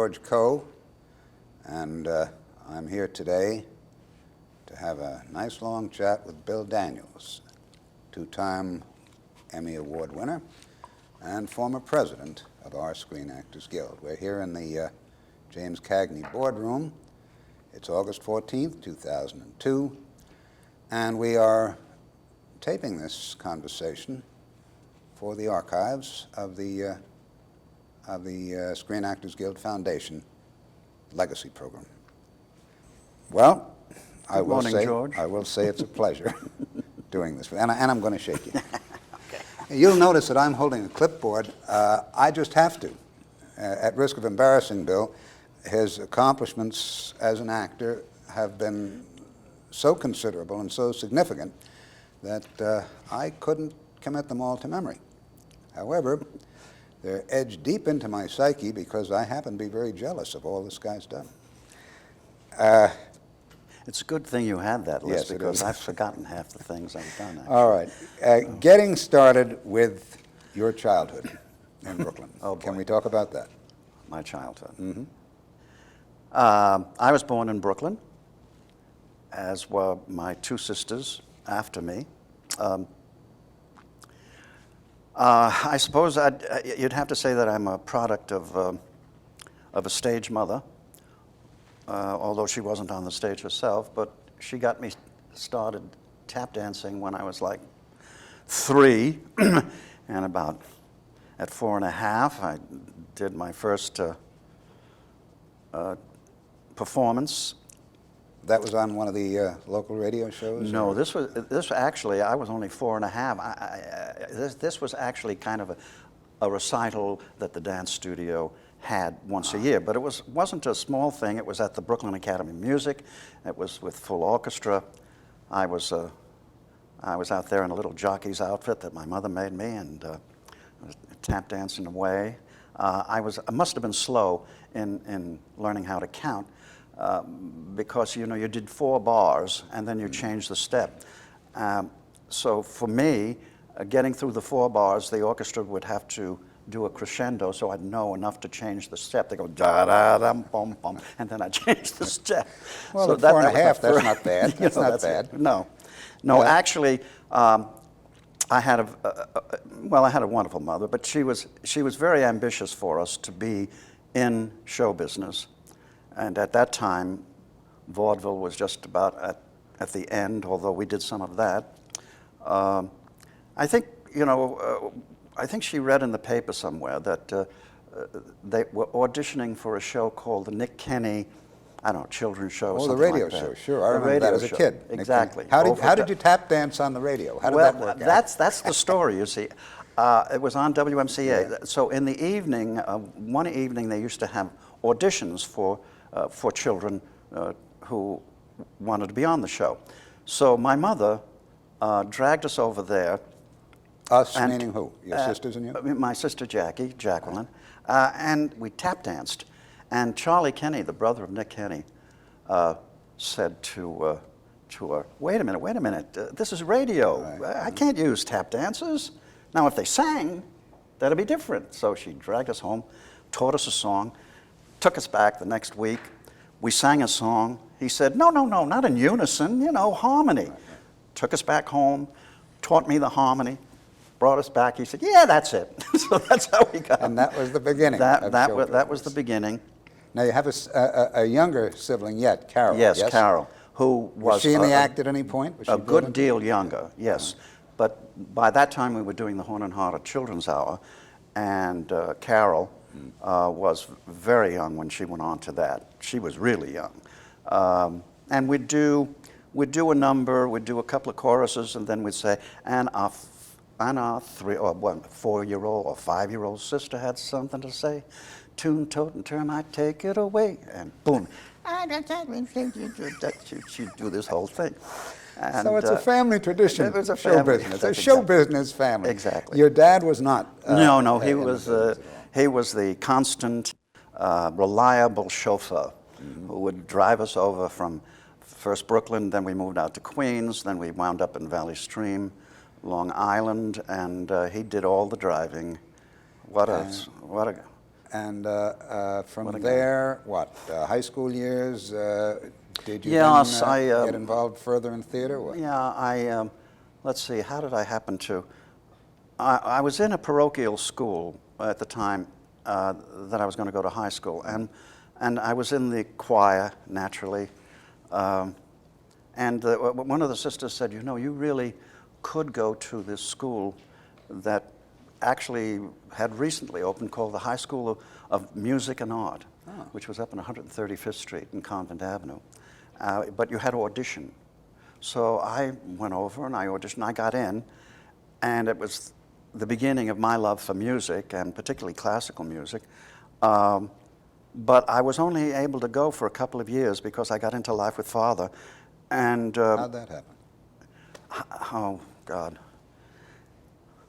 George Coe, and I'm here today to have a nice long chat with Bill Daniels, two-time Emmy Award winner and former president of our Screen Actors Guild. We're here in the James Cagney boardroom. It's August 14th, 2002, and we are taping this conversation for the archives of the Screen Actors Guild Foundation Legacy Program. Well, I will say it's a pleasure doing this, and I'm going to shake you. Okay. You'll notice that I'm holding a clipboard. I just have to, at risk of embarrassing Bill. His accomplishments as an actor have been so considerable and so significant that I couldn't commit them all to memory. However, they're edged deep into my psyche because I happen to be very jealous of all this guy's done. It's a good thing you had that list, yes, because I've forgotten half the things I've done, actually. All right. Getting started with your childhood in Brooklyn. Oh, boy. Can we talk about that? My childhood. Mm-hmm. I was born in Brooklyn, as were my two sisters after me. I suppose you'd have to say that I'm a product of a stage mother, although she wasn't on the stage herself, but she got me started tap dancing when I was like 3, and about at 4 and a half, I did my first performance. That was on one of the local radio shows? No, this was actually, I was only 4 and a half. This was actually kind of a recital that the dance studio had once a year, but it wasn't a small thing. It was at the Brooklyn Academy of Music. It was with full orchestra. I was out there in a little jockey's outfit that my mother made me, and I was tap dancing away. I must have been slow in learning how to count. Because you did 4 bars and then you changed the step. So for me, getting through the 4 bars, the orchestra would have to do a crescendo, so I'd know enough to change the step. They go da da dum bum bum, and then I change the step. Well, so at 4 and a half, that's not bad. That's not bad. No, actually, I had a wonderful mother, but she was very ambitious for us to be in show business. And at that time, vaudeville was just about at the end, although we did some of that. I think she read in the paper somewhere that they were auditioning for a show called the Nick Kenny, children's show. Oh, the radio show, sure. I remember that as a kid. Exactly. How did you tap dance on the radio? How did that work out? That's the story, you see. It was on WMCA. Yeah. So in the evening, one evening they used to have auditions for children who wanted to be on the show. So my mother dragged us over there. Us, meaning who? Your sisters and you? My sister Jacqueline, and we tap danced. And Charlie Kenny, the brother of Nick Kenny, said to her, wait a minute, this is radio. Right. I can't use tap dancers. Now if they sang, that'd be different. So she dragged us home, taught us a song, took us back the next week. We sang a song. He said, no, not in unison, harmony. Right. Took us back home, taught me the harmony, brought us back. He said, yeah, that's it. So that's how we got. And that was the beginning. That was the beginning. Now you have a younger sibling yet, Carol. Yes, Carol, who was she in the act at any point? Was she a good deal younger, yes. But by that time we were doing the Horn and Harder Children's Hour, and Carol was very young when she went on to that. She was really young. And we'd do a number, we'd do a couple of choruses, and then we'd say, and our 4-year-old or 5-year-old sister had something to say. Tune, tote, and termite, take it away. And boom. She'd do this whole thing. And, so it's a family tradition. It was a show business. A show business family. Exactly. Your dad was not. No. He was the constant, reliable chauffeur who would drive us over from first Brooklyn, then we moved out to Queens, then we wound up in Valley Stream, Long Island, and he did all the driving. And from there, what, high school years, did you Yes, then, get involved further in theater? What? Yeah, let's see, how did I happen to? I was in a parochial school at the time that I was going to go to high school, and I was in the choir, naturally. And one of the sisters said, you know, you really could go to this school that actually had recently opened called the High School of Music and Art, which was up on 135th Street in Convent Avenue. But you had to audition. So I went over and I auditioned. I got in, and it was the beginning of my love for music, and particularly classical music. But I was only able to go for a couple of years because I got into Life with Father. And how'd that happen? Oh, God.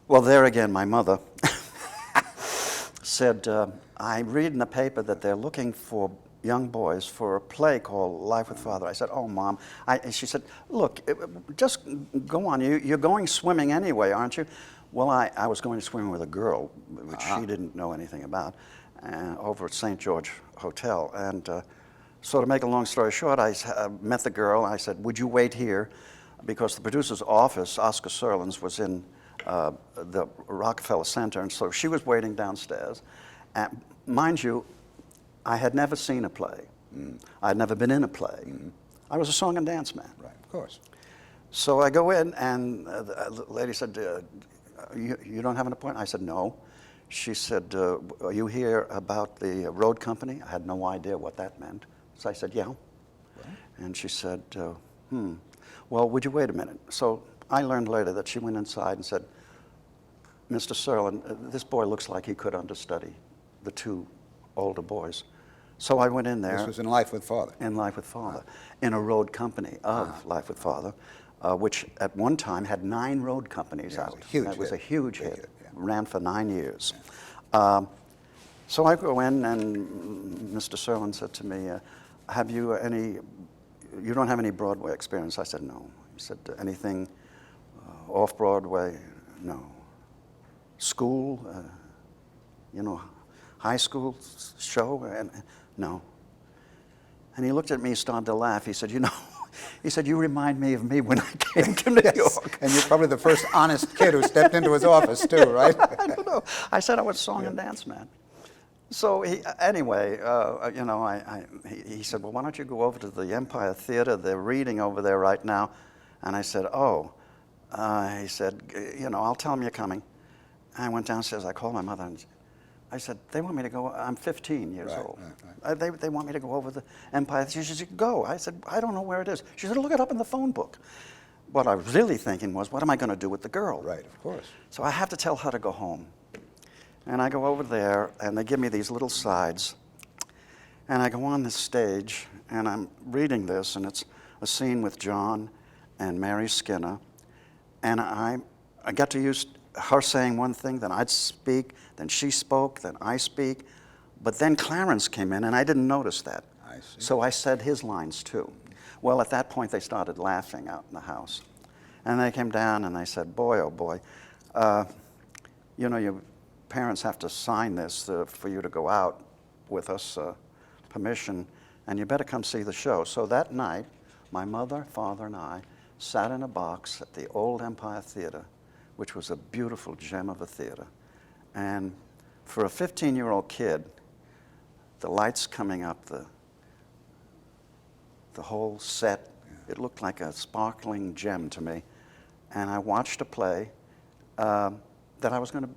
Well, there again, my mother said, I read in the paper that they're looking for young boys for a play called Life with Father. I said, oh, Mom. She said, look, just go on. You're going swimming anyway, aren't you? Well, I was going swimming with a girl, which she didn't know anything about, over at St. George Hotel. And so to make a long story short, I met the girl. I said, would you wait here? Because the producer's office, Oscar Serlins, was in the Rockefeller Center, and so she was waiting downstairs. And mind you, I had never seen a play. I'd never been in a play. I was a song and dance man. Right, of course. So I go in, and the lady said, you don't have an appointment? I said, no. She said, are you here about the road company? I had no idea what that meant. So I said, yeah. Right. And she said, well, would you wait a minute? So I learned later that she went inside and said, Mr. Serlin, this boy looks like he could understudy the two older boys. So I went in there. This was in Life with Father? In Life with Father, in a road company of Life with Father, which at one time had 9 road companies out. It was a huge hit. Ran for 9 years. So I go in, and Mr. Serlin said to me, you don't have any Broadway experience? I said, no. He said, anything off-Broadway? No. School? High school show? No. And he looked at me, started to laugh. He said, you remind me of me when I came to New York. And you're probably the first honest kid who stepped into his office, too, right? I don't know. I said I was song and dance man. So anyway, he said, well, why don't you go over to the Empire Theater? They're reading over there right now. And I said, oh. He said, I'll tell them you're coming. I went downstairs. I called my mother, and I said, they want me to go. I'm 15 years old. Right. They want me to go over the Empire. She said, go. I said, I don't know where it is. She said, look it up in the phone book. What I was really thinking was, what am I going to do with the girl? Right, of course. So I have to tell her to go home. And I go over there, and they give me these little sides. And I go on this stage, and I'm reading this, and it's a scene with John and Mary Skinner. And I got to use her saying one thing, then I'd speak, then she spoke, then I speak. But then Clarence came in, and I didn't notice that. I see. So I said his lines, too. Well, at that point, they started laughing out in the house. And they came down, and they said, boy, oh, boy, your parents have to sign this for you to go out with us, permission, and you better come see the show. So that night, my mother, father, and I sat in a box at the old Empire Theater, which was a beautiful gem of a theater. And for a 15-year-old kid, the lights coming up, the whole set, it looked like a sparkling gem to me. And I watched a play that I was going to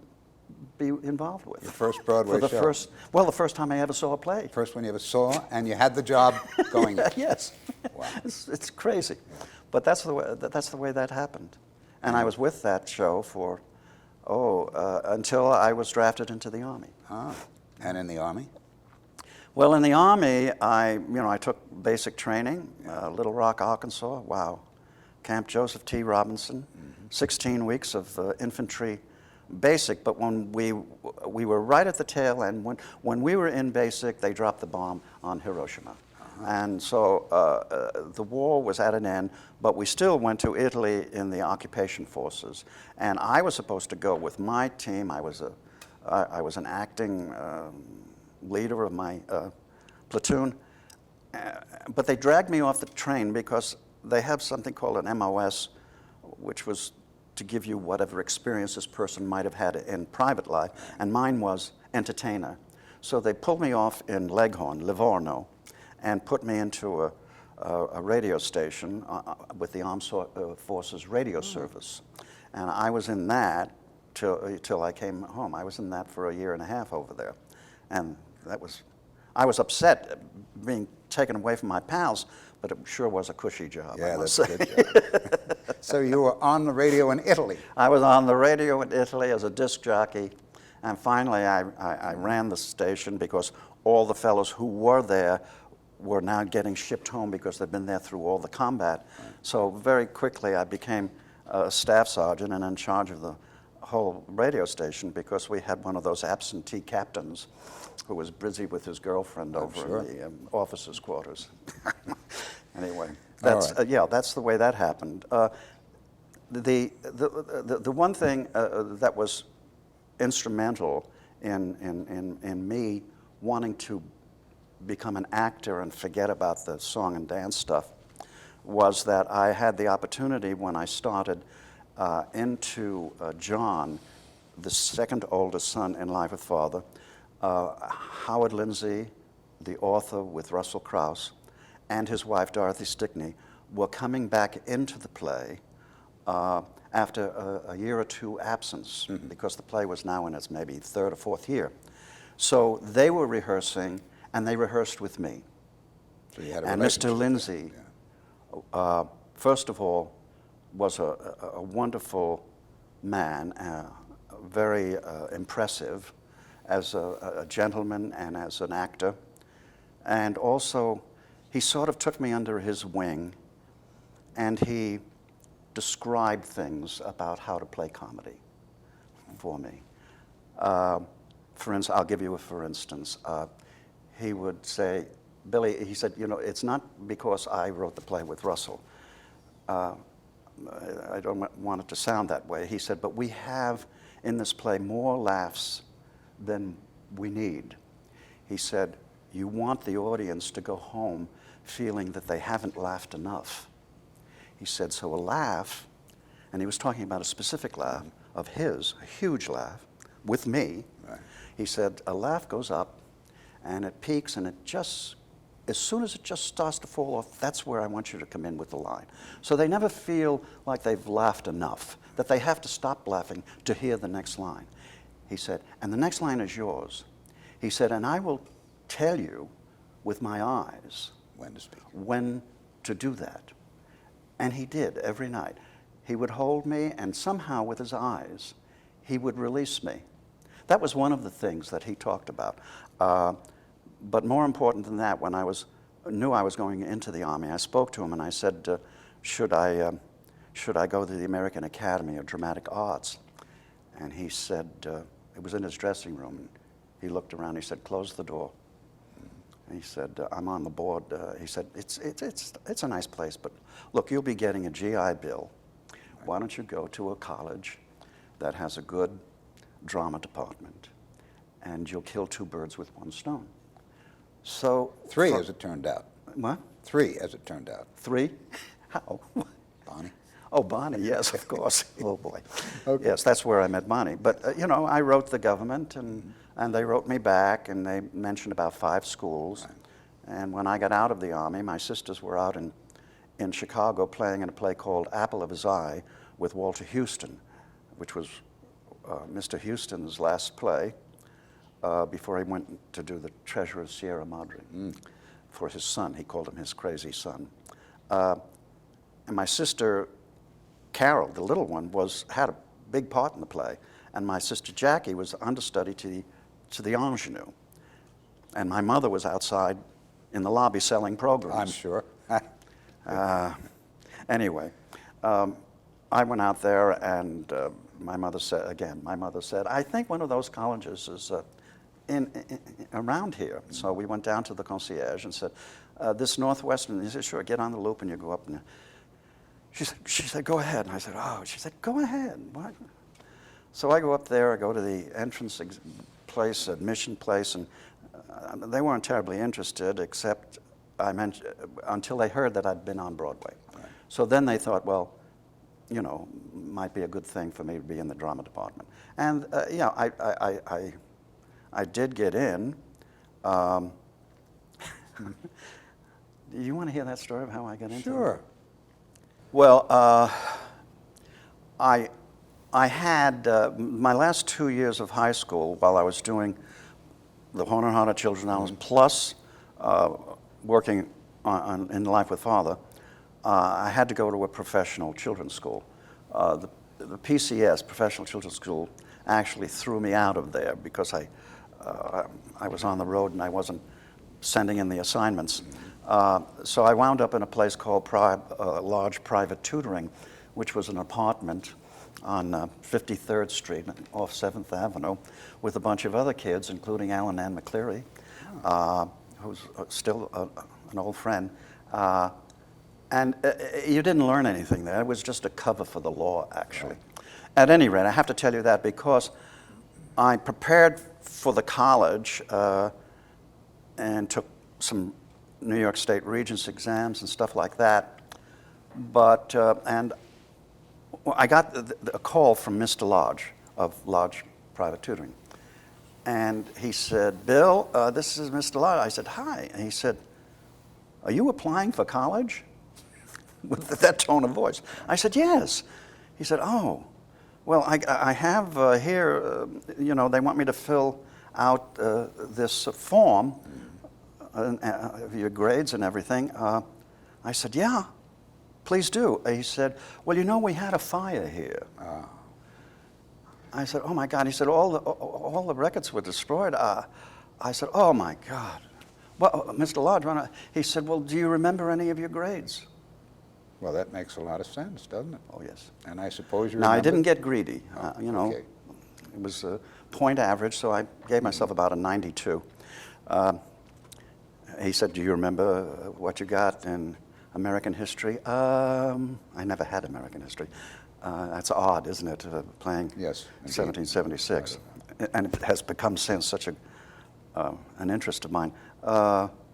be involved with. Your first Broadway show? The first time I ever saw a play. First one you ever saw, and you had the job going. Yes. Wow. It's crazy. But that's the way that happened. And I was with that show for, until I was drafted into the Army. And in the Army? Well, in the Army, I took basic training, Little Rock, Arkansas. Wow. Camp Joseph T. Robinson, 16 weeks of infantry basic. But when we were right at the tail end, when we were in basic, they dropped the bomb on Hiroshima. And so the war was at an end, but we still went to Italy in the occupation forces. And I was supposed to go with my team. I was an acting leader of my platoon. But they dragged me off the train because they have something called an MOS, which was to give you whatever experience this person might have had in private life, and mine was entertainer. So they pulled me off in Leghorn, Livorno, and put me into a radio station with the Armed Forces radio service. And I was in that till I came home. I was in that for a year and a half over there. And I was upset being taken away from my pals, but it sure was a cushy job. Yeah, that's a good job. So you were on the radio in Italy? I was on the radio in Italy as a disc jockey, and finally I ran the station because all the fellows who were there were now getting shipped home because they'd been there through all the combat. Right. So very quickly I became a staff sergeant and in charge of the whole radio station because we had one of those absentee captains who was busy with his girlfriend over in the officers' quarters. Anyway, that's that's the way that happened. The one thing that was instrumental in me wanting to become an actor and forget about the song and dance stuff was that I had the opportunity when I started into John, the second oldest son in Life with Father. Howard Lindsay, the author with Russell Crouse, and his wife Dorothy Stickney were coming back into the play after a year or two absence, because the play was now in its maybe third or fourth year. So they were rehearsing, and they rehearsed with me. So you had a and Mr. Lindsay, first of all, was a wonderful man, very impressive as a gentleman and as an actor. And also, he sort of took me under his wing, and he described things about how to play comedy for me. For instance, I'll give you a for instance. He would say, Billy, he said, you know, it's not because I wrote the play with Russell. I don't want it to sound that way. He said, but we have in this play more laughs than we need. He said, you want the audience to go home feeling that they haven't laughed enough. He said, so a laugh, and he was talking about a specific laugh of his, a huge laugh, with me. Right. He said, a laugh goes up, and it peaks, and it just, as soon as it just starts to fall off, that's where I want you to come in with the line. So they never feel like they've laughed enough, that they have to stop laughing to hear the next line. He said, and the next line is yours. He said, and I will tell you with my eyes when to speak, when to do that. And he did every night. He would hold me, and somehow with his eyes, he would release me. That was one of the things that he talked about. But more important than that, when I knew I was going into the Army, I spoke to him and I said, should I go to the American Academy of Dramatic Arts? And he said, it was in his dressing room. And he looked around, he said, close the door. And he said, I'm on the board. He said, it's a nice place, but look, you'll be getting a GI Bill. Why don't you go to a college that has a good drama department, and you'll kill two birds with one stone. So three, as it turned out. What? Three, as it turned out. Three? How? Bonnie. Oh, Bonnie, yes, of course. Oh, boy. Okay. Yes, that's where I met Bonnie. But, you know, I wrote the government, and they wrote me back, and they mentioned about 5 schools. Right. And when I got out of the Army, my sisters were out in Chicago playing in a play called Apple of His Eye with Walter Houston, which was Mr. Houston's last play before he went to do The Treasure of Sierra Madre for his son. He called him his crazy son. And my sister, Carol, the little one, had a big part in the play. And my sister Jackie was understudy to the ingenue. And my mother was outside in the lobby selling programs. I'm sure. Anyway, I went out there, and my mother said, I think one of those colleges is around here. So we went down to the concierge and said, this Northwestern. He said, sure, get on the loop and you go up. And she said, go ahead. And I said, oh. She said, go ahead. What? So I go up there, I go to the entrance place, admission place, and they weren't terribly interested, except until they heard that I'd been on Broadway. Right. So then they thought, well, you know, might be a good thing for me to be in the drama department. And yeah, I did get in. Do you want to hear that story of how I got into it? Sure. Well, I had my last 2 years of high school while I was doing the Horn and Harder Children's Hours, plus working in Life with Father. I had to go to a professional children's school. The PCS, Professional Children's School, actually threw me out of there because I was on the road and I wasn't sending in the assignments. So I wound up in a place called Large Private Tutoring, which was an apartment on 53rd Street off 7th Avenue with a bunch of other kids, including Alan Ann McCleary, who's still an old friend. And you didn't learn anything there. It was just a cover for the law, actually. Right. At any rate, I have to tell you that because I prepared for the college and took some New York State Regents exams and stuff like that. But, and I got a call from Mr. Lodge of Lodge Private Tutoring. And he said, Bill, this is Mr. Lodge. I said, hi. And he said, are you applying for college? With that tone of voice. I said, yes. He said, oh, well, I have here, you know, they want me to fill out this form of your grades and everything. I said, yeah, please do. He said, well, you know, we had a fire here. I said, oh my God. He said, all the records were destroyed. I said, oh my God. Well, Mr. Lodge, he said, well, do you remember any of your grades? Well, that makes a lot of sense, doesn't it? Oh, yes. And I suppose you Now, remember... I didn't get greedy. You know, okay. It was a point average, so I gave myself about a 92. He said, do you remember what you got in American history? I never had American history. That's odd, isn't it, playing yes, 1776. And it has become since such an interest of mine.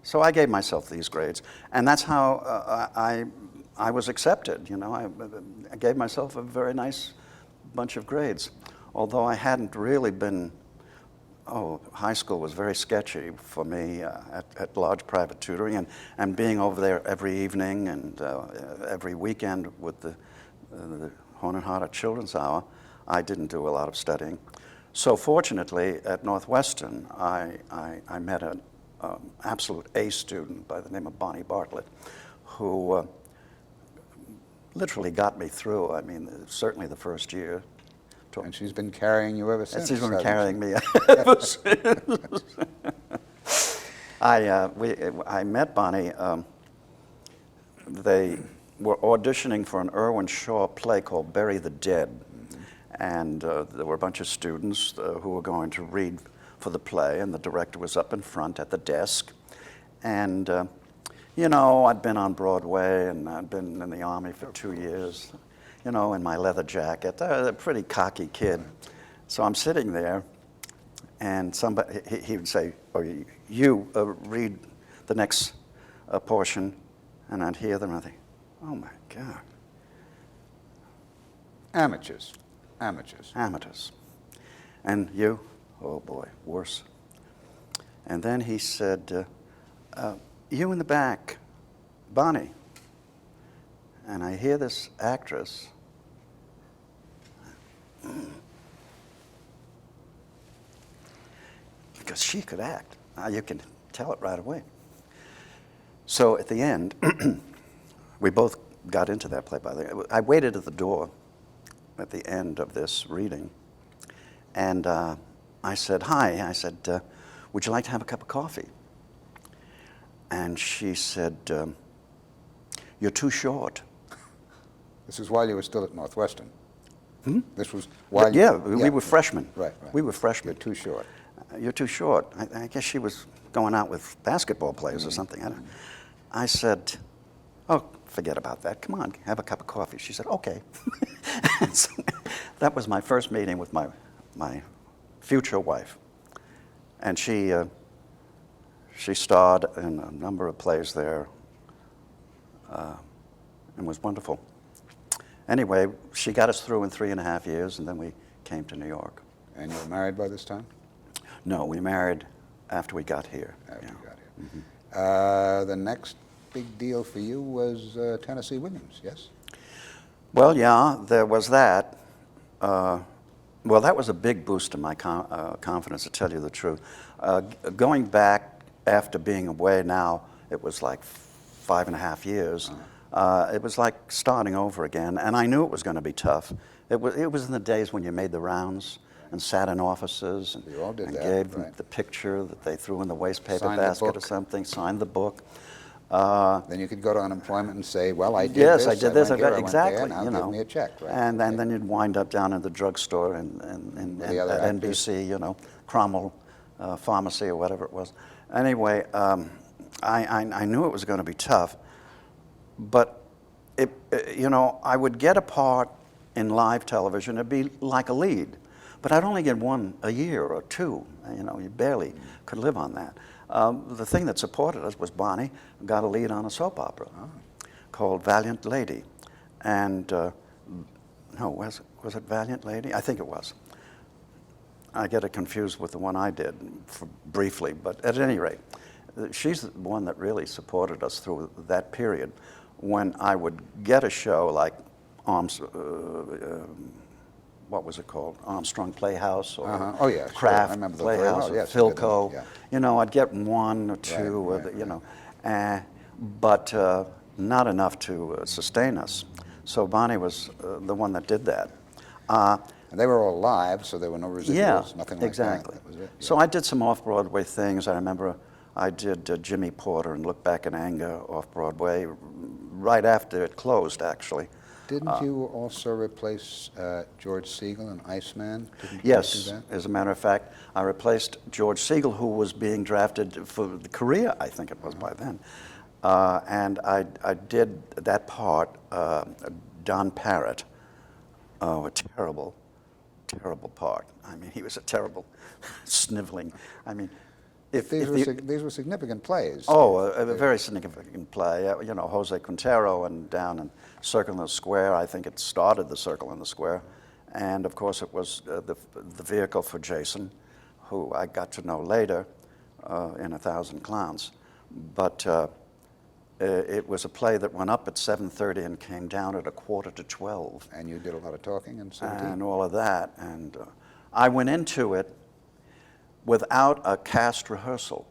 So I gave myself these grades, and that's how I was accepted. You know, I gave myself a very nice bunch of grades, although I hadn't really been. High school was very sketchy for me at Lodge Private Tutoring, and being over there every evening and every weekend with the Horn and Harder Children's Hour, I didn't do a lot of studying. So fortunately, at Northwestern, I met an absolute A student by the name of Bonnie Bartlett, who literally got me through. I mean, certainly the first year. And she's been carrying you ever since. She's been carrying me ever since. I met Bonnie. They were auditioning for an Irwin Shaw play called Bury the Dead. Mm-hmm. And there were a bunch of students who were going to read for the play, and the director was up in front at the desk. And, you know, I'd been on Broadway, and I'd been in the Army for 2 years. You know, in my leather jacket, a pretty cocky kid. So I'm sitting there, and somebody, he would say, oh, you read the next portion, and I'd hear them, and I'd think, oh my God. Amateurs. And you, oh boy, worse. And then he said, you in the back, Bonnie. And I hear this actress, because she could act. You can tell it right away. So at the end, we both got into that play, by the way. I waited at the door at the end of this reading, and I said, hi. I said, would you like to have a cup of coffee? And she said, you're too short. This is while you were still at Northwestern. Hmm? This was while we were freshmen. Right. We were freshmen. You're too short. You're too short. I guess she was going out with basketball players or something. I said, oh, forget about that. Come on, have a cup of coffee. She said, okay. And so that was my first meeting with my future wife. And she she starred in a number of plays there and was wonderful. Anyway, she got us through in 3.5 years, and then we came to New York. And you were married by this time? No, we married after we got here. After you got here. The next big deal for you was Tennessee Williams, yes? Well, yeah, there was that. Well, that was a big boost in my confidence, to tell you the truth. Going back after being away now, it was like 5.5 years. It was like starting over again, and I knew it was going to be tough. It was in the days when you made the rounds and sat in offices and, We all did that, gave them right. the picture that they threw in the waste paper Signed the basket or book. something, signed the book. Then you could go to unemployment and say, well, I did Yes, this, I did this, went here, exactly. I went there, now give me a check, right? And then you'd wind up down in the drugstore The other at actors. NBC, Cromwell Pharmacy or whatever it was. Anyway, I knew it was going to be tough, but I would get a part in live television. It'd be like a lead, but I'd only get one a year or two. You barely could live on that. The thing that supported us was Bonnie got a lead on a soap opera called Valiant Lady. And, no, was it Valiant Lady? I think it was. I get it confused with the one I did briefly, but at any rate, she's the one that really supported us through that period when I would get a show like what was it called? Armstrong Playhouse or Oh, yeah, sure. I Kraft remember those very Playhouse well. or Yes, I did them. Philco. Yeah. I'd get one or two, Right. but not enough to sustain us. So Bonnie was the one that did that. And they were all live, so there were no residuals, nothing like exactly. that. That was it. So I did some off-Broadway things. I remember I did Jimmy Porter and Look Back in Anger off-Broadway right after it closed, actually. Didn't you also replace George Segal in Iceman? Didn't you Yes, do that? as a matter of fact, I replaced George Segal, who was being drafted for Korea, I think it was by then. And I did that part, Don Parrott. Oh, a terrible, terrible part. I mean, he was a terrible, sniveling. I mean, These were significant plays. Oh, a very significant play. Jose Quintero and down in Circle in the Square. I think it started the Circle in the Square. And of course it was the vehicle for Jason, who I got to know later in 1,000 Clowns. But it was a play that went up at 7:30 and came down at 11:45. And you did a lot of talking in 17? And all of that. And I went into it without a cast rehearsal.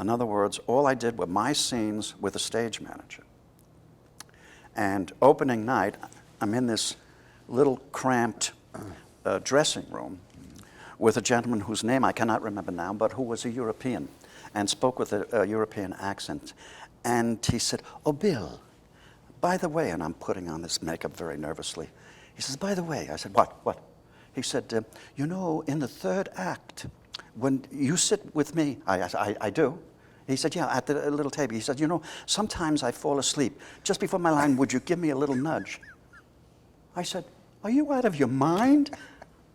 In other words, all I did were my scenes with a stage manager. And opening night, I'm in this little cramped dressing room with a gentleman whose name I cannot remember now, but who was a European and spoke with a European accent. And he said, "Oh, Bill, by the way," and I'm putting on this makeup very nervously. He says, "By the way," I said, "What?" He said, in the third act, when you sit with me, I do. He said, yeah, at the little table. He said, sometimes I fall asleep. Just before my line, would you give me a little nudge? I said, are you out of your mind?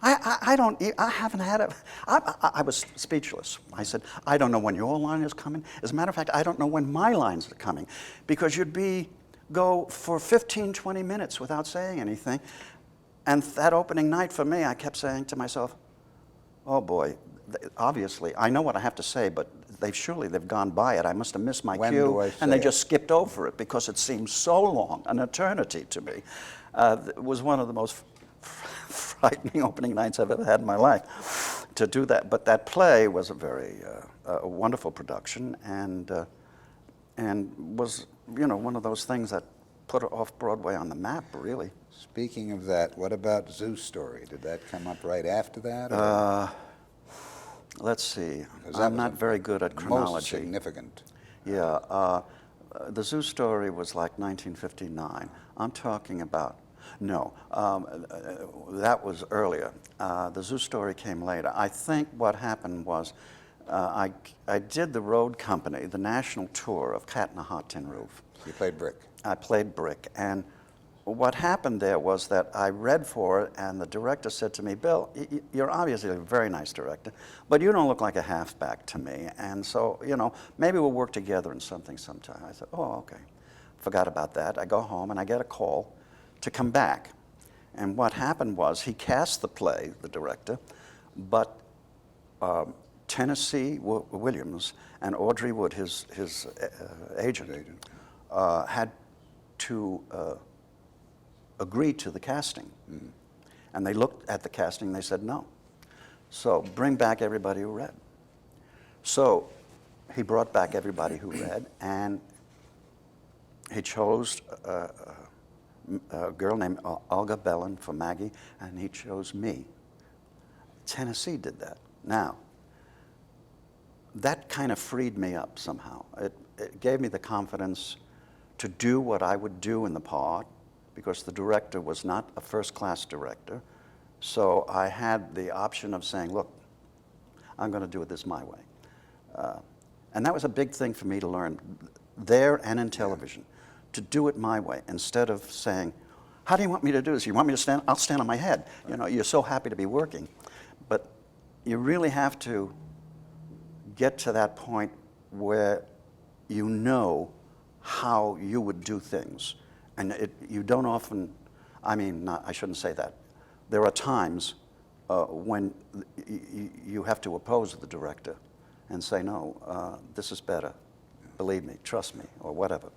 I haven't had I was speechless. I said, I don't know when your line is coming. As a matter of fact, I don't know when my lines are coming. Because you'd go for 15, 20 minutes without saying anything. And that opening night for me, I kept saying to myself, oh boy, obviously, I know what I have to say, but they've gone by it. I must have missed my cue, and they just skipped over it because it seemed so long, an eternity to me. It was one of the most frightening opening nights I've ever had in my life to do that. But that play was a very wonderful production, and was one of those things that put Off-Broadway on the map, really. Speaking of that, what about Zoo Story? Did that come up right after that? Let's see. I'm not very good at chronology. Most significant. Yeah. The Zoo Story was like 1959. I'm talking about, no, that was earlier. The Zoo Story came later. I think what happened was I did the road company, the national tour of Cat in a Hot Tin Roof. You played Brick. I played Brick, and what happened there was that I read for it, and the director said to me, Bill, you're obviously a very nice director, but you don't look like a halfback to me, and so, you know, maybe we'll work together in something sometime. I said, oh, okay. Forgot about that. I go home, and I get a call to come back. And what happened was he cast the play, the director, but Tennessee Williams and Audrey Wood, his agent, had to agree to the casting. Mm-hmm. And they looked at the casting and they said no. So bring back everybody who read. So he brought back everybody who read, and he chose a girl named Olga Bellin for Maggie, and he chose me. Tennessee did that. Now, that kind of freed me up somehow. It gave me the confidence to do what I would do in the part, because the director was not a first-class director. So I had the option of saying, look, I'm going to do it this my way. And that was a big thing for me to learn there and in television, to do it my way, instead of saying, how do you want me to do this? You want me to stand? I'll stand on my head. You know, you're so happy to be working. But you really have to get to that point where you know how you would do things. And you don't often, I shouldn't say that. There are times when you have to oppose the director and say, no, this is better. Believe me, trust me, or whatever.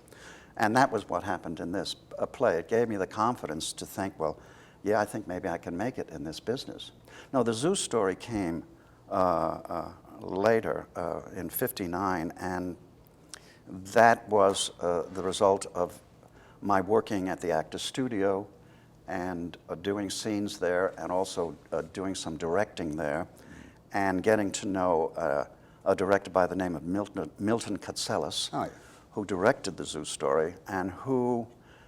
And that was what happened in this play. It gave me the confidence to think, well, yeah, I think maybe I can make it in this business. No, the Zoo story came later, in '59, and that was the result of my working at the Actors Studio and doing scenes there, and also doing some directing there, and getting to know a director by the name of Milton Katselas, who directed the Zoo story, and who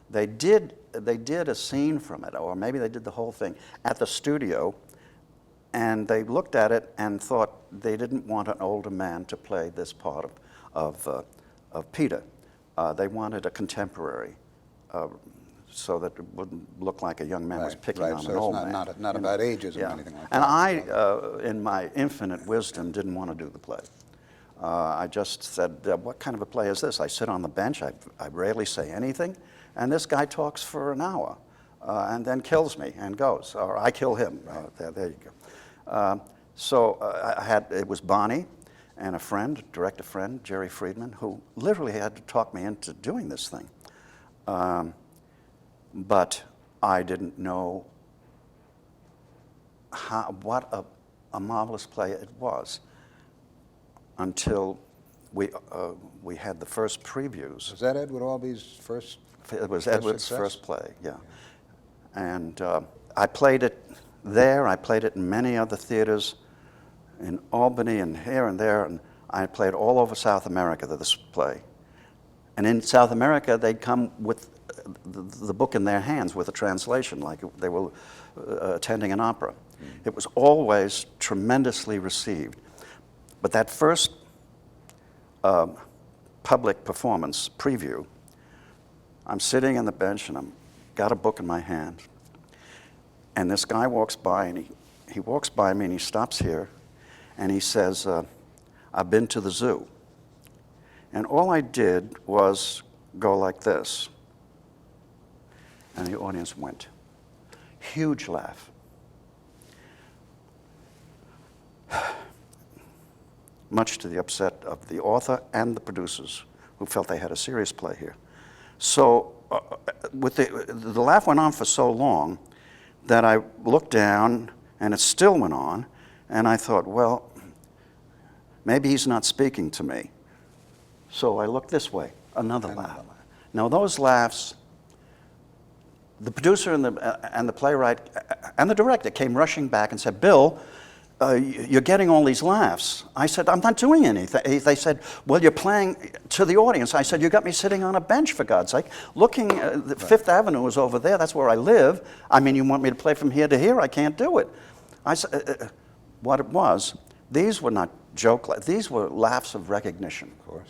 they did a scene from it, or maybe they did the whole thing at the studio, and they looked at it and thought they didn't want an older man to play this part of Peter. They wanted a contemporary, so that it wouldn't look like a young man was picking on an old man. So it's not about ageism or anything like that. And I, in my infinite wisdom, didn't want to do the play. I just said, what kind of a play is this? I sit on the bench, I rarely say anything, and this guy talks for an hour and then kills me and goes, or I kill him. There you go. It was Bonnie and a friend, director friend, Jerry Friedman, who literally had to talk me into doing this thing. But I didn't know what a marvelous play it was until we had the first previews. Was that Edward Albee's first? It was Edward's first play, yeah. And I played it there. I played it in many other theaters in Albany and here and there, and I played all over South America this play. And in South America, they'd come with the book in their hands with a translation, like they were attending an opera. It was always tremendously received. But that first public performance preview, I'm sitting on the bench and I've got a book in my hand, and this guy walks by, and he walks by me and he stops here and he says, I've been to the zoo. And all I did was go like this. And the audience went. Huge laugh. Much to the upset of the author and the producers, who felt they had a serious play here. So with the laugh went on for so long that I looked down and it still went on, and I thought, well, maybe he's not speaking to me. So I looked this way, another laugh. Now those laughs, the producer and the playwright and the director came rushing back and said, Bill, you're getting all these laughs. I said, I'm not doing anything. They said, well, you're playing to the audience. I said, you got me sitting on a bench, for God's sake. Looking, the Fifth Avenue is over there. That's where I live. I mean, you want me to play from here to here? I can't do it. I said, what it was, these were not joke laughs. These were laughs of recognition. Of course.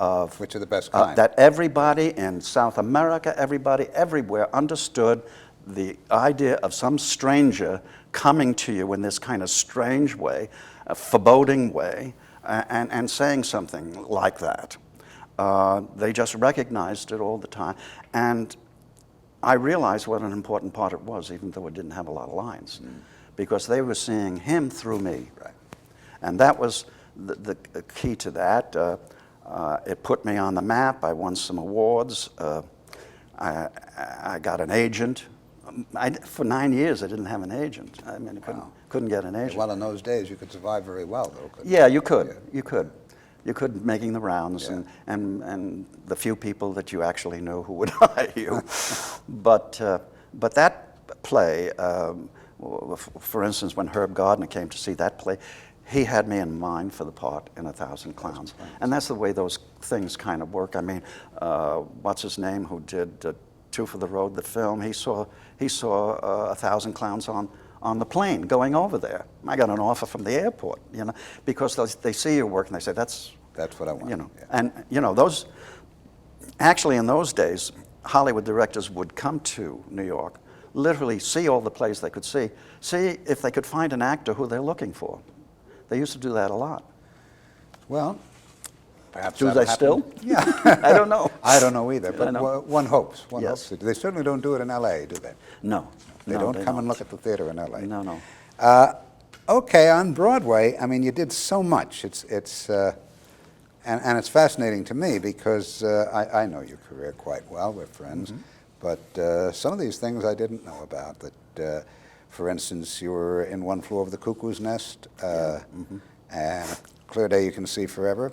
of which are the best kind. that everybody in South America, everybody everywhere understood the idea of some stranger coming to you in this kind of strange way, a foreboding way, and saying something like that. They just recognized it all the time. And I realized what an important part it was, even though it didn't have a lot of lines, because they were seeing him through me. Right. And that was the key to that. It put me on the map. I won some awards. I got an agent. For 9 years, I didn't have an agent. I mean, I couldn't get an agent. Well, in those days, you could survive very well, though, couldn't Yeah, you could. Yeah. You could. You could, making the rounds, Yeah. and the few people that you actually knew who would hire you. But that play, for instance, when Herb Gardner came to see that play, he had me in mind for the part in 1,000 Clowns. And that's the way those things kind of work. I mean, what's his name, who did Two for the Road, the film, he saw 1,000 Clowns on the plane going over there. I got an offer from the airport, you know, because they see your work and they say, that's what I want. You know, yeah. and you know, those, actually in those days, Hollywood directors would come to New York, literally see all the plays they could see if they could find an actor who they're looking for. They used to do that a lot. Well, perhaps Do that'll they happen. still? Yeah. I don't know. I don't know either, but I know. one hopes. One Yes. hopes. They certainly don't do it in L.A., do they? No. They No, don't come and look at the theater in L.A. No. Okay, on Broadway, I mean, you did so much. And it's fascinating to me because I know your career quite well. We're friends. But some of these things I didn't know about. That, for instance, you were in One Flew Over the Cuckoo's Nest, and Clear Day You Can See Forever,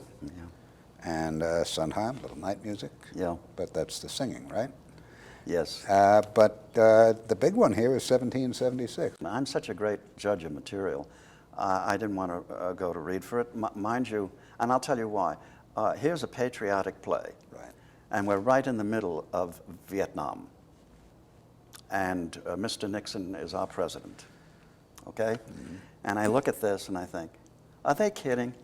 and Sondheim, Little Night Music. Yeah. But that's the singing, right? Yes. But the big one here is 1776. I'm such a great judge of material. I didn't want to go to read for it. Mind you, and I'll tell you why. Here's a patriotic play. Right. And we're right in the middle of Vietnam. And Mr. Nixon is our president. Okay? And I look at this and I think, are they kidding?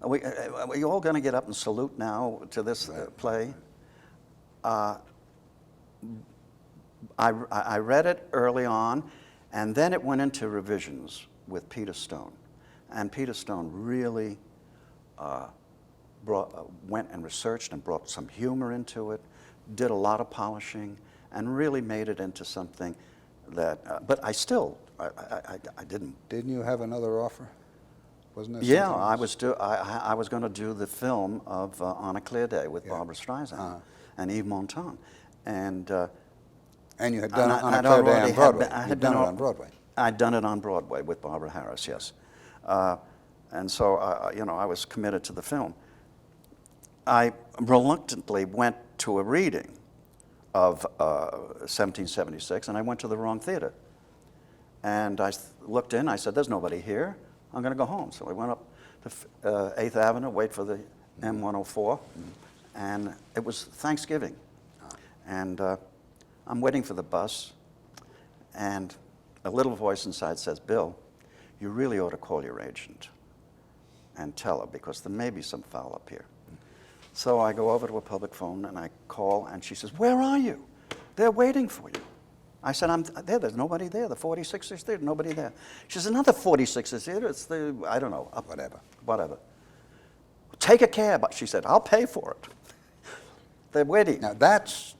Are we all going to get up and salute now to this play? I read it early on, and then it went into revisions with Peter Stone. And Peter Stone really went and researched and brought some humor into it, did a lot of polishing, and really made it into something that, but I still, I didn't. Didn't you have another offer? Wasn't there Yeah, something else? I was going to do the film of On a Clear Day with Barbra Streisand and Yves Montand. And you had done it on a Clear Day on Broadway. You'd done it on Broadway. I'd done it on Broadway with Barbara Harris, yes. And so, you know, I was committed to the film. I reluctantly went to a reading of 1776, and I went to the wrong theater. And I looked in, I said, there's nobody here. I'm going to go home. So I went up to 8th Avenue, wait for the M104, and it was Thanksgiving. And I'm waiting for the bus, and a little voice inside says, Bill, you really ought to call your agent and tell her, because there may be some foul up here. So I go over to a public phone, and I call, and she says, where are you? They're waiting for you. I said, I'm there. There's nobody there. The 46ers there, nobody there. She says, another 46ers here. It's the, I don't know. Whatever. Take a cab. She said, I'll pay for it. They're waiting. Now that's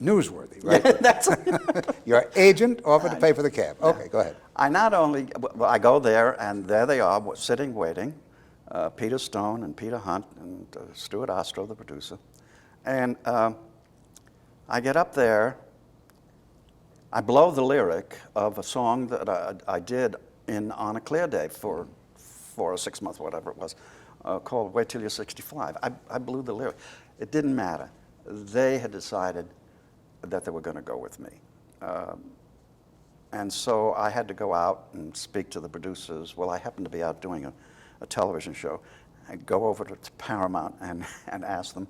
newsworthy, right? Yeah, that's Your agent offered to pay for the cab. Okay, go ahead. I not only, well, I go there, and there they are, sitting, waiting. Peter Stone and Peter Hunt and Stuart Ostro, the producer. And I get up there. I blow the lyric of a song that I did On a Clear Day for 4 or 6 months, whatever it was, called Wait Till You're 65. I blew the lyric. It didn't matter. They had decided that they were going to go with me. And so I had to go out and speak to the producers. Well, I happened to be out doing a television show. I'd go over to Paramount and ask them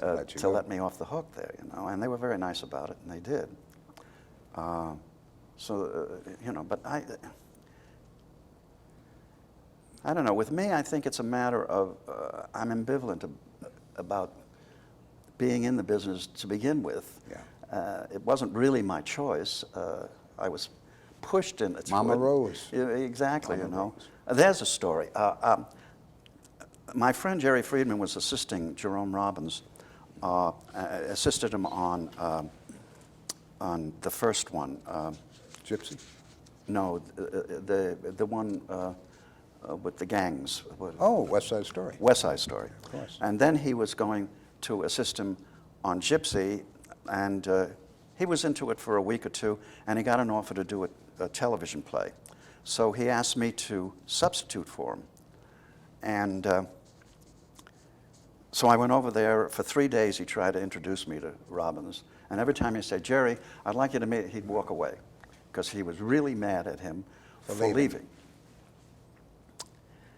to let me off the hook there, you know. And they were very nice about it, and they did. You know, but I don't know. With me, I think it's a matter of I'm ambivalent about being in the business to begin with. Yeah. It wasn't really my choice. I was pushed into it. Mama Rose. Exactly, Mama you know. Rose. There's a story. My friend Jerry Friedman was assisting Jerome Robbins, assisted him on the first one. Gypsy? No, the one with the gangs. Oh, West Side Story. West Side Story. Of course. And then he was going to assist him on Gypsy, and he was into it for a week or two, and he got an offer to do a television play. So he asked me to substitute for him. And so I went over there. For 3 days, he tried to introduce me to Robbins. And every time he said, Jerry, I'd like you to meet, he'd walk away, because he was really mad at him for leaving.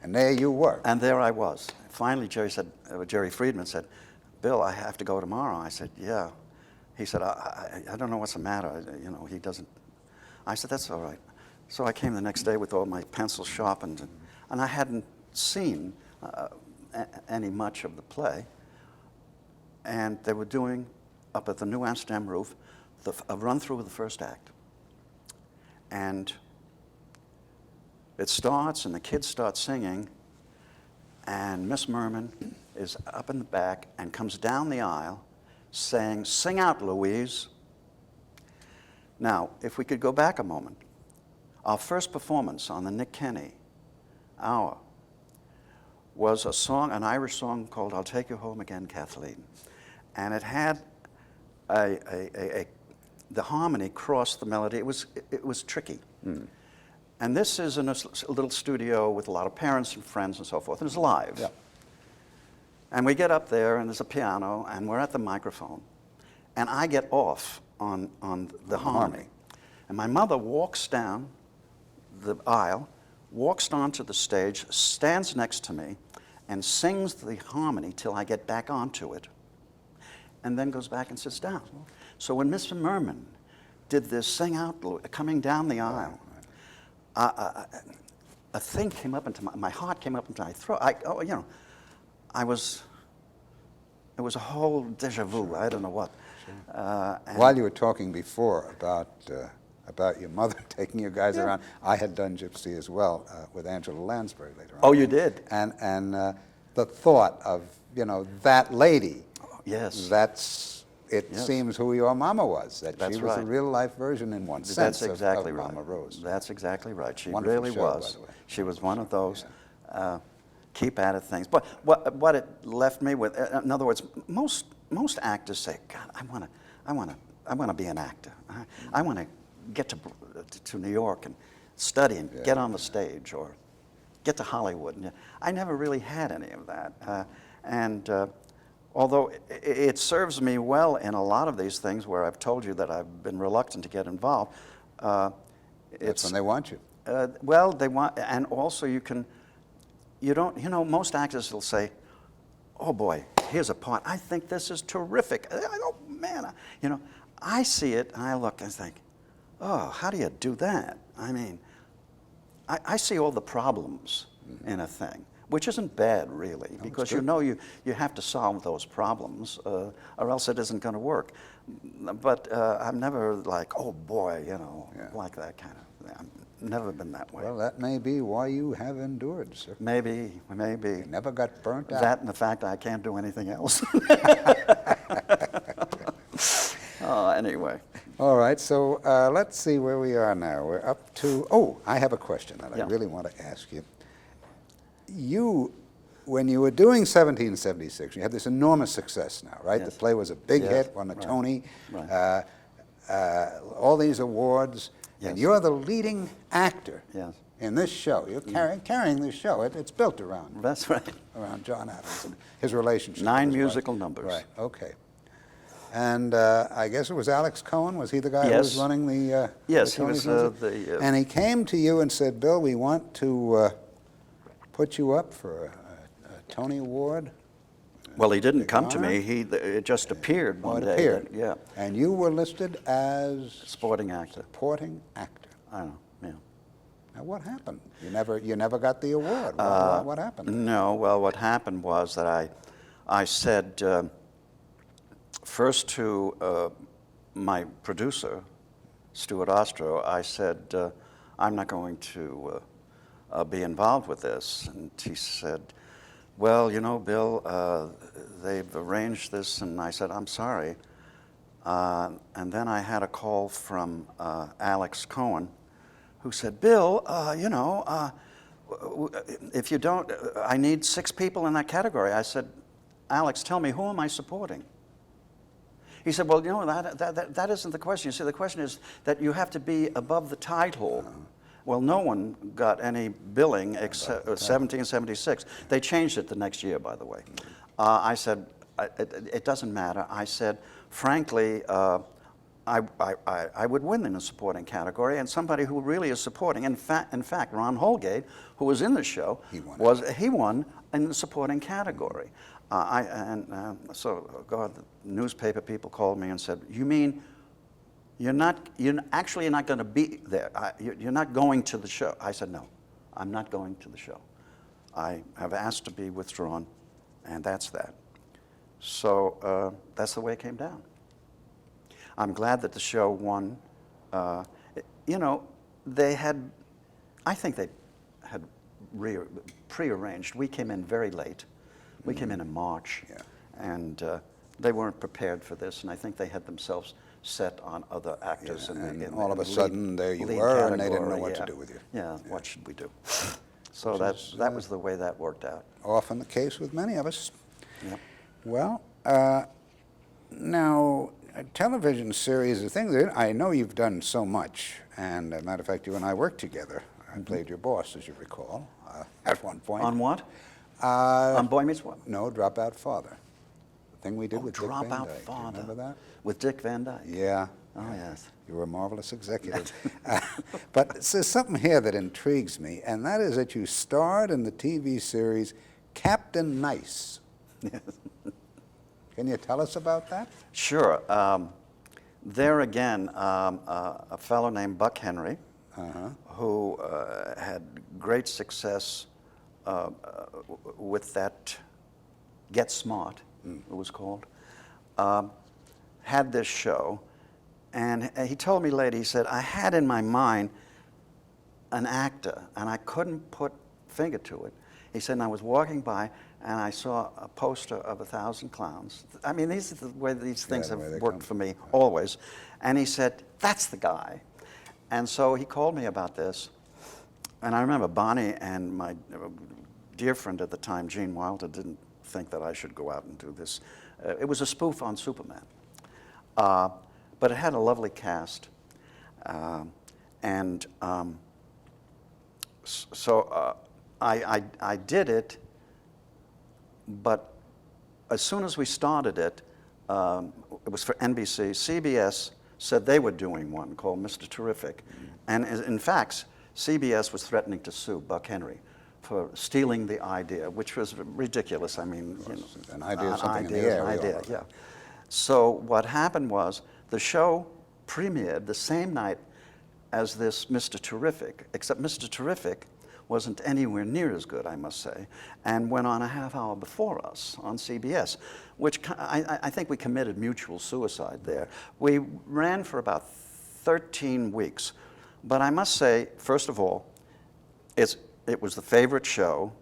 And there you were. And there I was. Finally, Jerry Friedman said, Bill, I have to go tomorrow. I said, yeah. He said, I don't know what's the matter. You know, he doesn't. I said, that's all right. So I came the next day with all my pencils sharpened, and I hadn't seen any much of the play. And they were doing, up at the New Amsterdam Roof, a run-through of the first act. And it starts, and the kids start singing, and Miss Merman is up in the back and comes down the aisle saying, "Sing out, Louise." Now, if we could go back a moment, our first performance on the Nick Kenny Hour was a song, an Irish song called "I'll Take You Home Again, Kathleen." And it had the harmony crossed the melody. It was tricky. Mm. And this is in a little studio with a lot of parents and friends and so forth, and it's live. Yeah. And we get up there, and there's a piano, and we're at the microphone, and I get off on the harmony. And my mother walks down the aisle, walks onto the stage, stands next to me, and sings the harmony till I get back onto it, and then goes back and sits down. So when Mr. Merman did this sing out, coming down the aisle, a thing came up into my heart came up into my throat. It was a whole deja vu. I don't know what. Sure. While you were talking before about your mother taking you guys around, I had done Gypsy as well with Angela Lansbury later on. Oh, you did? And the thought of, that lady. Yes. It seems who your mama was. That's she was right. a real-life version in one sense. That's exactly of right. Mama Rose. That's exactly right. She Wonderful really show, was. by the way. She was one of those keep at it things. But what it left me with, in other words, most actors say, God, I want to be an actor. I want to get to New York and study and get on the stage or get to Hollywood. And I never really had any of that. Although it serves me well in a lot of these things where I've told you that I've been reluctant to get involved. That's when they want you. Well, they want, and also most actors will say, oh boy, here's a part. I think this is terrific. Oh man, I see it and I look and think, oh, how do you do that? I mean, I see all the problems in a thing. Which isn't bad, really, because you have to solve those problems, or else it isn't going to work. But I'm never like, oh boy, like that kind of thing. I've never been that way. Well, that may be why you have endured, sir. Maybe. You never got burnt out. That and the fact I can't do anything else. Anyway. All right, so let's see where we are now. We're up to, I have a question that I really want to ask you. When you were doing 1776, you had this enormous success now, right? Yes. The play was a big hit, won a Tony, Right. all these awards, Yes. and you're the leading actor Yes. in this show. You're carrying this show. It's built around That's right. around John Adams and his relationship. 9 with his musical wife. numbers. Right, okay. And I guess it was Alex Cohen, was he the guy who was running the Yes, the he was Tonys? And he came to you and said, Bill, we want to put you up for a Tony Award? Well, he didn't come to me. It just appeared one day. It appeared. Yeah. And you were listed as Sporting actor. supporting actor. I know. Yeah. Now, what happened? You never got the award. What happened? No. Well, what happened was that I said first to my producer, Stuart Ostro, I said, I'm not going to be involved with this. And he said, well, you know, Bill, they've arranged this. And I said, I'm sorry. And then I had a call from Alex Cohen, who said, Bill, you know, if you don't, I need 6 people in that category. I said, Alex, tell me, who am I supporting? He said, well, you know, that isn't the question. You see, the question is that you have to be above the title. Well, no one got any billing except 1776. They changed it the next year, by the way. I said, it doesn't matter. I said, frankly, I would win in a supporting category, and somebody who really is supporting. In fact, Ron Holgate, who was in the show, he won in the supporting category. So, God, the newspaper people called me and said, "You mean you're not going to be there? You're not going to the show?" I said, "No, I'm not going to the show. I have asked to be withdrawn, and that's that." So that's the way it came down. I'm glad that the show won. You know, I think they had prearranged. We came in very late. We came in March, and they weren't prepared for this, and I think they had themselves set on other actors. And all of a sudden, there you were, and they didn't know what to do with you. Yeah, what should we do? So that was the way that worked out. Often the case with many of us. Yep. Well, now, a television series of things, I know you've done so much, and as a matter of fact, you and I worked together. I played your boss, as you recall, at one point. On what? On Boy Meets World? No, Dropout Father. The thing we did with Dick Van Dropout Dyke. Father. Do you remember that? With Dick Van Dyke? Yeah. Oh, yes. You were a marvelous executive. But there's something here that intrigues me, and that is that you starred in the TV series Captain Nice. Yes. Can you tell us about that? Sure. There again, a fellow named Buck Henry, who had great success with that Get Smart, it was called, had this show. And he told me later, he said, I had in my mind an actor, and I couldn't put finger to it. He said, and I was walking by, and I saw a poster of 1,000 Clowns. I mean, these are the way these things have worked for me always. And he said, that's the guy. And so he called me about this. And I remember Bonnie and my dear friend at the time, Gene Wilder, didn't think that I should go out and do this. It was a spoof on Superman. But it had a lovely cast. So I did it, but as soon as we started it, it was for NBC. CBS said they were doing one called Mr. Terrific. And in fact, CBS was threatening to sue Buck Henry for stealing the idea, which was ridiculous. I mean, you know, an idea is something in the air. Yeah. So what happened was the show premiered the same night as this Mr. Terrific, except Mr. Terrific wasn't anywhere near as good, I must say, and went on a half hour before us on CBS, which I think we committed mutual suicide there. We ran for about 13 weeks, but I must say, first of all, it was the favorite show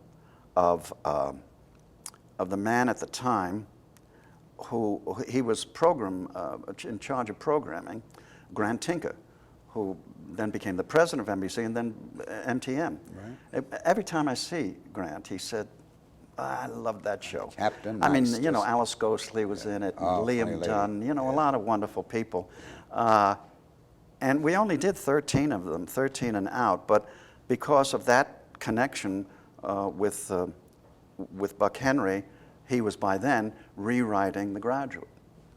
of the man at the time he was in charge of programming, Grant Tinker, who then became the president of NBC and then MTM. Right. Every time I see Grant, he said, I love that show. Captain I mean, Nice, you know, Alice Ghostley was in it, Liam Dunn, you know, a lot of wonderful people. And we only did 13 of them, 13 and out, but because of that connection with Buck Henry, he was by then rewriting The Graduate.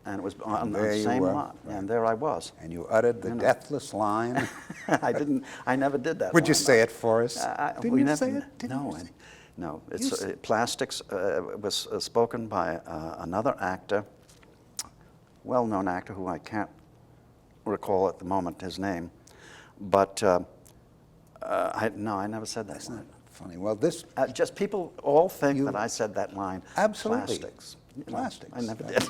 And it was on the same lot. Right. And there I was. And you uttered the deathless line. I never did that. Would you say it for us? Didn't you say it? No. Plastics was spoken by another actor, well-known actor who I can't recall at the moment his name. But I never said that. Isn't that funny? Well, this... just people all think that I said that line. Absolutely. Plastics. Plastics. I never did.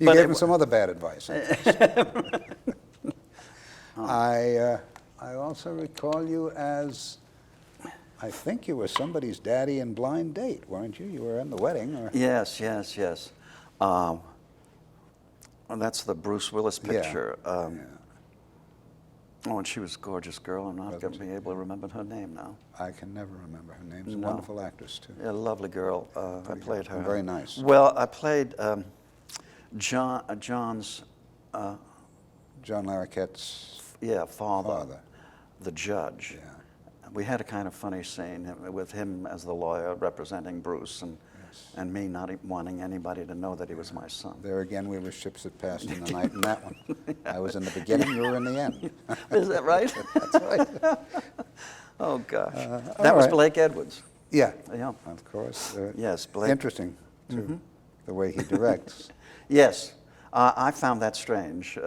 You But gave it him some other bad advice. I also recall you as, I think you were somebody's daddy in Blind Date, weren't you? You were in the wedding. Or... Yes, yes, yes. And that's the Bruce Willis picture. Yeah. Oh, and she was a gorgeous girl. I'm not going to be able to remember her name now. I can never remember her name. She's a wonderful actress, too. Yeah, a lovely girl. I played her. Very nice. Well, I played John's... John Larroquette's father, the judge. Yeah. We had a kind of funny scene with him as the lawyer representing Bruce, and me not wanting anybody to know that he was my son. There again, we were ships that passed in the night in that one. I was in the beginning, you were in the end. Is that right? That's right. Oh, gosh. That was Blake Edwards. Yeah, Yeah. of course. Yes, Blake. Interesting, too, the way he directs. Yes. I found that strange.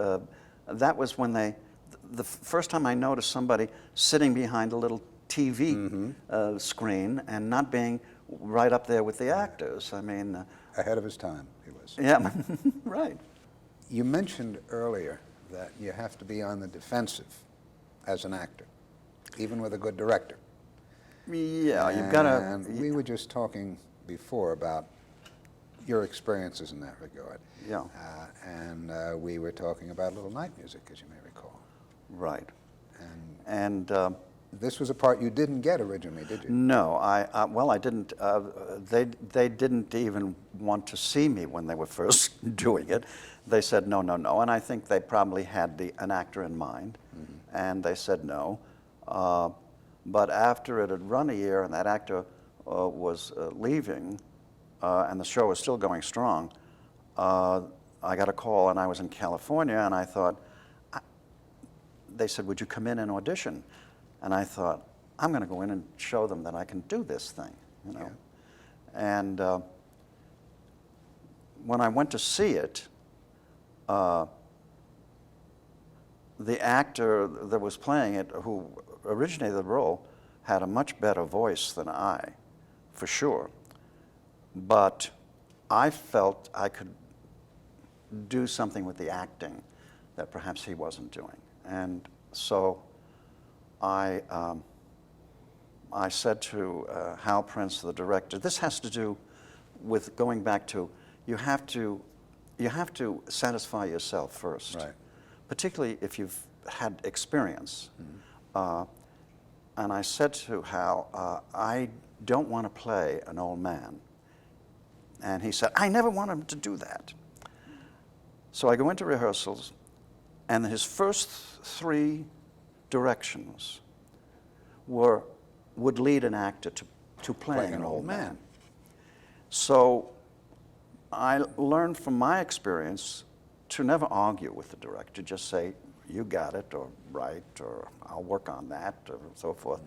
That was when the first time I noticed somebody sitting behind a little TV screen and not being right up there with the actors. I mean... Ahead of his time, he was. Yeah, right. You mentioned earlier that you have to be on the defensive as an actor, even with a good director. Yeah, you've got to... And we were just talking before about your experiences in that regard. Yeah. And we were talking about Little Night Music, as you may recall. Right. And And this was a part you didn't get originally, did you? no, well, I didn't. They didn't even want to see me when they were first doing it. They said no, no, no, and I think they probably had an actor in mind, and they said no. But after it had run a year and that actor was leaving, and the show was still going strong, I got a call, and I was in California, and I thought, they said, would you come in and audition? And I thought, I'm going to go in and show them that I can do this thing, you know. Yeah. And when I went to see it, the actor that was playing it, who originated the role, had a much better voice than I, for sure. But I felt I could do something with the acting that perhaps he wasn't doing. And so I said to Hal Prince, the director, this has to do with going back to, you have to satisfy yourself first, right. Particularly if you've had experience. And I said to Hal, I don't want to play an old man. And he said, I never wanted to do that. So I go into rehearsals, and his first 3 directions would lead an actor to playing an old man. So I learned from my experience to never argue with the director, just say, you got it, or right, or I'll work on that, or so forth.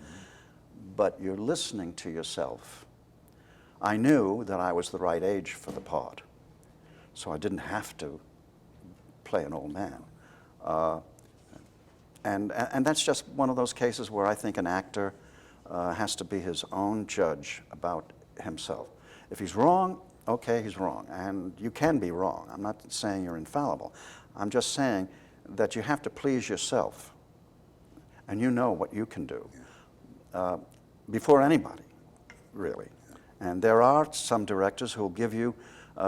But you're listening to yourself. I knew that I was the right age for the part, so I didn't have to play an old man. And that's just one of those cases where I think an actor has to be his own judge about himself. If he's wrong, okay, he's wrong, and you can be wrong. I'm not saying you're infallible. I'm just saying that you have to please yourself, and you know what you can do before anybody, really. And there are some directors who will give you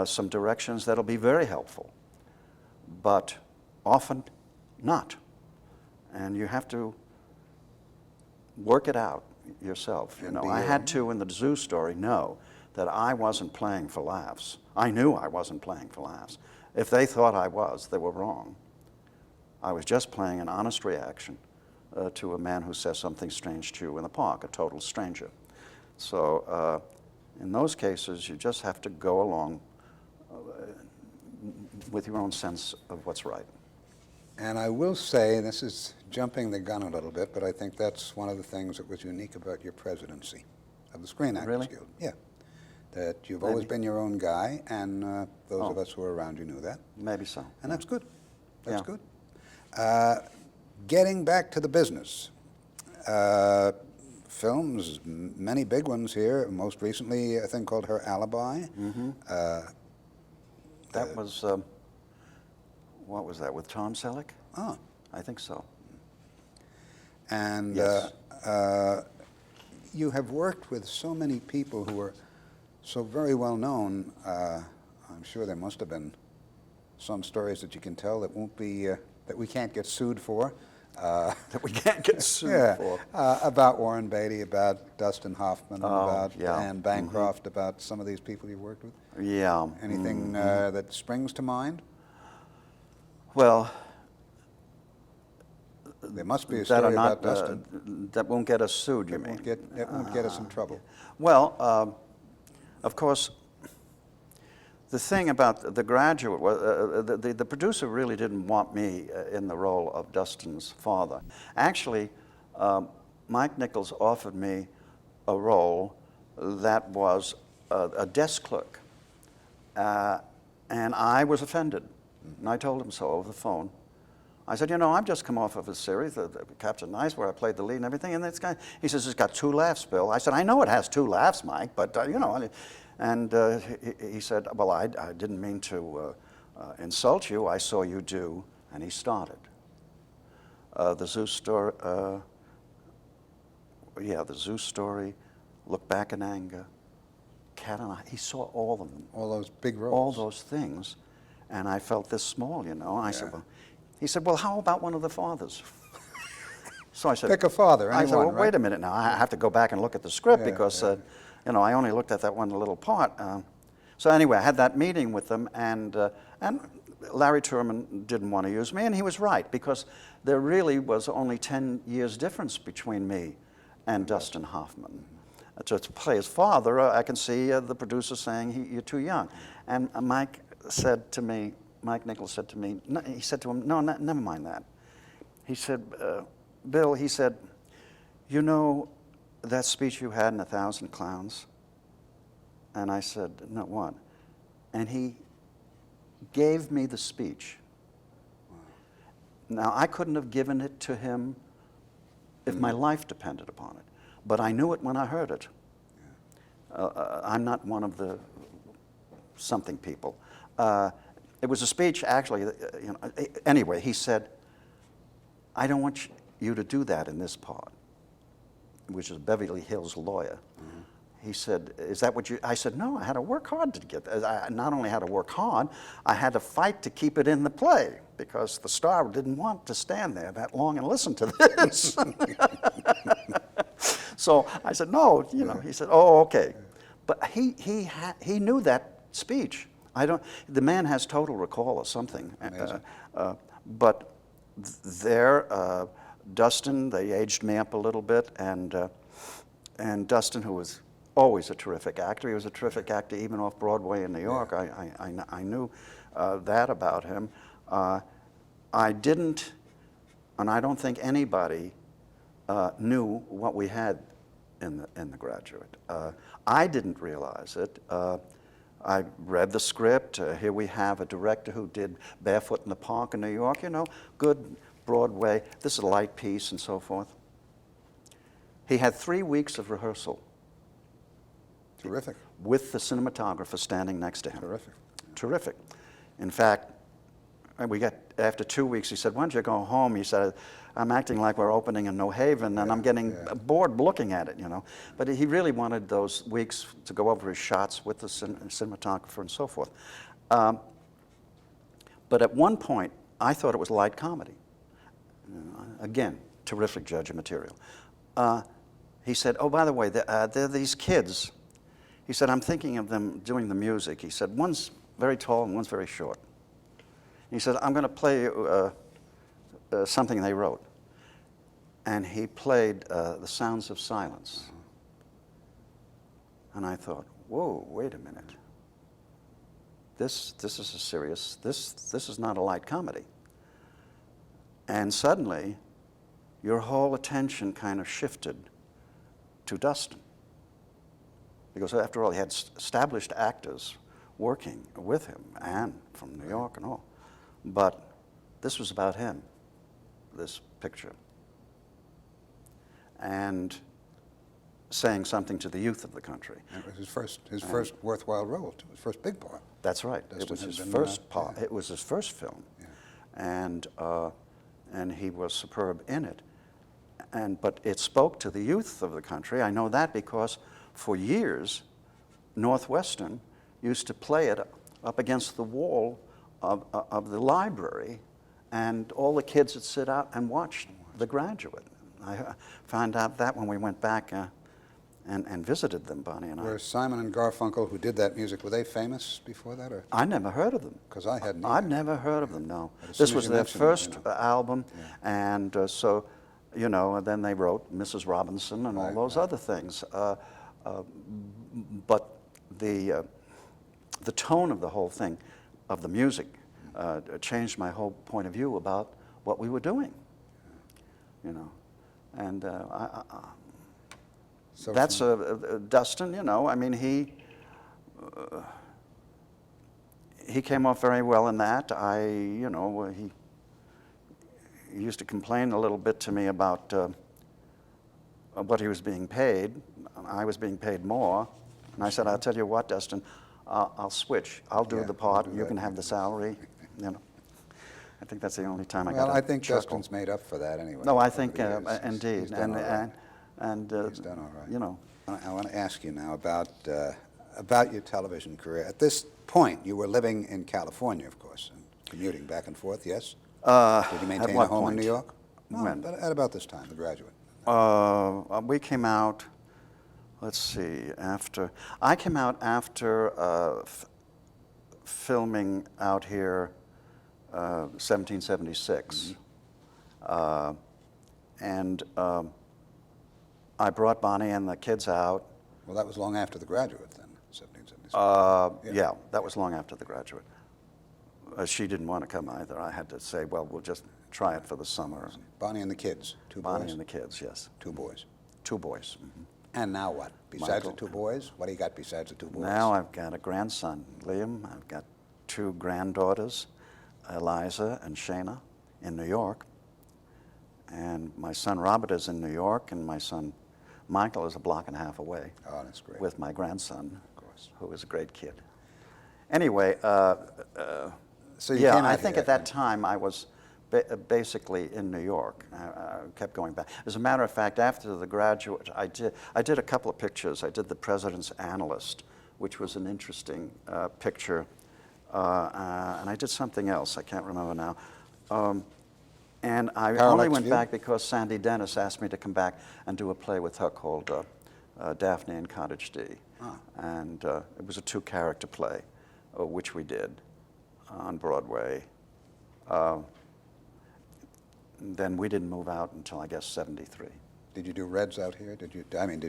some directions that'll be very helpful, but often not. And you have to work it out yourself. You know, I had to, in the zoo story, know that I wasn't playing for laughs. I knew I wasn't playing for laughs. If they thought I was, they were wrong. I was just playing an honest reaction to a man who says something strange to you in the park, a total stranger. So in those cases, you just have to go along with your own sense of what's right. And I will say, this is jumping the gun a little bit, but I think that's one of the things that was unique about your presidency of the Screen Actors Guild. Yeah, that you've always been your own guy, and those of us who were around you knew that. Maybe so. And that's good. That's good. Getting back to the business, films, many big ones here, most recently a thing called Her Alibi, That was, what was that, with Tom Selleck? Oh. I think so. And Yes. You have worked with so many people who are so very well known. I'm sure there must have been some stories that you can tell that won't be, that we can't get sued for. That we can't get sued Yeah, for. about Warren Beatty, about Dustin Hoffman, about yeah. Anne Bancroft, about some of these people you worked with. Yeah. Anything that springs to mind? Well, There must be a that story are not, about Dustin. that won't get us sued, you That mean? won't get us in trouble. Well, of course, the thing about The Graduate was the producer really didn't want me in the role of Dustin's father. Actually, Mike Nichols offered me a role that was a desk clerk, and I was offended, and I told him so over the phone. I said, you know, I've just come off of a series, the Captain Nice, where I played the lead and everything, and this guy, he says, it's got 2 laughs, Bill. I said, I know it has 2 laughs, Mike, but, you know, and he said, well, I didn't mean to insult you. I saw you do, and he started. The Zeus story, the Zeus story, Look Back in Anger, Cat and I, he saw all of them. All those big roles. All those things, and I felt this small, you know. I said, well, he said, well, how about one of the fathers? So I said, pick a father, anyone, I said, well, right? wait a minute now. I have to go back and look at the script because, you know, I only looked at that one little part. So anyway, I had that meeting with them, and Larry Turman didn't want to use me, and he was right, because there really was only 10 years difference between me and Dustin Hoffman. To play his father, I can see the producer saying, you're too young. And Mike said to me, Mike Nichols said to me, no, he said to him, no, never mind that. He said, Bill, he said, you know that speech you had in 1,000 Clowns? And I said, no, what? And he gave me the speech. Now, I couldn't have given it to him if my life depended upon it, but I knew it when I heard it. I'm not one of the something people. It was a speech, actually, you know, anyway, he said, I don't want you to do that in this part, which is Beverly Hills lawyer. He said, is that what you, I said, no, I had to work hard to get that. I not only had to work hard, I had to fight to keep it in the play, because the star didn't want to stand there that long and listen to this. So I said, no, you know, he said, oh, okay. But he knew that speech. The man has total recall or something. But there, Dustin, they aged me up a little bit, and Dustin, who was always a terrific actor, he was a terrific actor even off-Broadway in New York. I knew that about him. I didn't, and I don't think anybody knew what we had in the Graduate. I didn't realize it. I read the script. Here we have a director who did Barefoot in the Park in New York, you know, good Broadway. This is a light piece and so forth. He had 3 weeks of rehearsal. Terrific. With the cinematographer standing next to him. Terrific. Terrific. In fact, after 2 weeks, he said, why don't you go home? He said, I'm acting like we're opening in New Haven, and I'm getting bored looking at it, you know. But he really wanted those weeks to go over his shots with the cinematographer and so forth. But at one point, I thought it was light comedy. Again, terrific judge of material. He said, oh, by the way, there are these kids. He said, I'm thinking of them doing the music. He said, one's very tall and one's very short. He said, I'm going to play something they wrote. And he played The Sounds of Silence. And I thought, whoa, wait a minute. This is a serious, this is not a light comedy. And suddenly, your whole attention kind of shifted to Dustin. Because after all, he had established actors working with him, and from New York and all. But this was about him, this picture. And saying something to the youth of the country. It was his first worthwhile role, too, his first big part. That's right. It was his first part. It was his first film, and he was superb in it. But it spoke to the youth of the country. I know that because for years, Northwestern used to play it up against the wall of the library, and all the kids would sit out and watch The Graduate. I found out that when we went back and visited them, Bonnie and I. Were Simon and Garfunkel, who did that music, were they famous before that? Or? I never heard of them. Because I hadn't. I'd never heard of them, no. This was their first album, and so, you know, and then they wrote Mrs. Robinson and all those other things. But the tone of the whole thing, of the music, changed my whole point of view about what we were doing, you know. And so that's Dustin, you know, I mean, he came off very well in that. You know, he used to complain a little bit to me about what he was being paid. I was being paid more. And I said, I'll tell you what, Dustin, I'll switch. I'll do the part, and you can have the salary, you know. I think that's the only time I got Well, I think chuckle. Dustin's made up for that anyway. No, I think, He's indeed. done all right. He's done all right. You know. I want to ask you now about your television career. At this point, you were living in California, of course, and commuting back and forth, yes? Did you maintain a home in New York? No, When? but at about this time, The Graduate. We came out, let's see, I came out after filming out here 1776. And I brought Bonnie and the kids out. Well, that was long after The Graduate, then, 1776. Yeah, that was long after The Graduate. She didn't want to come either. I had to say, well, we'll just try it for the summer. Bonnie and the kids, two boys? Bonnie and the kids, yes. Two boys. Two boys. Mm-hmm. And now what? Besides Michael. the two boys, what do you got besides the two boys? Now I've got a grandson, Liam. I've got two granddaughters, Eliza and Shayna, in New York. And my son Robert is in New York, and my son Michael is a block and a half away. Oh, that's great. With my grandson, Of course. who is a great kid. Anyway, So you yeah, came out I think here, at that time I was basically in New York. I kept going back. As a matter of fact, after The Graduate, I did a couple of pictures. I did The President's Analyst, which was an interesting picture, and I did something else. I can't remember now. And I only went back because Sandy Dennis asked me to come back and do a play with her called Daphne and Cottage D. And it was a two-character play, which we did on Broadway. Then we didn't move out until, I guess, 73. Did you do Reds out here?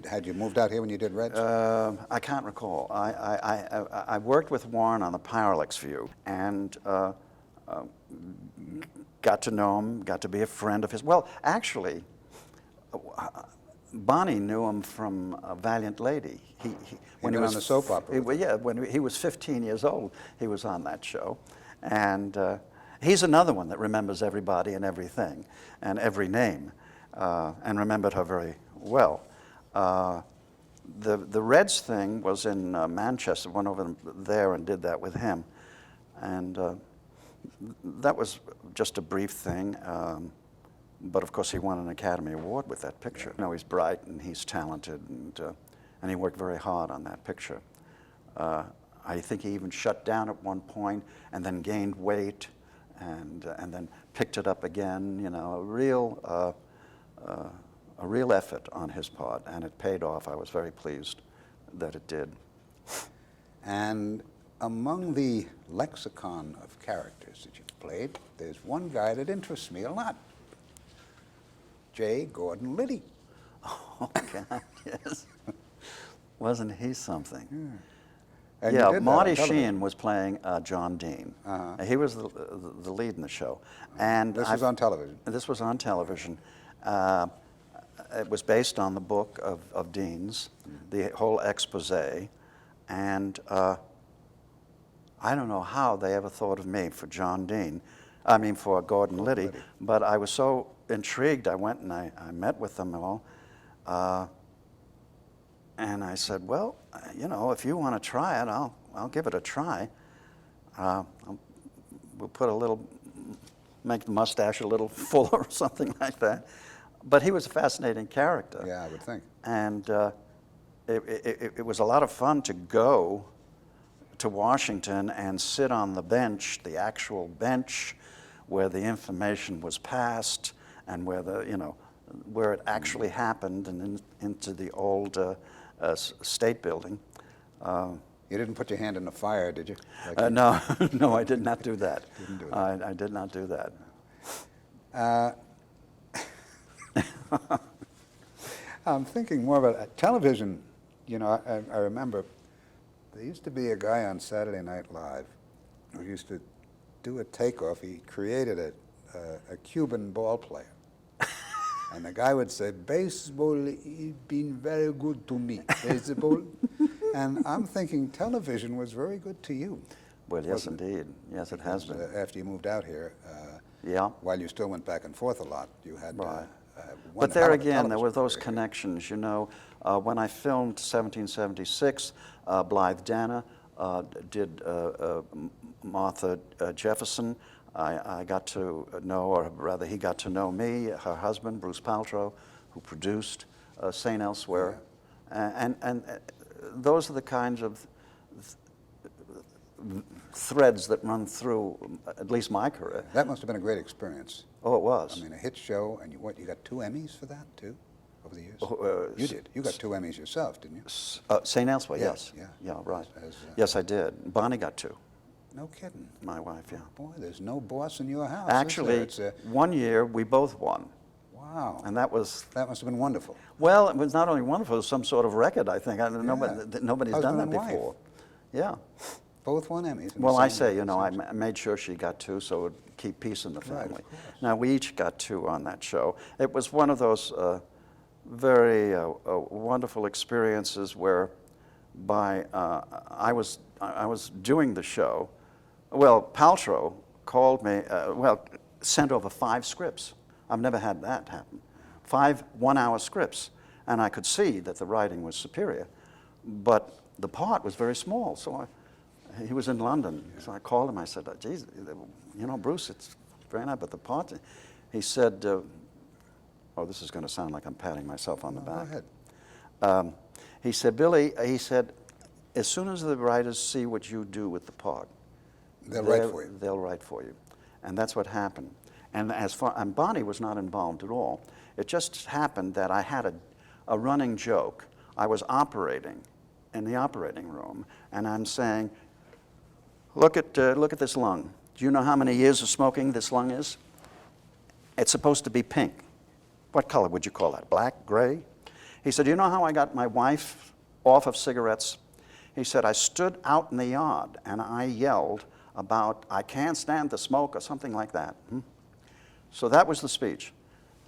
Had you moved out here when you did Reds? I can't recall. I worked with Warren on the Parallax View, and got to know him, got to be a friend of his. Well, actually, Bonnie knew him from Valiant Lady. When he was on the soap opera. When he was 15 years old, he was on that show. And he's another one that remembers everybody and everything and every name, and remembered her very well. The Reds thing was in Manchester. Went over there and did that with him. And that was just a brief thing, but of course he won an Academy Award with that picture. You know, he's bright and he's talented, and he worked very hard on that picture. I think he even shut down at one point and then gained weight and then picked it up again. You know, a real effort on his part, and it paid off. I was very pleased that it did. And among the lexicon of characters that you've played, there's one guy that interests me a lot. J. Gordon Liddy. Oh, God, yes. Wasn't he something? And yeah, you did Marty that on television. Sheen was playing John Dean. He was the lead in the show. And This was on television. This was on television. It was based on the book of Dean's, the whole expose. And I don't know how they ever thought of me for John Dean. I mean, for Gordon Liddy. But I was so intrigued. I went and I met with them all. And I said, well, you know, if you want to try it, I'll give it a try. We'll put a little, make the mustache a little fuller or something like that. But he was a fascinating character. Yeah, I would think. And it was a lot of fun to go to Washington and sit on the bench, the actual bench, where the information was passed and where where it actually happened, and into the old state building. You didn't put your hand in the fire, did you? No, no, I did not do that. Didn't do that. I did not do that. I'm thinking more about television. You know, I remember there used to be a guy on Saturday Night Live who used to do a takeoff. He created a Cuban ball player. And the guy would say, baseball has been very good to me. Baseball. And I'm thinking television was very good to you. Well, yes, indeed. Yes, it has been. After you moved out here, yeah. While you still went back and forth a lot, you had right. one But there hell of a again, there were television those career. connections. You know, when I filmed 1776, Blythe Danner did Martha Jefferson. I got to know, or rather he got to know me, her husband, Bruce Paltrow, who produced St. Elsewhere. Yeah. And those are the kinds of threads that run through at least my career. That must have been a great experience. Oh, it was. I mean, a hit show, and you got 2 Emmys for that, too, over the years? You did. You got 2 Emmys yourself, didn't you? St. Elsewhere, Yes, yes. yeah. Yeah, right. Yes, I did. Bonnie got 2. No kidding. My wife, yeah. Boy, there's no boss in your house. Actually, one year we both won. Wow. And that must have been wonderful. Well, it was not only wonderful, it was some sort of record, I think. Nobody's done that before. Yeah. Both won Emmys. Well, I say, you know, I made sure she got 2 so it would keep peace in the family. Right, of course. Now, we each got 2 on that show. It was one of those very wonderful experiences where I was doing the show. Well, Paltrow called me, sent over 5 scripts. I've never had that happen. 5 one-hour scripts. And I could see that the writing was superior. But the part was very small, so he was in London. So I called him, I said, geez, you know, Bruce, it's very nice, but the part, he said, oh, this is going to sound like I'm patting myself on the back. Go ahead. He said, Billy, he said, as soon as the writers see what you do with the part, they'll write for you. They'll write for you. And that's what happened. And Bonnie was not involved at all. It just happened that I had a running joke. I was operating in the operating room, and I'm saying, look at this lung. Do you know how many years of smoking this lung is? It's supposed to be pink. What color would you call that? Black, gray? He said, do you know how I got my wife off of cigarettes? He said, I stood out in the yard and I yelled about, I can't stand the smoke, or something like that. So that was the speech.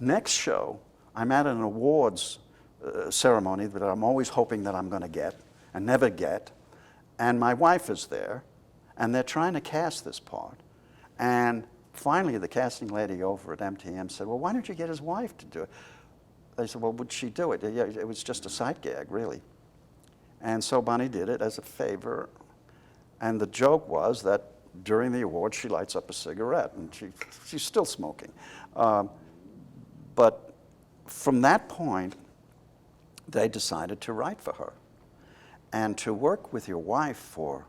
Next show, I'm at an awards ceremony that I'm always hoping that I'm going to get and never get. And my wife is there, and they're trying to cast this part. And finally, the casting lady over at MTM said, well, why don't you get his wife to do it? They said, well, would she do it? Yeah, it was just a sight gag, really. And so Bonnie did it as a favor. And the joke was that during the award, she lights up a cigarette, and she's still smoking. But from that point, they decided to write for her. And to work with your wife for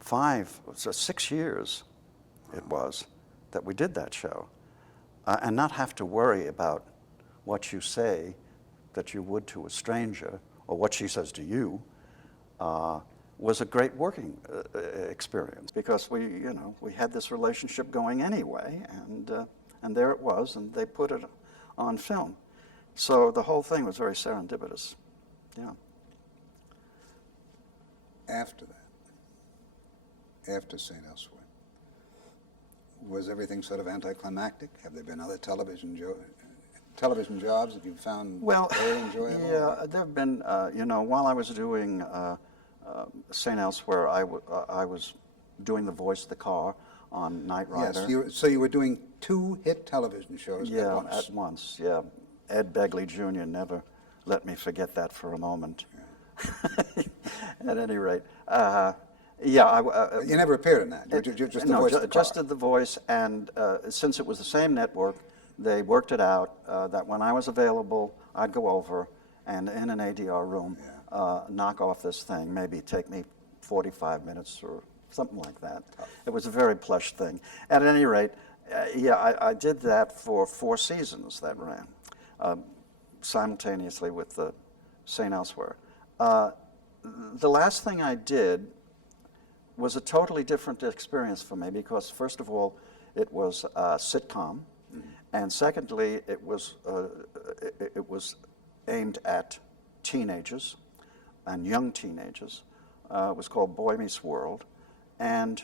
6 years, it was, that we did that show, and not have to worry about what you say that you would to a stranger, or what she says to you, was a great working experience, because we had this relationship going anyway, and there it was, and they put it on film. So the whole thing was very serendipitous. Yeah. After that, after St. Elsewhere, was everything sort of anticlimactic? Have there been other television jobs that you found very enjoyable? Yeah, there have been, while I was doing St. Elsewhere, I was doing the voice of the car on Knight Rider. Yes, so you were doing 2 hit television shows at once. Yeah, at once, yeah. Ed Begley Jr. never let me forget that for a moment. At any rate, you never appeared in that. You're just the voice of the car. just did the voice, and since it was the same network, they worked it out that when I was available, I'd go over and in an ADR room, knock off this thing, maybe take me 45 minutes or something like that. It was a very plush thing. At any rate, I did that for 4 seasons that ran, simultaneously with the St. Elsewhere. The last thing I did was a totally different experience for me because, first of all, it was a sitcom, and secondly, it was aimed at teenagers and young teenagers. It was called Boy Meets World, and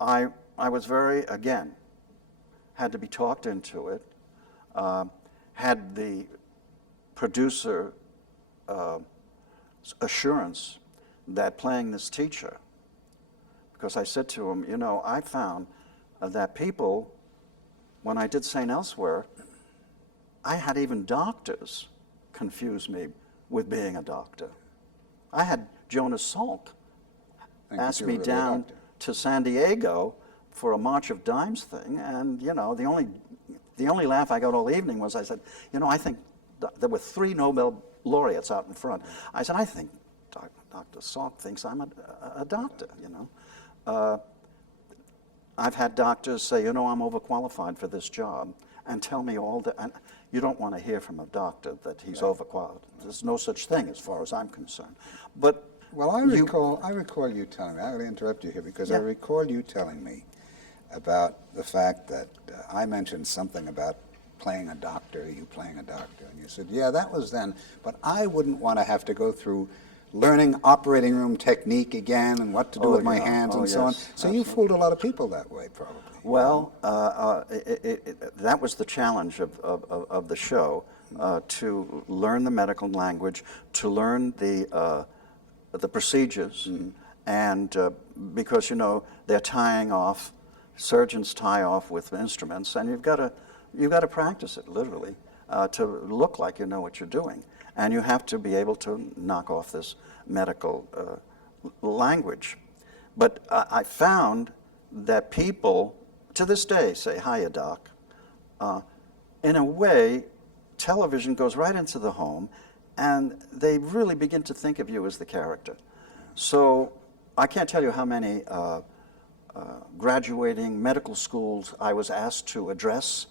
I was very, again, had to be talked into it, had the producer assurance that playing this teacher, because I said to him, you know, I found that people, when I did St. Elsewhere, I had even doctors confuse me with being a doctor. I had Jonas Salk ask me down to San Diego for a March of Dimes thing, and you know, the only laugh I got all evening was I said, you know, I think there were 3 Nobel laureates out in front. I said, I think Dr. Salk thinks I'm a doctor, you know. I've had doctors say, you know, I'm overqualified for this job, and tell me all the, and you don't want to hear from a doctor that he's overqualified. There's no such thing as far as I'm concerned. But well, I recall you telling me, I'm going to interrupt you here because I recall you telling me about the fact that I mentioned something about playing a doctor, you playing a doctor, and you said, yeah, that was then, but I wouldn't want to have to go through learning operating room technique again and what to do with my hands and so on. So absolutely. You fooled a lot of people that way, probably. Well, that was the challenge of the show, to learn the medical language, to learn the procedures, and because, you know, they're tying off, surgeons tie off with instruments, and you've got to practice it, literally, to look like you know what you're doing. And you have to be able to knock off this medical language. But I found that people, to this day, say, hiya, doc. In a way, television goes right into the home, and they really begin to think of you as the character. So I can't tell you how many graduating medical schools I was asked to address,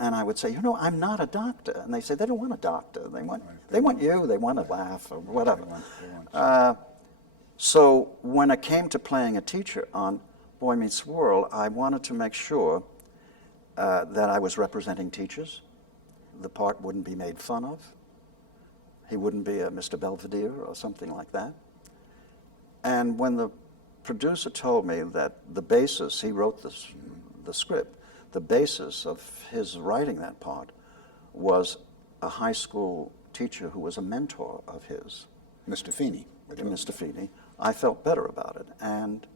and I would say, you know, I'm not a doctor. And they say, they don't want a doctor. They want you, they want to laugh, or whatever. So when it came to playing a teacher on Boy Meets World, I wanted to make sure that I was representing teachers. The part wouldn't be made fun of. He wouldn't be a Mr. Belvedere or something like that. And when the producer told me that the basis, he wrote the script, the basis of his writing that part was a high school teacher who was a mentor of his. Mr. Feeney. Mr. Feeney. I felt better about it. And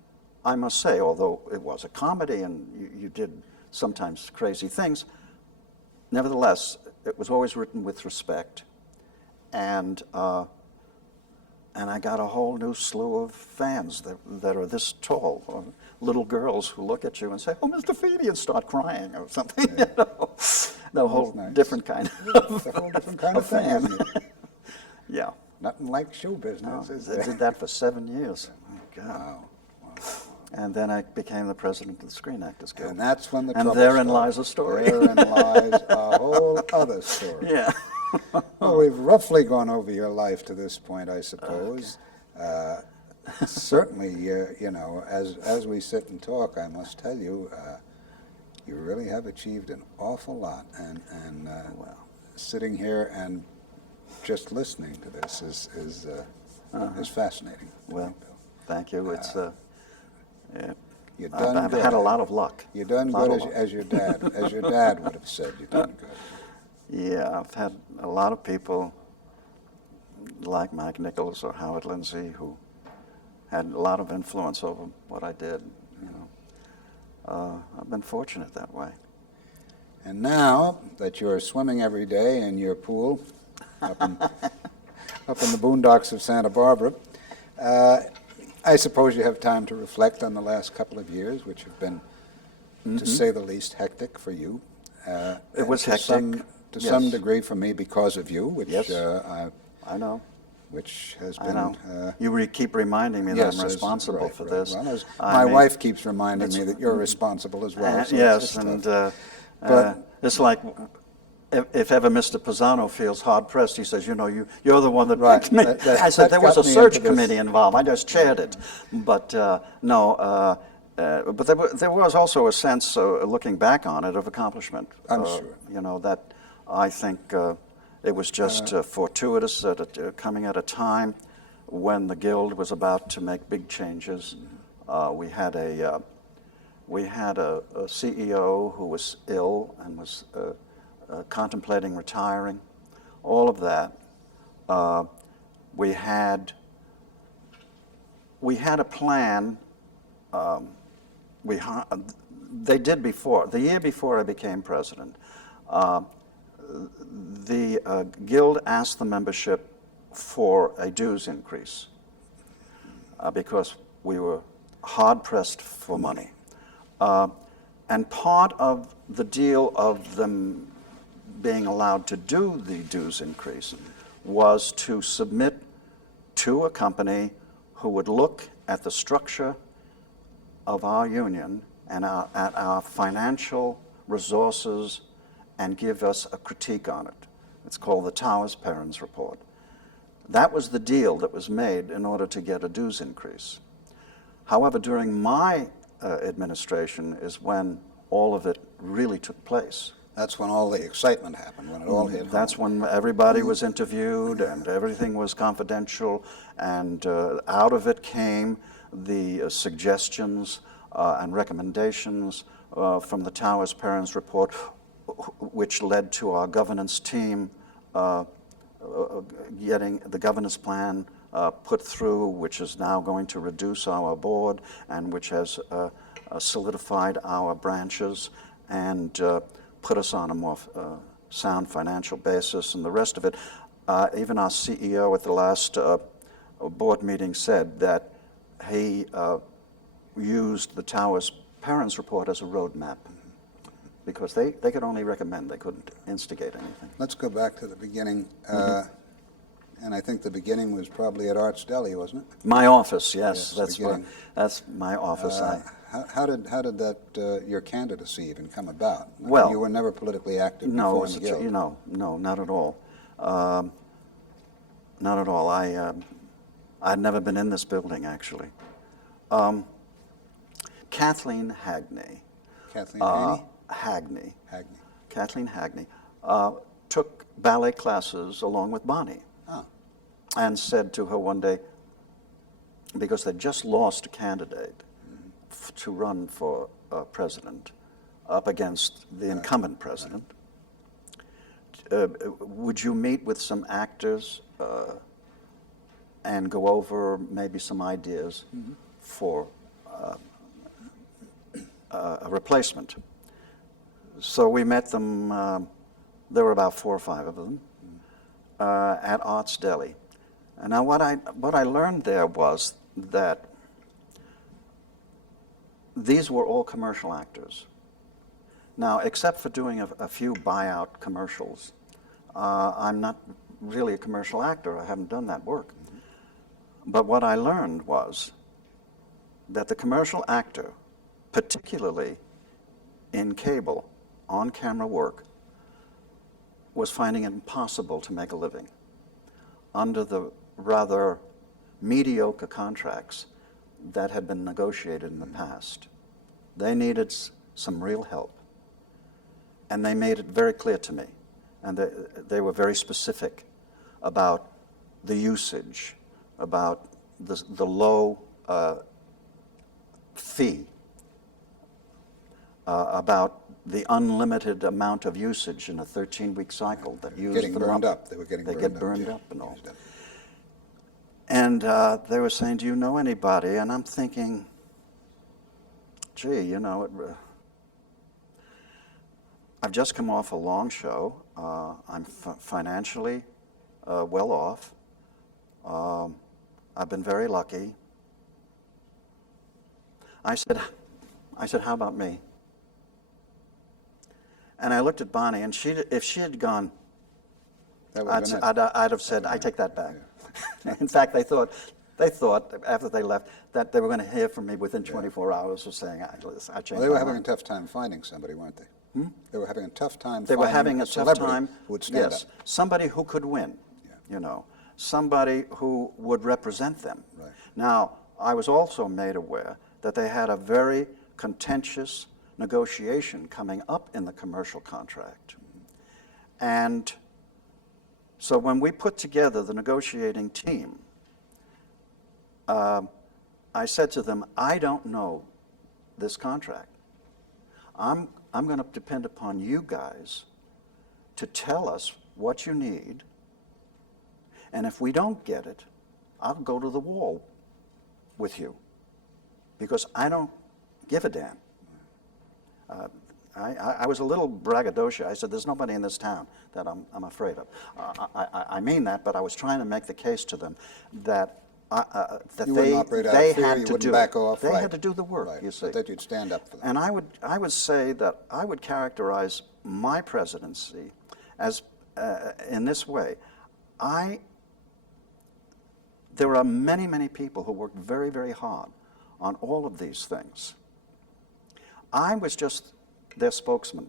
I must say, although it was a comedy and you did sometimes crazy things, nevertheless, it was always written with respect. And I got a whole new slew of fans that are this tall, little girls who look at you and say, "Oh, Mr. Feeney," and start crying or something. Yeah. You know, the whole different kind of a whole different kind of fan. Yeah. Nothing like show business. No, I did that for 7 years. Oh, my God. Wow. And then I became the president of the Screen Actors Guild. And that's when the trouble started. And therein lies a story. Therein lies a whole other story. Yeah. Well, we've roughly gone over your life to this point, I suppose. Okay. Certainly, you know, as we sit and talk, I must tell you, you really have achieved an awful lot. And sitting here and just listening to this is fascinating. Well, thank you. It's you've done I've good. Had a lot of luck. You've done good, as your dad would have said. You've done good. Yeah, I've had a lot of people like Mike Nichols or Howard Lindsay who had a lot of influence over what I did. You know, I've been fortunate that way. And now that you're swimming every day in your pool up in the boondocks of Santa Barbara. I suppose you have time to reflect on the last couple of years, which have been, to say the least, hectic for you. It was hectic. To some degree for me because of you, which I know. Which has been... you keep reminding me that I'm responsible for this. Well, my wife keeps reminding me that you're responsible as well. So yes, but it's like if ever Mr. Pisano feels hard-pressed, he says, you know, you're the one that... Right. I said, there was a search committee involved. I just chaired it. But no, but there was also a sense, looking back on it, of accomplishment. I'm sure. You know, that I think... it was just fortuitous coming at a time when the Guild was about to make big changes. We had a CEO who was ill and was contemplating retiring. All of that. We had a plan. They did before the year before I became president. The Guild asked the membership for a dues increase because we were hard-pressed for money. And part of the deal of them being allowed to do the dues increase was to submit to a company who would look at the structure of our union and at our financial resources and give us a critique on it. It's called the Towers Perrins Report. That was the deal that was made in order to get a dues increase. However, during my administration is when all of it really took place. That's when all the excitement happened, when it all hit home. That's when everybody was interviewed and everything was confidential, and out of it came the suggestions and recommendations from the Towers Perrins Report, which led to our governance team getting the governance plan put through, which is now going to reduce our board and which has solidified our branches and put us on a more sound financial basis and the rest of it. Even our CEO at the last board meeting said that he used the Towers Perrins Report as a roadmap, because they could only recommend, they couldn't instigate anything. Let's go back to the beginning. And I think the beginning was probably at Arts Deli, wasn't it? My office, yes. That's my office. How did that your candidacy even come about? Well, you were never politically active before in the Guild. No, not at all. Not at all. I'd never been in this building, actually. Kathleen Hagney. Kathleen Haney? Hagney. Hagney. Kathleen Hagney took ballet classes along with Bonnie, and said to her one day, because they just lost a candidate to run for president up against the incumbent president, would you meet with some actors and go over maybe some ideas for a replacement? So we met them, there were about 4 or 5 of them, at Arts Deli. And now what I learned there was that these were all commercial actors. Now, except for doing a few buyout commercials, I'm not really a commercial actor. I haven't done that work. But what I learned was that the commercial actor, particularly in cable, on-camera work, was finding it impossible to make a living under the rather mediocre contracts that had been negotiated in the past. They needed some real help. And they made it very clear to me, and they were very specific about the usage, about the low fee, about the unlimited amount of usage in a 13-week cycle that used getting burned up. They were getting burned up. They get burned up and all. And they were saying, do you know anybody? And I'm thinking, gee, you know, I've just come off a long show. I'm financially well off. I've been very lucky. I said, how about me? And I looked at Bonnie, and if she had gone, I'd have said, I take that back. Yeah. In fact, they thought after they left that they were going to hear from me within 24 hours of saying, I changed my mind. Well, they were having a tough time finding somebody, weren't they? They were having a tough time They were finding having a a tough celebrity time, who would stand yes, up. somebody who could win, you know, somebody who would represent them. Right. Now, I was also made aware that they had a very contentious negotiation coming up in the commercial contract. And so when we put together the negotiating team, I said to them, I don't know this contract. I'm going to depend upon you guys to tell us what you need, and if we don't get it, I'll go to the wall with you, because I don't give a damn. I was a little braggadocious. I said, there's nobody in this town that I'm afraid of. I mean that, but I was trying to make the case to them that they had to do back off. They had to do the work, right. you see. But that you'd stand up for them. And I would say that I would characterize my presidency as in this way. There are many, many people who worked very, very hard on all of these things. I was just their spokesman,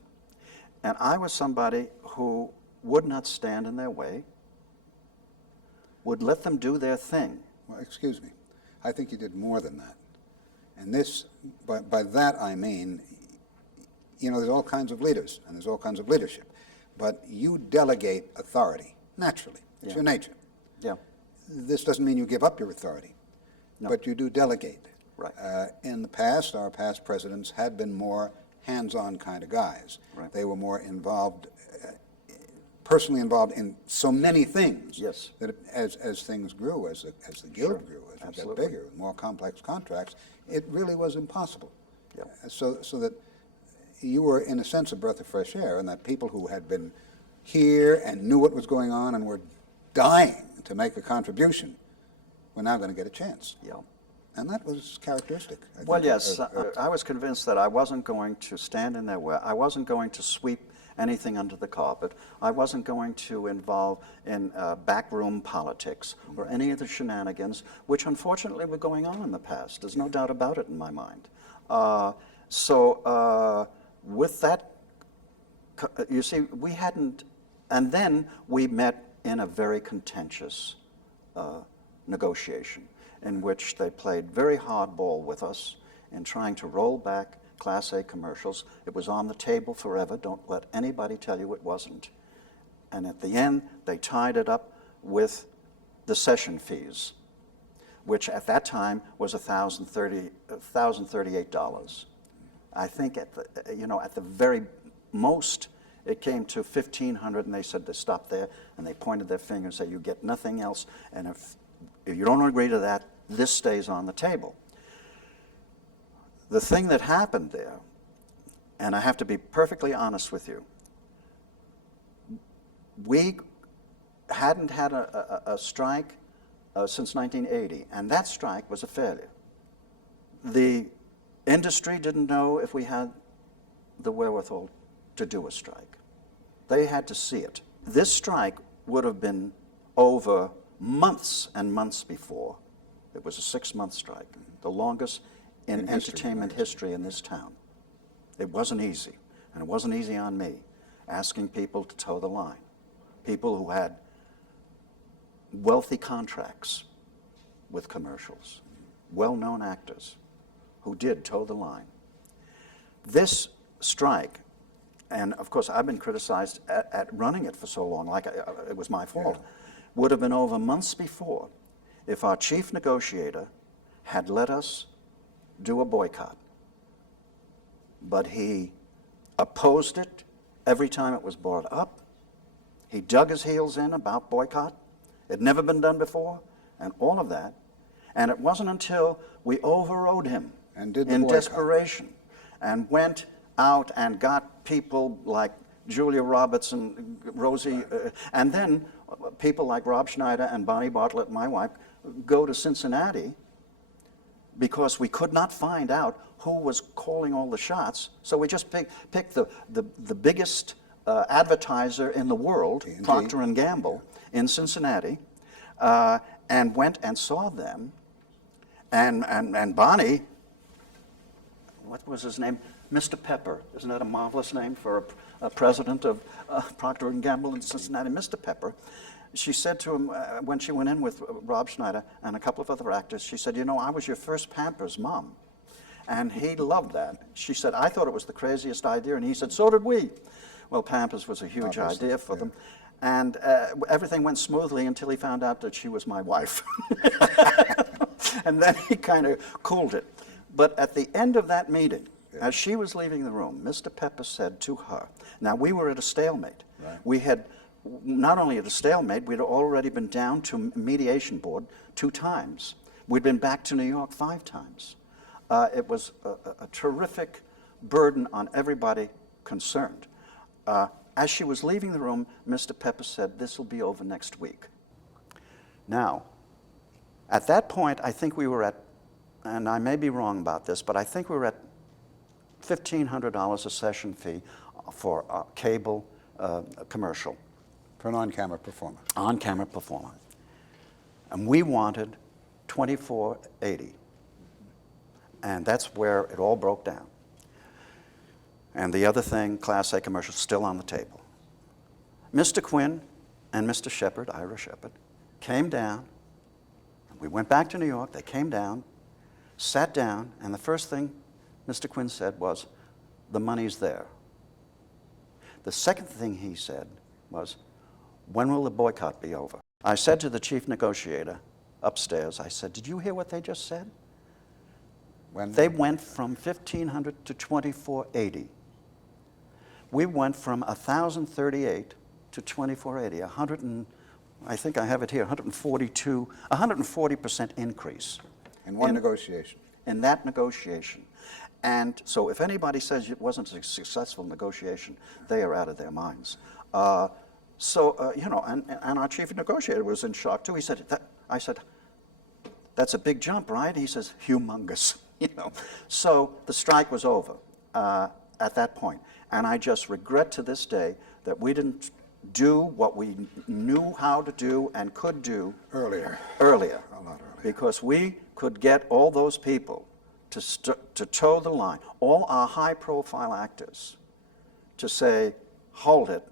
and I was somebody who would not stand in their way, would let them do their thing. Well, excuse me. I think you did more than that. And this, by that I mean, you know, there's all kinds of leaders and there's all kinds of leadership, but you delegate authority naturally. It's your nature. Yeah. This doesn't mean you give up your authority, but you do delegate. Right. In the past, our past presidents had been more hands-on kind of guys. Right. They were more involved, personally involved in so many things. Yes. That as things grew, as the guild grew, as it got bigger, more complex contracts, it really was impossible. Yeah. So that you were, in a sense, a breath of fresh air, and that people who had been here and knew what was going on and were dying to make a contribution were now going to get a chance. Yeah. And that was characteristic. Well, yes, I was convinced that I wasn't going to stand in their way. I wasn't going to sweep anything under the carpet. I wasn't going to involve in backroom politics or any of the shenanigans, which unfortunately were going on in the past. There's no doubt about it in my mind. With that, you see, we hadn't, and then we met in a very contentious negotiation, in which they played very hardball with us in trying to roll back Class A commercials. It was on the table forever. Don't let anybody tell you it wasn't. And at the end, they tied it up with the session fees, which at that time was $1,038. I think at the very most, it came to $1,500, and they said to stop there, and they pointed their finger and said, you get nothing else, and if you don't agree to that, this stays on the table. The thing that happened there, and I have to be perfectly honest with you, we hadn't had a strike since 1980, and that strike was a failure. The industry didn't know if we had the wherewithal to do a strike. They had to see it. This strike would have been over months and months before. It was a 6-month strike, the longest in entertainment history in this town. It wasn't easy, and it wasn't easy on me, asking people to toe the line. People who had wealthy contracts with commercials, well-known actors who did toe the line. This strike, and of course I've been criticized at running it for so long, like it was my fault, would have been over months before if our chief negotiator had let us do a boycott. But he opposed it every time it was brought up. He dug his heels in about boycott. It had never been done before, and all of that. And it wasn't until we overrode him and did the in boycott. desperation and went out and got people like Julia Roberts and Rosie, and then people like Rob Schneider and Bonnie Bartlett, my wife, go to Cincinnati because we could not find out who was calling all the shots. So we just picked the biggest advertiser in the world, P&G. Procter & Gamble, in Cincinnati, and went and saw them. And Bonnie, what was his name? Mr. Pepper. Isn't that a marvelous name for a president of Procter & Gamble in Cincinnati? Mr. Pepper. She said to him, when she went in with Rob Schneider and a couple of other actors, she said, you know, I was your first Pampers mom. And he loved that. She said, I thought it was the craziest idea. And he said, so did we. Well, Pampers was a huge idea for them. And everything went smoothly until he found out that she was my wife. And then he kind of cooled it. But at the end of that meeting, as she was leaving the room, Mr. Pepper said to her, now we were at a stalemate. Right. We had, not only at a stalemate, we'd already been down to mediation board 2 times. We'd been back to New York 5 times. It was a terrific burden on everybody concerned. As she was leaving the room, Mr. Pepper said, this will be over next week. Now, at that point, I think we were at, and I may be wrong about this, but I think we were at $1,500 a session fee for a cable commercial. For an on-camera performer. On-camera performer. And we wanted $2,480. And that's where it all broke down. And the other thing, Class A commercial, still on the table. Mr. Quinn and Mr. Shepard, Ira Shepard, came down. We went back to New York. They came down, sat down, and the first thing Mr. Quinn said was, the money's there. The second thing he said was, when will the boycott be over? I said to the chief negotiator upstairs, I said, did you hear what they just said? When? They went from $1,500 to $2,480. We went from $1,038 to $2,480, I think I have it here, 140% increase. In one negotiation? In that negotiation. And so if anybody says it wasn't a successful negotiation, they are out of their minds. You know, and our chief negotiator was in shock too. He said, I said, that's a big jump, right? He says, humongous, you know. So the strike was over at that point. And I just regret to this day that we didn't do what we knew how to do and could do earlier. A lot earlier. Because we could get all those people to toe the line, all our high-profile actors, to say, hold it.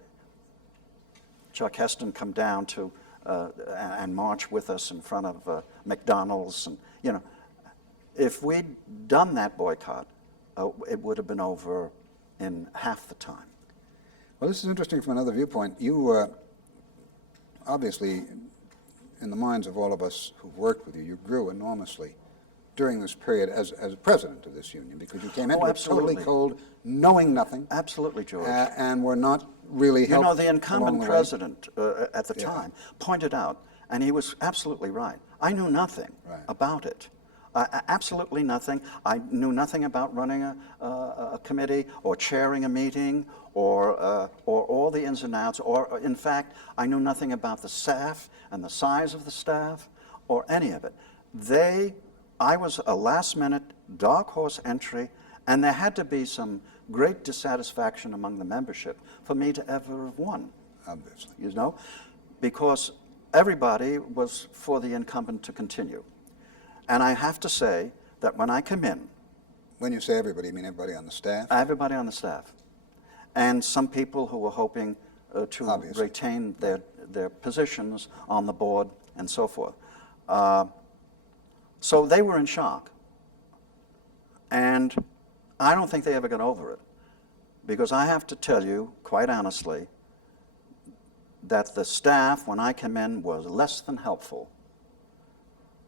Chuck Heston come down to and march with us in front of McDonald's, and you know, if we'd done that boycott, it would have been over in half the time. Well, this is interesting from another viewpoint. You obviously, in the minds of all of us who've worked with you, you grew enormously during this period as president of this union, because you came into it totally cold, knowing nothing. Absolutely, George. And were not really helped. You know, the incumbent president at the time pointed out, and he was absolutely right, I knew nothing about it. Absolutely nothing. I knew nothing about running a committee or chairing a meeting or all the ins and outs, or in fact, I knew nothing about the staff and the size of the staff or any of it. I was a last-minute dark horse entry, and there had to be some great dissatisfaction among the membership for me to ever have won. Obviously. You know, because everybody was for the incumbent to continue. And I have to say that when I come in... When you say everybody, you mean everybody on the staff? Everybody on the staff. And some people who were hoping to Obviously. retain their positions on the board and so forth. So they were in shock. And I don't think they ever got over it. Because I have to tell you, quite honestly, that the staff, when I came in, was less than helpful.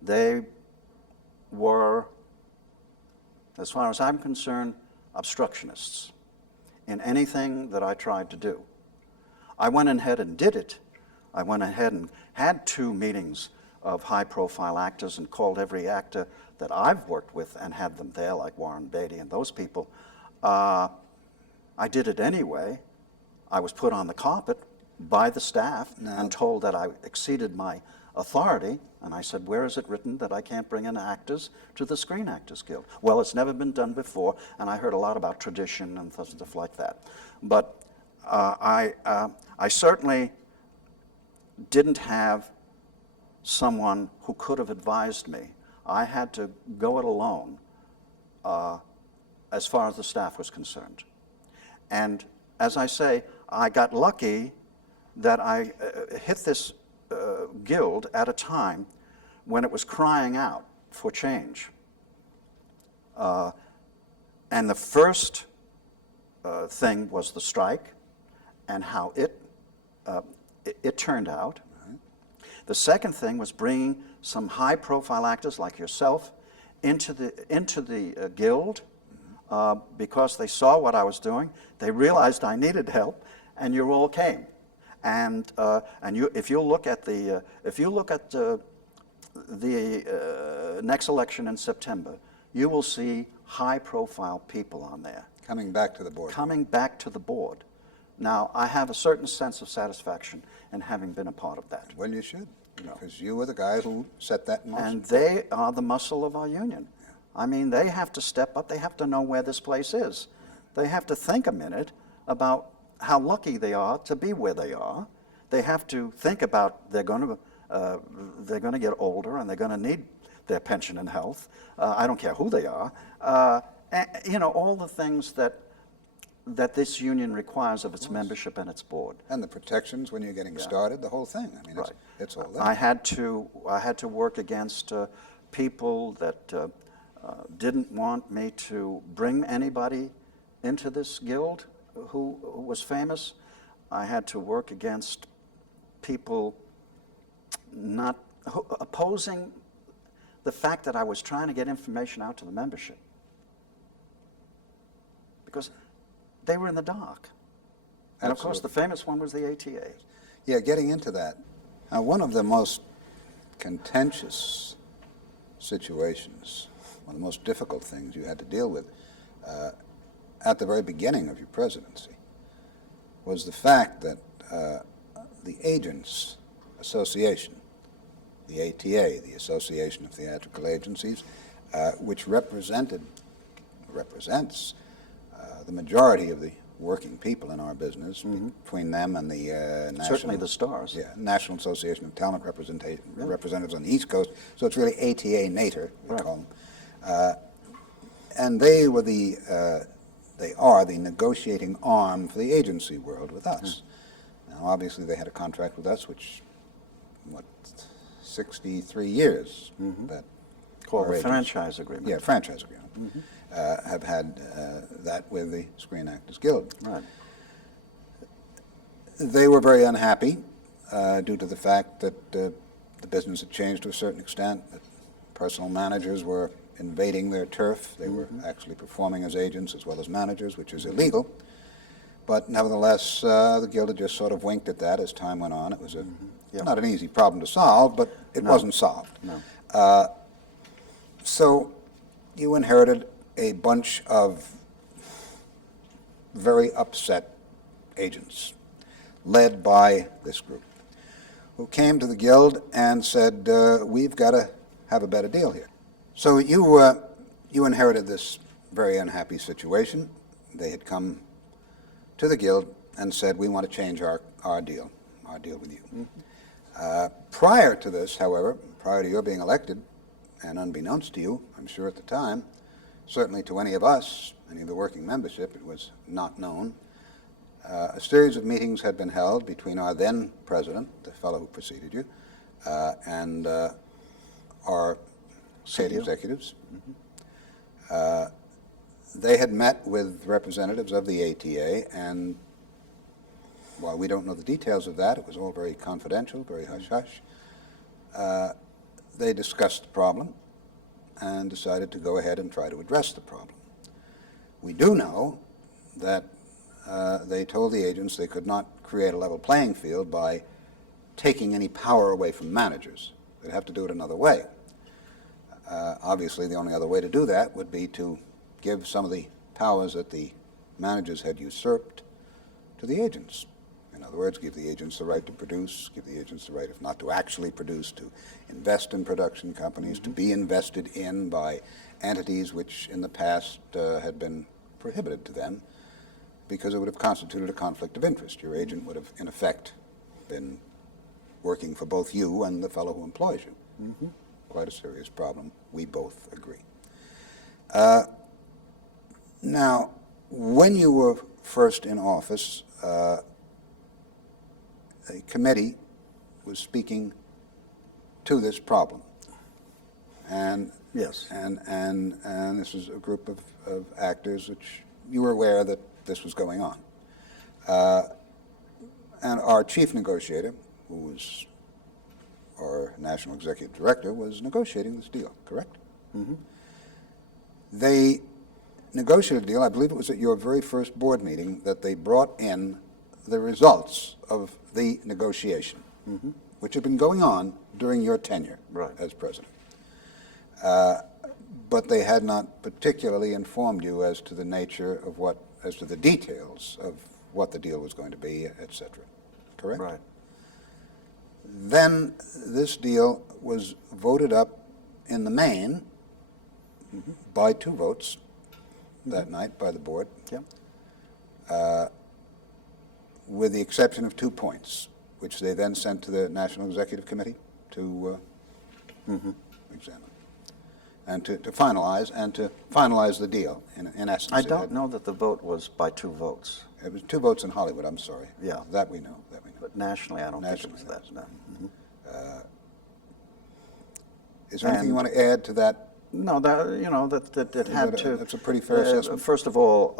They were, as far as I'm concerned, obstructionists in anything that I tried to do. I went ahead and did it. I went ahead and had 2 meetings of high-profile actors and called every actor that I've worked with and had them there, like Warren Beatty and those people. I did it anyway. I was put on the carpet by the staff No. and told that I exceeded my authority. And I said, where is it written that I can't bring in actors to the Screen Actors Guild? Well, it's never been done before, and I heard a lot about tradition and stuff like that. But I certainly didn't have someone who could have advised me. I had to go it alone as far as the staff was concerned. And as I say, I got lucky that I hit this guild at a time when it was crying out for change. And the first thing was the strike and how it turned out. The second thing was bringing some high-profile actors like yourself into the guild because they saw what I was doing. They realized I needed help, and you all came. And if you look at the next election in September, you will see high-profile people on there. Coming back to the board. Coming back to the board. Now, I have a certain sense of satisfaction in having been a part of that. Well, you should, because you were the guy who set that in motion. And they are the muscle of our union. Yeah. I mean, they have to step up. They have to know where this place is. They have to think a minute about how lucky they are to be where they are. They have to think about they're going to get older and they're going to need their pension and health. I don't care who they are. And, all the things that this union requires of its membership and its board. And the protections when you're getting started, the whole thing. I mean, right. It's all there. I had to work against people that didn't want me to bring anybody into this guild who was famous. I had to work against people opposing the fact that I was trying to get information out to the membership. Because they were in the dark. And of course, the famous one was the ATA. Yeah, getting into that. One of the most contentious situations, one of the most difficult things you had to deal with at the very beginning of your presidency was the fact that the Agents Association, the ATA, the Association of Theatrical Agencies, which represents the majority of the working people in our business, between them and the certainly the stars. Yeah, National Association of Talent Representatives on the East Coast. So it's really ATA Nater, we call them. And they are the negotiating arm for the agency world with us. Now, obviously, they had a contract with us, which 63 years. That called the franchise agreement. Yeah, franchise agreement. Have had that with the Screen Actors Guild. Right. They were very unhappy due to the fact that the business had changed to a certain extent, that personal managers were invading their turf. They were actually performing as agents as well as managers, which is illegal. But nevertheless, the Guild had just sort of winked at that as time went on. It was not an easy problem to solve, but it wasn't solved. No. So you inherited a bunch of very upset agents, led by this group, who came to the Guild and said, we've got to have a better deal here. So you inherited this very unhappy situation. They had come to the Guild and said, we want to change our deal with you. Prior to this, however, prior to your being elected, and unbeknownst to you, I'm sure at the time, certainly to any of us, any of the working membership, it was not known. A series of meetings had been held between our then president, the fellow who preceded you, and our state executives. They had met with representatives of the ATA, and while we don't know the details of that, it was all very confidential, very hush-hush. They discussed the problem and decided to go ahead and try to address the problem. We do know that they told the agents they could not create a level playing field by taking any power away from managers. They'd have to do it another way. Obviously, the only other way to do that would be to give some of the powers that the managers had usurped to the agents. In other words, give the agents the right to produce, give the agents the right, if not to actually produce, to invest in production companies, to be invested in by entities which in the past had been prohibited to them because it would have constituted a conflict of interest. Your agent would have, in effect, been working for both you and the fellow who employs you. Quite a serious problem. We both agree. Now, when you were first in office, a committee was speaking to this problem. And yes. And this was a group of actors which you were aware that this was going on. And our chief negotiator, who was our national executive director, was negotiating this deal, correct? They negotiated a deal. I believe it was at your very first board meeting that they brought in the results of the negotiation, which had been going on during your tenure as president. But they had not particularly informed you as to the nature of as to the details of what the deal was going to be, et cetera. Correct? Right. Then this deal was voted up in the main by 2 votes that night by the board, with the exception of 2 points, which they then sent to the National Executive Committee to examine and to finalize the deal. In essence, I don't know that the vote was by 2 votes. It was 2 votes in Hollywood. I'm sorry. Yeah, that we know. But nationally, I don't think it was that. No. Is there anything you want to add to that? No, that it had to. That's a pretty fair assessment. First of all,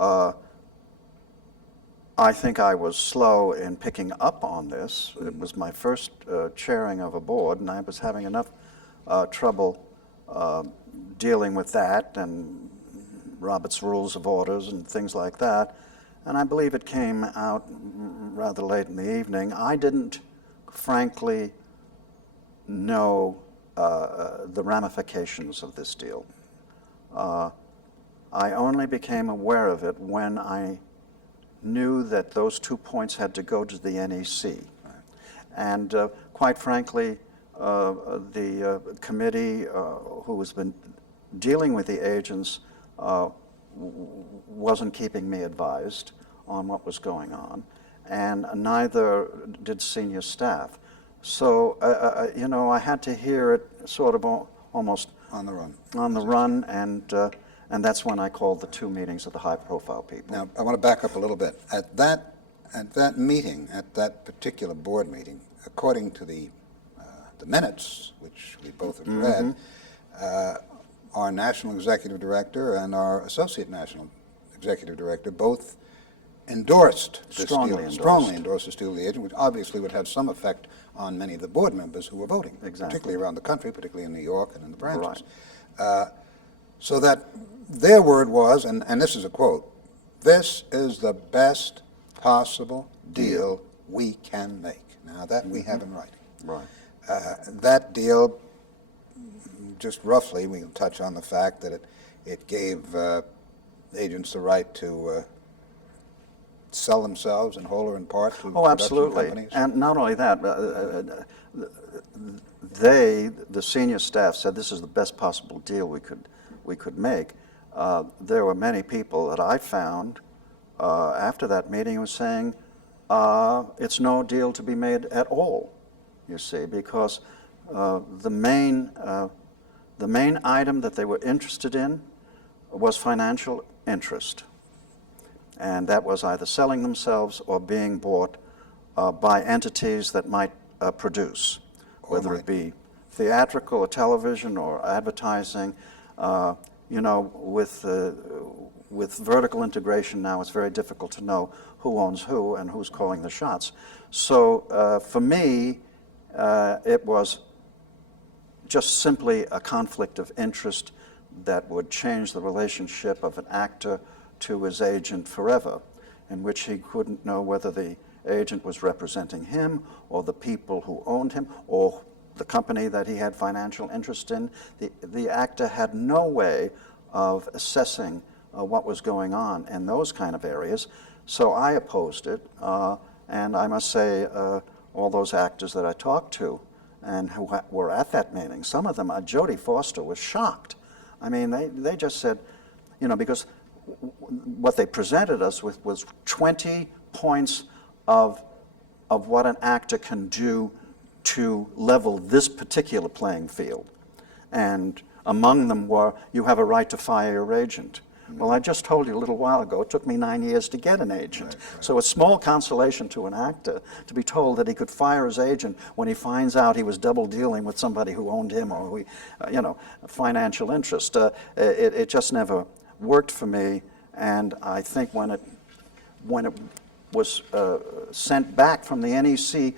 I think I was slow in picking up on this. It was my first chairing of a board, and I was having enough trouble dealing with that and Robert's Rules of Orders and things like that. And I believe it came out rather late in the evening. I didn't, frankly, know the ramifications of this deal. I only became aware of it when I knew that those 2 points had to go to the NEC. And quite frankly, the committee who has been dealing with the agents wasn't keeping me advised on what was going on, and neither did senior staff. So, I had to hear it sort of almost on the run. On the run, and that's when I called the 2 meetings of the high-profile people. Now, I want to back up a little bit. At that meeting, at that particular board meeting, according to the minutes, which we both have read, our national executive director and our associate national executive director both endorsed this deal, strongly endorsed this deal with the agent, which obviously would have some effect on many of the board members who were voting, particularly around the country, particularly in New York and in the branches. So that their word was, and this is a quote, "This is the best possible deal we can make." Now that we have in writing. Right. That deal, just roughly, we can touch on the fact that it gave agents the right to sell themselves in whole or in part to production companies. And not only that, the senior staff said this is the best possible deal we could make. There were many people that I found after that meeting who were saying it's no deal to be made at all. You see, because the main item that they were interested in was financial interest, and that was either selling themselves or being bought by entities that might produce, whether it be theatrical or television or advertising. With vertical integration now, it's very difficult to know who owns who and who's calling the shots. So for me, it was just simply a conflict of interest that would change the relationship of an actor to his agent forever, in which he couldn't know whether the agent was representing him or the people who owned him or the company that he had financial interest in. The actor had no way of assessing what was going on in those kind of areas. So I opposed it, And I must say, all those actors that I talked to and who were at that meeting, some of them, Jodie Foster was shocked. I mean, they just said, you know, because what they presented us with was 20 points of what an actor can do to level this particular playing field. And among them were, you have a right to fire your agent. Well, I just told you a little while ago, it took me 9 years to get an agent. Right. So a small consolation to an actor to be told that he could fire his agent when he finds out he was double dealing with somebody who owned him or who, you know, financial interest. It just never worked for me. And I think when it was sent back from the NEC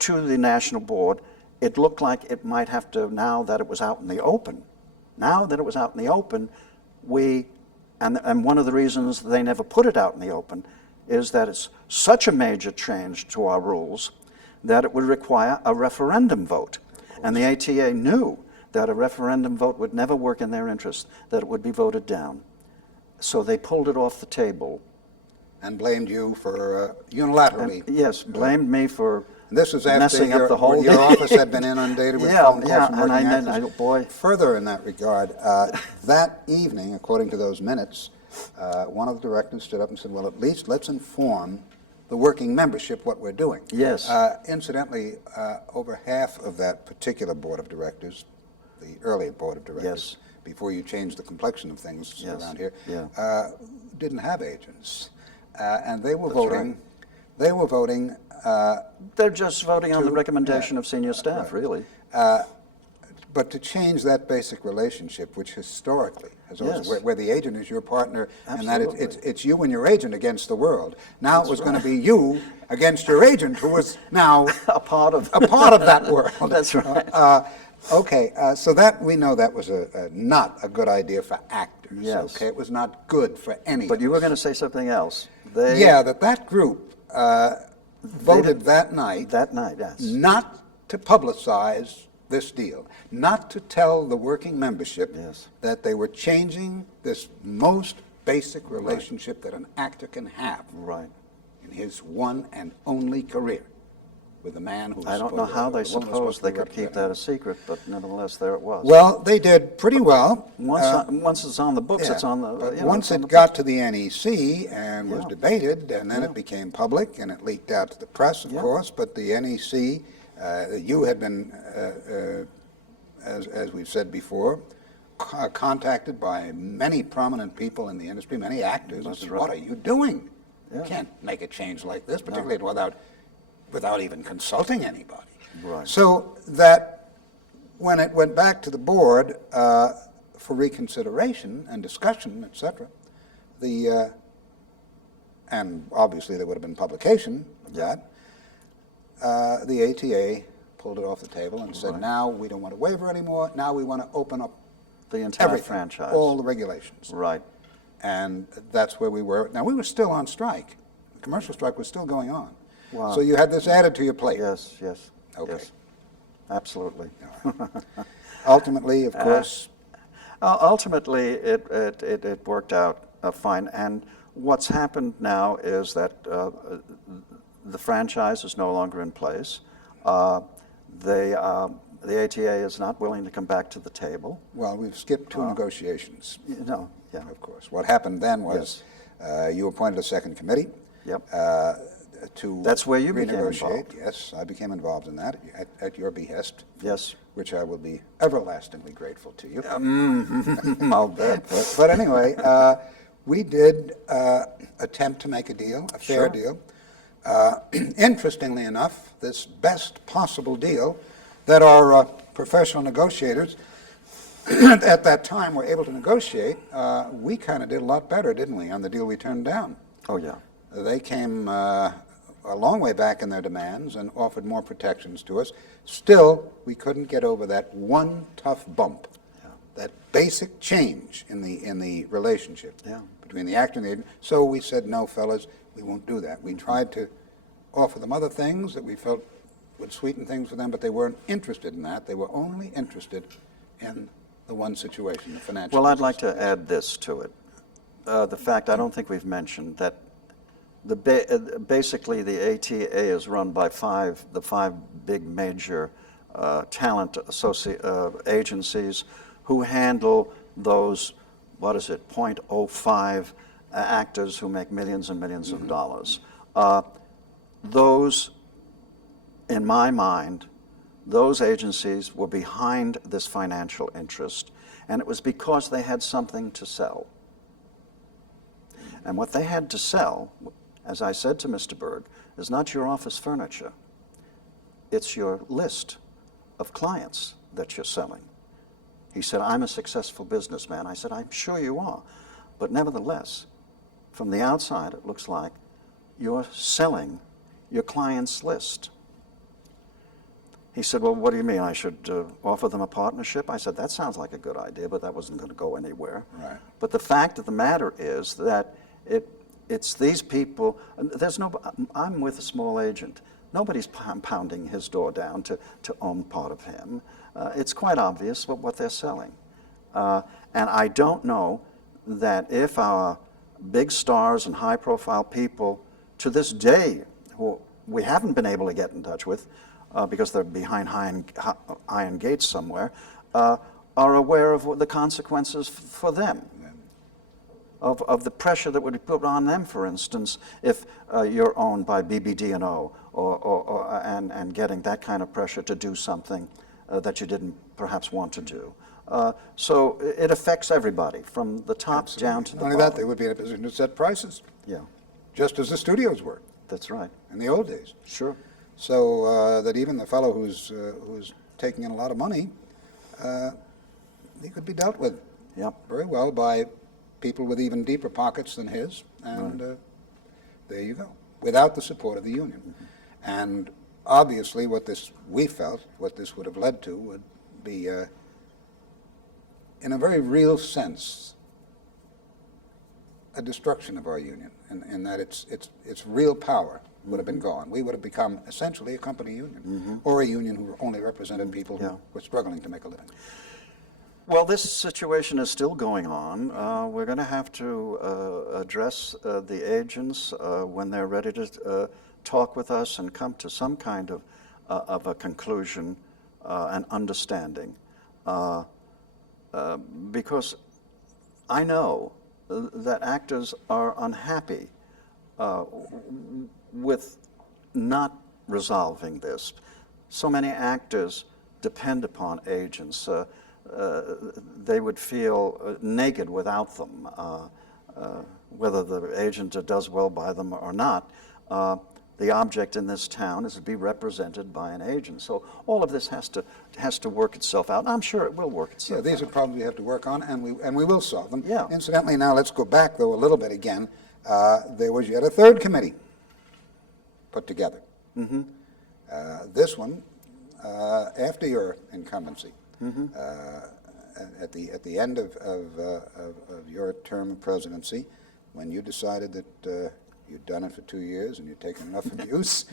to the National Board, it looked like it might have to, now that it was out in the open, and one of the reasons they never put it out in the open is that it's such a major change to our rules that it would require a referendum vote. And the ATA knew that a referendum vote would never work in their interest, that it would be voted down. So they pulled it off the table. And blamed you for unilaterally. Yes, blamed me for this was after messing up the whole your office had been inundated with phone calls from working actors. Boy. Further in that regard, that evening, according to those minutes, one of the directors stood up and said, well, at least let's inform the working membership what we're doing. Yes. Incidentally, over half of that particular board of directors, the early board of directors, yes, before you changed the complexion of things yes, around here, yeah, didn't have agents. And they were That's voting. Right. They were voting. They're just voting on the recommendation of senior staff, right, really. But to change that basic relationship, which historically has always, Yes, where the agent is your partner, absolutely, and that it's you and your agent against the world. Now That's it was right, going to be you against your agent, who was now a part of that world. That's right. Okay, so that we know that was not a good idea for actors. Yes. Okay, it was not good for any. But you were going to say something else. That group voted that night. That night, yes. Not to publicize this deal, not to tell the working membership, yes, that they were changing this most basic relationship, right, that an actor can have, right, in his one and only career with the man who's. I don't know how they supposed they could keep that a secret, but nevertheless, there it was. Well, they did pretty well. Once it's on the books, yeah, it's on the. But once it got to the NEC and was debated, and then it became public, and it leaked out to the press, of course. But the NEC, you had been, as we've said before, contacted by many prominent people in the industry, many actors. That's and said, right. What are you doing? Yeah. You can't make a change like this, particularly without even consulting anybody. Right. So that when it went back to the board for reconsideration and discussion, etc., and obviously there would have been publication of that, the ATA pulled it off the table and said, now we don't want to waiver anymore, now we want to open up the entire everything, franchise. all the regulations. Right. And that's where we were. Now, we were still on strike. The commercial strike was still going on. Wow. So you had this added to your plate. Yes, yes. Okay. Yes. Absolutely. Ultimately, of course. Ultimately, it worked out fine. And what's happened now is that the franchise is no longer in place. The ATA is not willing to come back to the table. Well, we've skipped two negotiations. No, yeah. Of course. What happened then was you appointed a second committee. Yep. To That's where you became renegotiate. involved. Yes, I became involved in that at your behest. Yes. Which I will be everlastingly grateful to you. I'll bet. But anyway, we did attempt to make a deal, a fair deal. Interestingly enough, this best possible deal that our professional negotiators at that time were able to negotiate, we kind of did a lot better, didn't we, on the deal we turned down? Oh, yeah. They came a long way back in their demands and offered more protections to us. Still, we couldn't get over that one tough bump, that basic change in the relationship between the actor and the agent. So we said, no, fellas, we won't do that. We tried to offer them other things that we felt would sweeten things for them, but they weren't interested in that. They were only interested in the one situation, the financial. Well, I'd like to add this to it. The fact, I don't think we've mentioned that basically the ATA is run by the five big major talent agencies who handle those, what is it, 0.05 actors who make millions and millions of dollars. Those, in my mind, those agencies were behind this financial interest, and it was because they had something to sell. And what they had to sell, as I said to Mr. Berg, is not your office furniture. It's your list of clients that you're selling. He said, I'm a successful businessman. I said, I'm sure you are. But nevertheless, from the outside, it looks like you're selling your client's list. He said, well, what do you mean? I should offer them a partnership? I said, that sounds like a good idea, but that wasn't going to go anywhere. Right. But the fact of the matter is that it's these people. I'm with a small agent. Nobody's pounding his door down to own part of him. It's quite obvious what they're selling. And I don't know that if our big stars and high-profile people to this day, who we haven't been able to get in touch with because they're behind iron gates somewhere, are aware of the consequences for them. Of the pressure that would be put on them, for instance, if you're owned by BBD&O and getting that kind of pressure to do something that you didn't perhaps want to do. So it affects everybody, from the top Absolutely. down to the Not only bottom. that, they would be in a position to set prices. Yeah, Just as the studios were that's right. in the old days. Sure. So that even the fellow who's taking in a lot of money, he could be dealt with Yep. very well by people with even deeper pockets than his, and there you go, without the support of the union. Mm-hmm. And obviously we felt what this would have led to would be, in a very real sense, a destruction of our union, in that its real power would have been gone. We would have become essentially a company union, or a union who only represented people who were struggling to make a living. Well, this situation is still going on. We're going to have to address the agents when they're ready to talk with us and come to some kind of a conclusion and understanding. Because I know that actors are unhappy with not resolving this. So many actors depend upon agents. They would feel naked without them, whether the agent does well by them or not. The object in this town is to be represented by an agent. So all of this has to work itself out. And I'm sure it will work itself out. Yeah, these are problems we have to work on, and we will solve them. Yeah. Incidentally, now let's go back, though, a little bit again. There was yet a third committee put together. Mm-hmm. This one, after your incumbency, at the end of your term of presidency, when you decided that you'd done it for 2 years and you'd taken enough abuse,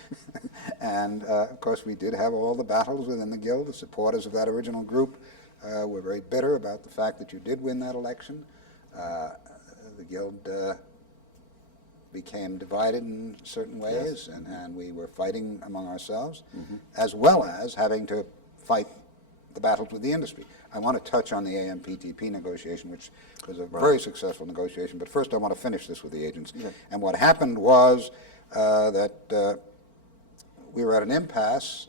and of course we did have all the battles within the Guild. The supporters of that original group were very bitter about the fact that you did win that election. The Guild became divided in certain ways, Yes. and we were fighting among ourselves, as well as having to fight the battles with the industry. I want to touch on the AMPTP negotiation, which was a very successful negotiation, but first I want to finish this with the agents. Yeah. And what happened was that we were at an impasse,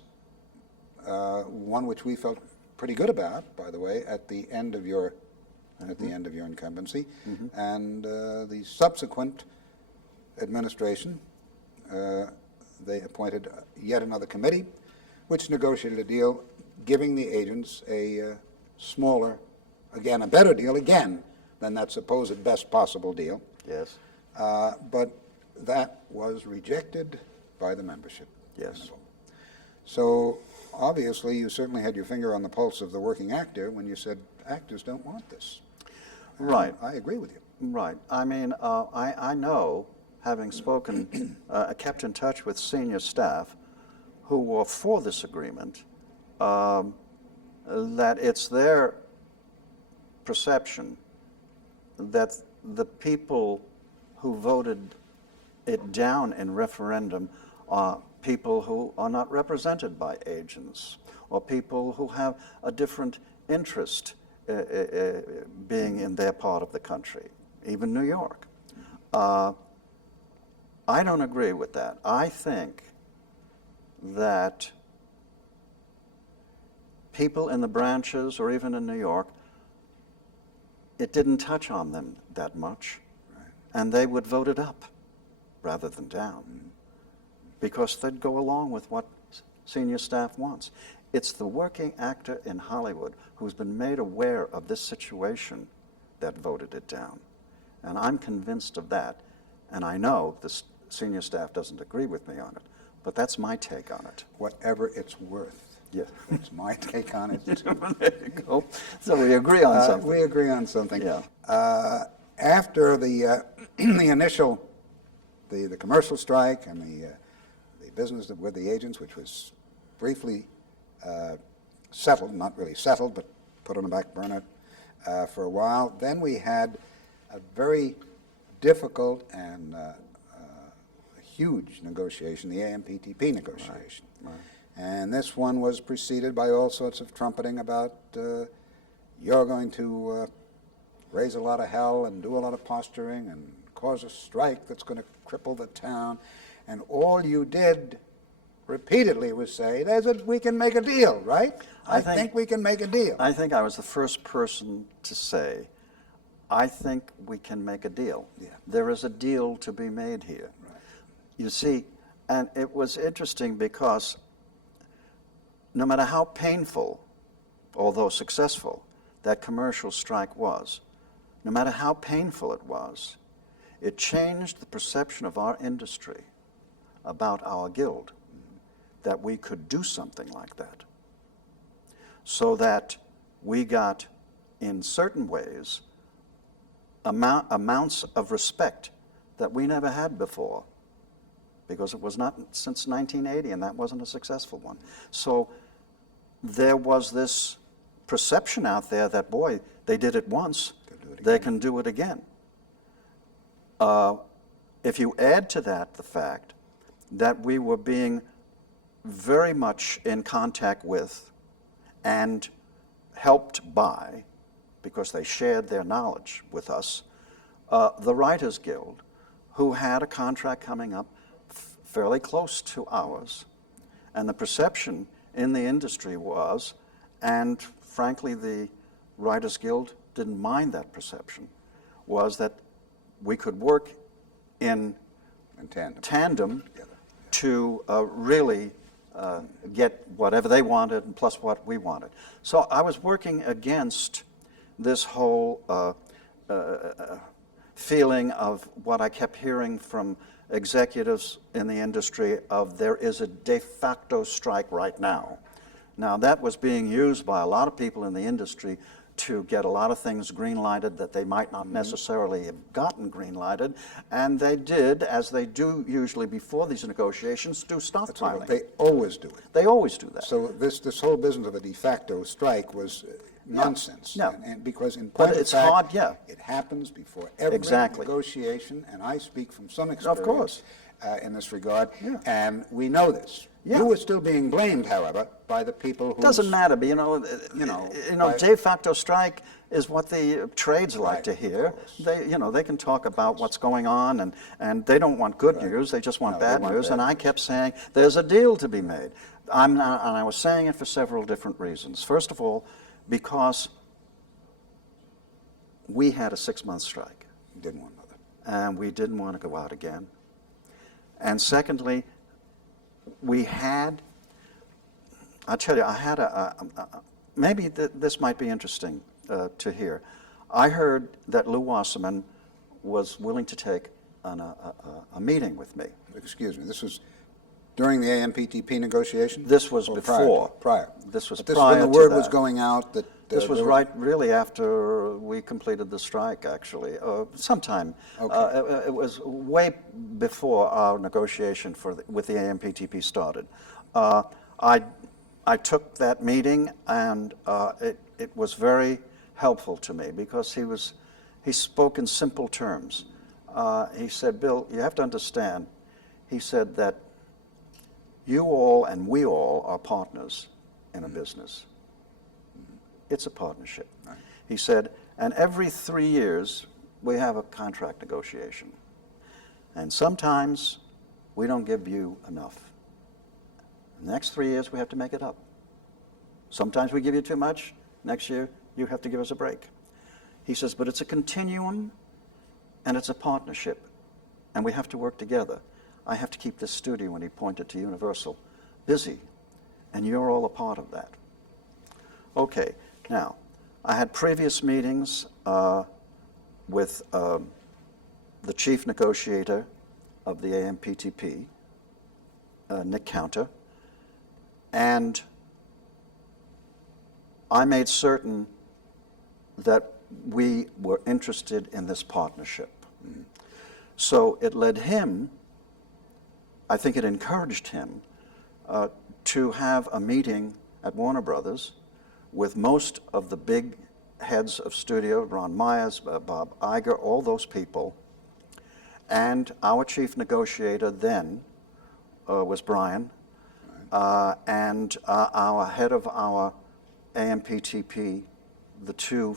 one which we felt pretty good about, by the way, at the end of your incumbency, and the subsequent administration, they appointed yet another committee, which negotiated a deal giving the agents a smaller, again, a better deal again than that supposed best possible deal. Yes. But that was rejected by the membership. Yes. So obviously you certainly had your finger on the pulse of the working actor when you said actors don't want this. Right. I agree with you. Right. I mean, I know, having spoken, kept in touch with senior staff who were for this agreement, that it's their perception that the people who voted it down in referendum are people who are not represented by agents, or people who have a different interest being in their part of the country, even New York. I don't agree with that. I think that people in the branches, or even in New York, it didn't touch on them that much, right, and they would vote it up rather than down, because they'd go along with what senior staff wants. It's the working actor in Hollywood who's been made aware of this situation that voted it down. And I'm convinced of that. And I know the senior staff doesn't agree with me on it, but that's my take on it. Whatever it's worth. Yes. That's my take on it, too. There you go. So we agree on something. We agree on something. Yeah. After the the initial, the commercial strike and the business with the agents, which was briefly settled, not really settled, but put on the back burner for a while, then we had a very difficult and huge negotiation, the AMPTP negotiation. Right. Right. And this one was preceded by all sorts of trumpeting about you're going to raise a lot of hell and do a lot of posturing and cause a strike that's going to cripple the town. And all you did repeatedly was say, we can make a deal, right? I think we can make a deal. I think I was the first person to say, I think we can make a deal. Yeah. There is a deal to be made here. Right. You see, and it was interesting because no matter how painful, although successful, that commercial strike was, no matter how painful it was, it changed the perception of our industry about our guild, that we could do something like that. So that we got, in certain ways, amounts of respect that we never had before, because it was not since 1980, and that wasn't a successful one. So there was this perception out there that, boy, they did it once, they can do it again. If you add to that the fact that we were being very much in contact with and helped by, because they shared their knowledge with us, the Writers Guild, who had a contract coming up fairly close to ours. And the perception in the industry was, and frankly the Writers Guild didn't mind that perception, was that we could work in tandem to really get whatever they wanted and plus what we wanted. So I was working against this whole feeling of what I kept hearing from executives in the industry of there is a de facto strike right now. Now that was being used by a lot of people in the industry to get a lot of things green-lighted that they might not necessarily have gotten green-lighted, and they did, as they do usually before these negotiations, do stockpiling. They always do it. They always do that. So this whole business of a de facto strike was nonsense. No. And because in point of fact, hard, yeah. It happens before every negotiation, and I speak from some experience. Of course. In this regard, and we know this. Yeah. You were still being blamed, however, by the people who... Doesn't matter, but de facto strike is what the trades like to hear. They can talk about what's going on, and they don't want good news, they just want bad news, and I kept saying, there's a deal to be made. And I was saying it for several different reasons. First of all, because we had a 6-month strike. You didn't want another. And we didn't want to go out again. And secondly, we had, I'll tell you, I had maybe this might be interesting to hear. I heard that Lou Wasserman was willing to take a meeting with me. Excuse me, this was during the AMPTP negotiation? This was before. Prior. This was this prior when the word was going out that... This was really after we completed the strike, actually, sometime. Okay. It was way before our negotiation with the AMPTP started. I took that meeting, and it was very helpful to me because he spoke in simple terms. He said, Bill, you have to understand, he said that you all and we all are partners in a business. It's a partnership. Right. He said, and every 3 years, we have a contract negotiation. And sometimes we don't give you enough. The next 3 years, we have to make it up. Sometimes we give you too much. Next year, you have to give us a break. He says, but it's a continuum, and it's a partnership, and we have to work together. I have to keep this studio, when he pointed to Universal, busy, and you're all a part of that. Okay, now, I had previous meetings with the chief negotiator of the AMPTP, Nick Counter, and I made certain that we were interested in this partnership. Mm-hmm. So it led him, I think it encouraged him, to have a meeting at Warner Brothers with most of the big heads of studio, Ron Myers, Bob Iger, all those people. And our chief negotiator then was Brian, and our head of our AMPTP, the two,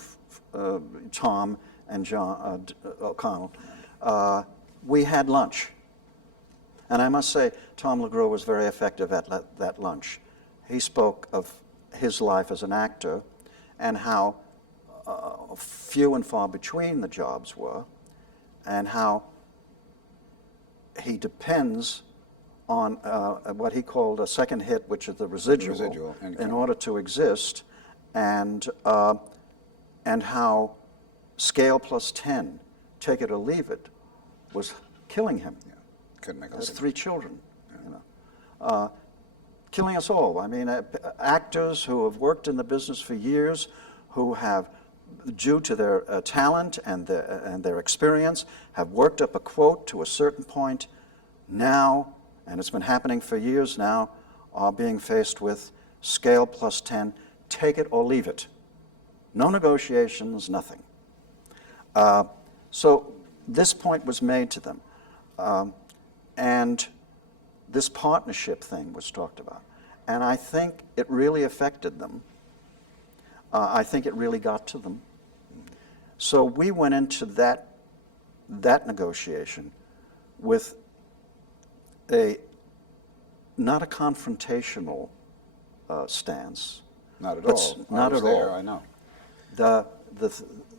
Tom and John O'Connell, we had lunch. And I must say, Tom LeGros was very effective at that lunch. He spoke of his life as an actor and how few and far between the jobs were, and how he depends on what he called a second hit, which is the residual in order to exist, and how scale plus 10, take it or leave it, was killing him. Yeah. Couldn't make a Has 3 children, you know. Killing us all. I mean, actors who have worked in the business for years, who have, due to their talent and their experience, have worked up a quote to a certain point, now, and it's been happening for years now, are being faced with scale plus 10, take it or leave it. No negotiations, nothing. So this point was made to them. And this partnership thing was talked about. And I think it really affected them. I think it really got to them. So we went into that negotiation with not a confrontational stance. Not at all. Not at all. I know.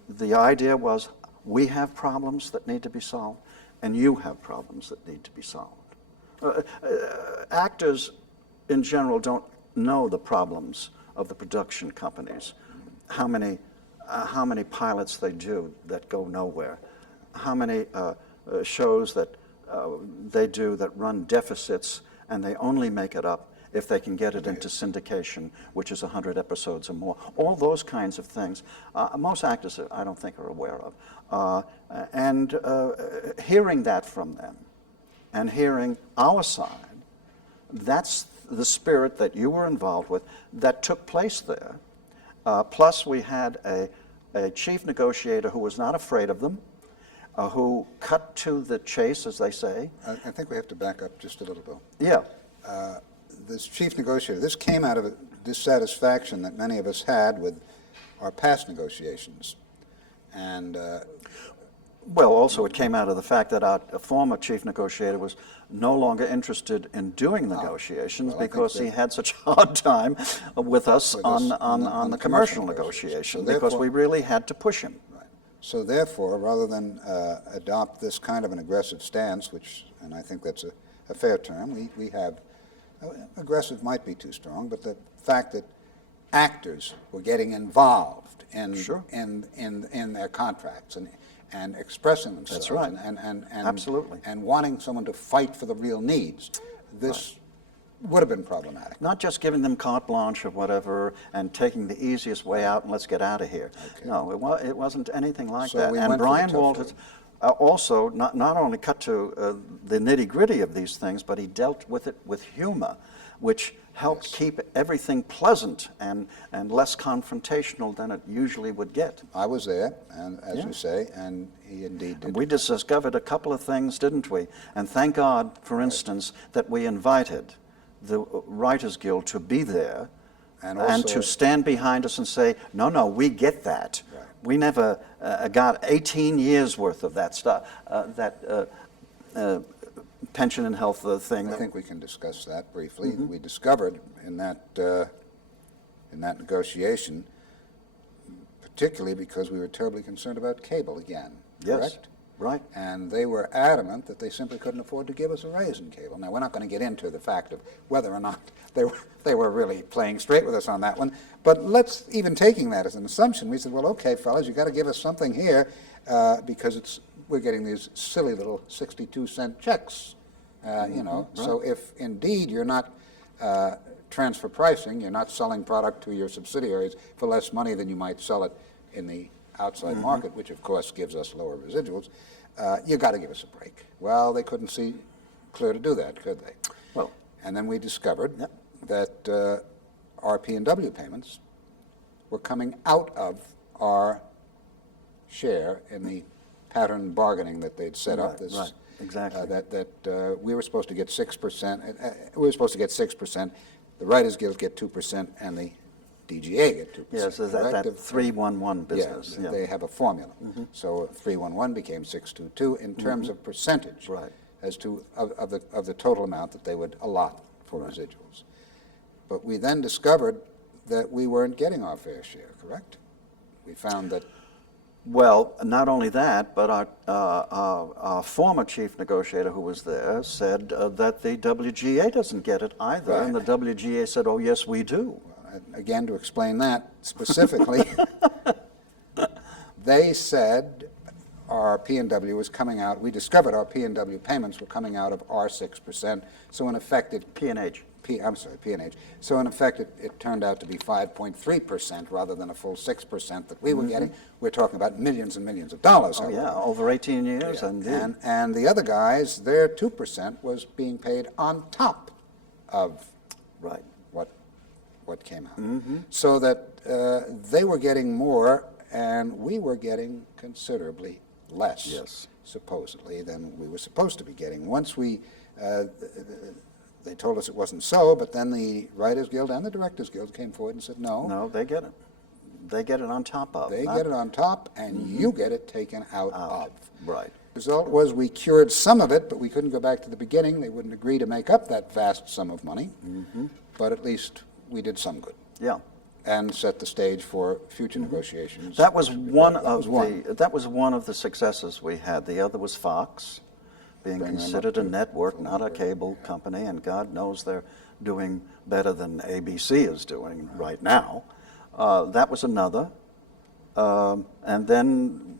The idea was, we have problems that need to be solved, and you have problems that need to be solved. Actors, in general, don't know the problems of the production companies. How many pilots they do that go nowhere. How many shows that they do that run deficits, and they only make it up if they can get it into syndication, which is 100 episodes or more. All those kinds of things, most actors, I don't think, are aware of. And hearing that from them, and hearing our side, that's the spirit that you were involved with that took place there. Plus, we had a chief negotiator who was not afraid of them, who cut to the chase, as they say. I think we have to back up just a little bit. Yeah. This chief negotiator, this came out of a dissatisfaction that many of us had with our past negotiations. And well, also it came out of the fact that our former chief negotiator was no longer interested in doing negotiations because he had such a hard time with us on the commercial negotiation, so because we really had to push him. Right. So therefore, rather than adopt this kind of an aggressive stance, which, and I think that's a fair term, we have, aggressive might be too strong, but the fact that actors were getting involved in their contracts and expressing themselves. That's right. And absolutely. And wanting someone to fight for the real needs. This would have been problematic. Not just giving them carte blanche or whatever and taking the easiest way out and let's get out of here. Okay. No, it wasn't anything like that. And Brian Walters also not only cut to the nitty-gritty of these things, but he dealt with it with humor. which helped Yes. keep everything pleasant and less confrontational than it usually would get. I was there, and as Yeah. you say, and he indeed did. We just discovered a couple of things, didn't we? And thank God, for instance, that we invited the Writers Guild to be there And and also- to stand behind us and say, no, we get that. Right. We never got 18 years worth of that stuff, pension and health thing. I think we can discuss that briefly. We discovered in that negotiation, particularly because we were terribly concerned about cable again, Yes, correct? right. And they were adamant that they simply couldn't afford to give us a raise in cable. Now, we're not going to get into the fact of whether or not they were really playing straight with us on that one, but let's, even taking that as an assumption, we said, well, okay, fellas, you got to give us something here because we're getting these silly little 62-cent checks, you know. Right. So if indeed you're not transfer pricing, you're not selling product to your subsidiaries for less money than you might sell it in the outside market, which of course gives us lower residuals, you got to give us a break. Well, they couldn't see clear to do that, could they? Well, And then we discovered that our P&W payments were coming out of our share in the pattern bargaining that they'd set up. Right, right, exactly. That we were supposed to get 6%. We were supposed to get 6%. The Writers Guild get 2%, and the DGA get 2%. yes, that correct? 3-1-1 business. Yeah, they have a formula. So 311 became 622 in terms of percentage, Right. as to of the total amount that they would allot for residuals. But we then discovered that we weren't getting our fair share, correct? We found that. Well, not only that, but our former chief negotiator who was there said that the WGA doesn't get it either, Right. and the WGA said, oh, yes, we do. Again, to explain that specifically, they said our P&W was coming out, we discovered our P&W payments were coming out of our 6%, so in effect it, P&H. P&H. So in effect it turned out to be 5.3% rather than a full 6% that we were getting. We're talking about millions and millions of dollars. Oh, however. yeah, over 18 years. Yeah. And the other guys, their 2% was being paid on top of Right. what came out. So that they were getting more and we were getting considerably less, Yes. supposedly, than we were supposed to be getting. Once we, they told us it wasn't so, but then the Writers Guild and the Directors Guild came forward and said, no, No, they get it. They get it on top of. they not- get it on top and you get it taken out of. Right. The result was we cured some of it, but we couldn't go back to the beginning. They wouldn't agree to make up that vast sum of money, but at least we did some good Yeah. and set the stage for future negotiations. That was one That of was one. that was one of the successes we had. The other was Fox, being Bring them up considered a to network, full not a network, cable company, and God knows they're doing better than ABC is doing right now. That was another. And then,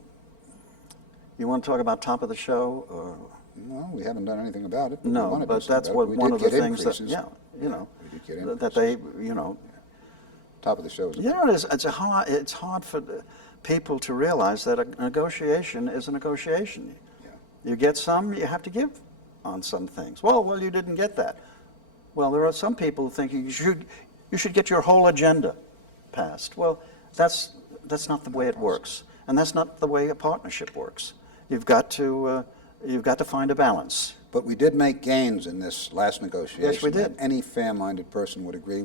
you want to talk about top of the show? Or? Well, we haven't done anything about it. We No, wanted to but do that's about it. what We one did of the get things that, increases. yeah, you know, We did get that they, you know, Top of the show is a you know, it's hard for the people to realize that a negotiation is a negotiation. You get some, you have to give on some things. Well, you didn't get that. Well, there are some people who think you should get your whole agenda passed. Well, that's not the way it works, and that's not the way a partnership works. You've got to find a balance. But we did make gains in this last negotiation. Yes, we did. That any fair-minded person would agree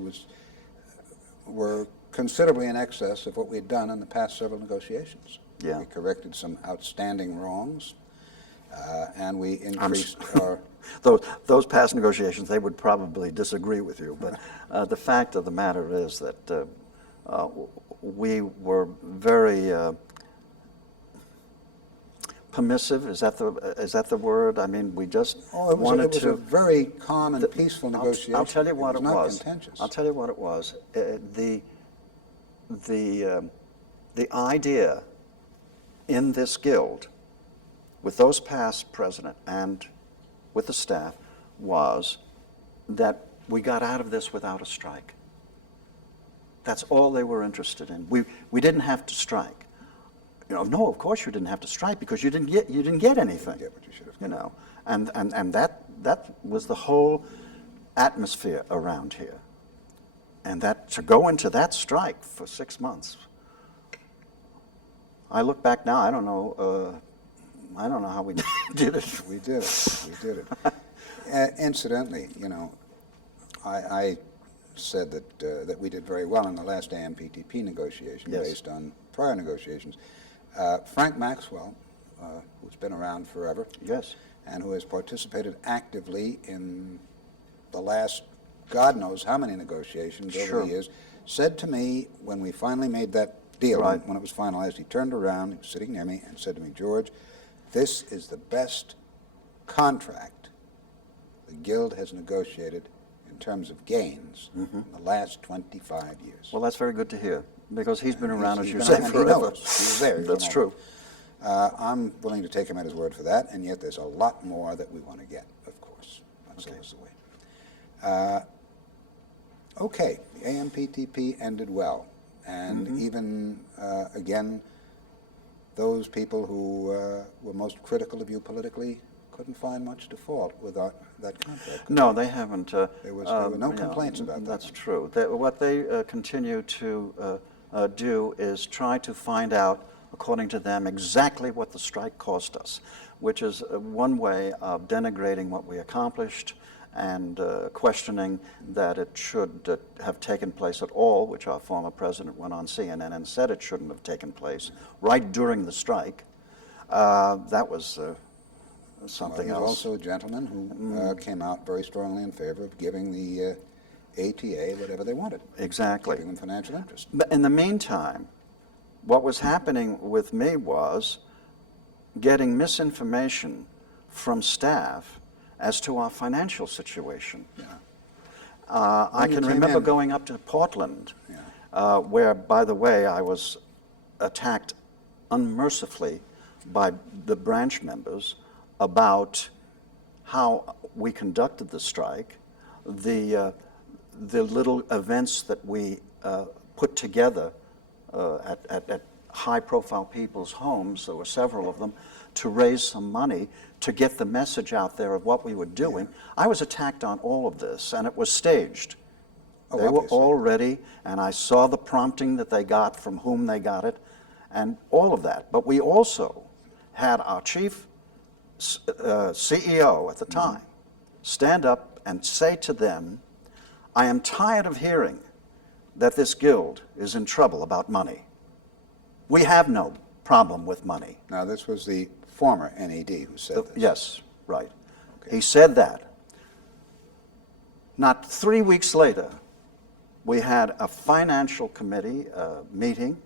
were considerably in excess of what we'd done in the past several negotiations. Yeah. We corrected some outstanding wrongs, and we increased our... Those past negotiations, they would probably disagree with you, but the fact of the matter is that we were very permissive. Is that the word? I mean, we just wanted to. It was a very calm and peaceful negotiation. I'll tell you what it was. Not was. contentious. I'll tell you what it was. The idea in this guild, with those past president and with the staff, was that we got out of this without a strike. That's all they were interested in. We didn't have to strike. You know, no, of course you didn't have to strike because you didn't get anything. Get what you should have. You know, and that was the whole atmosphere around here. And that to go into that strike for 6 months, I look back now, I don't know how we did it. We did it. Incidentally, you know, I said that we did very well in the last AMPTP negotiation, Yes. based on prior negotiations. Frank Maxwell, who's been around forever, Yes. and who has participated actively in the last God knows how many negotiations Sure. over the years, said to me when we finally made that deal, Right. when it was finalized, he turned around, he was sitting near me, and said to me, "George, this is the best contract the Guild has negotiated in terms of gains in the last 25 years." Well, that's very good to hear, because he's been around, as He's you been say, around, and forever. he knows. He was there. He was That's on all true. I'm willing to take him at his word for that, and yet there's a lot more that we want to get, of course. That's always the way. Okay, the AMPTP ended well, and even, again, those people who were most critical of you politically couldn't find much to fault with that contract. No, they haven't. There were no complaints about that. That's true. What they continue to do is try to find out, according to them, exactly what the strike cost us, which is one way of denigrating what we accomplished and questioning that it should have taken place at all, which our former president went on CNN and said it shouldn't have taken place right during the strike. That was something Well, he was else. also a gentleman who came out very strongly in favor of giving the ATA whatever they wanted. Exactly. Giving them financial interest. But in the meantime, what was happening with me was getting misinformation from staff as to our financial situation. Yeah. I When you can came remember in- going up to Portland, Yeah. where, by the way, I was attacked unmercifully by the branch members about how we conducted the strike, the little events that we put together at high-profile people's homes, there were several of them, to raise some money to get the message out there of what we were doing. I was attacked on all of this, and it was staged. Oh, They were obviously. all ready, and I saw the prompting that they got, from whom they got it, and all of that. But we also had our chief CEO at the time stand up and say to them, "I am tired of hearing that this guild is in trouble about money. We have no problem with money." Now, this was the former NED who said this. Yes, right. Okay. He said that. Not 3 weeks later, we had a financial committee meeting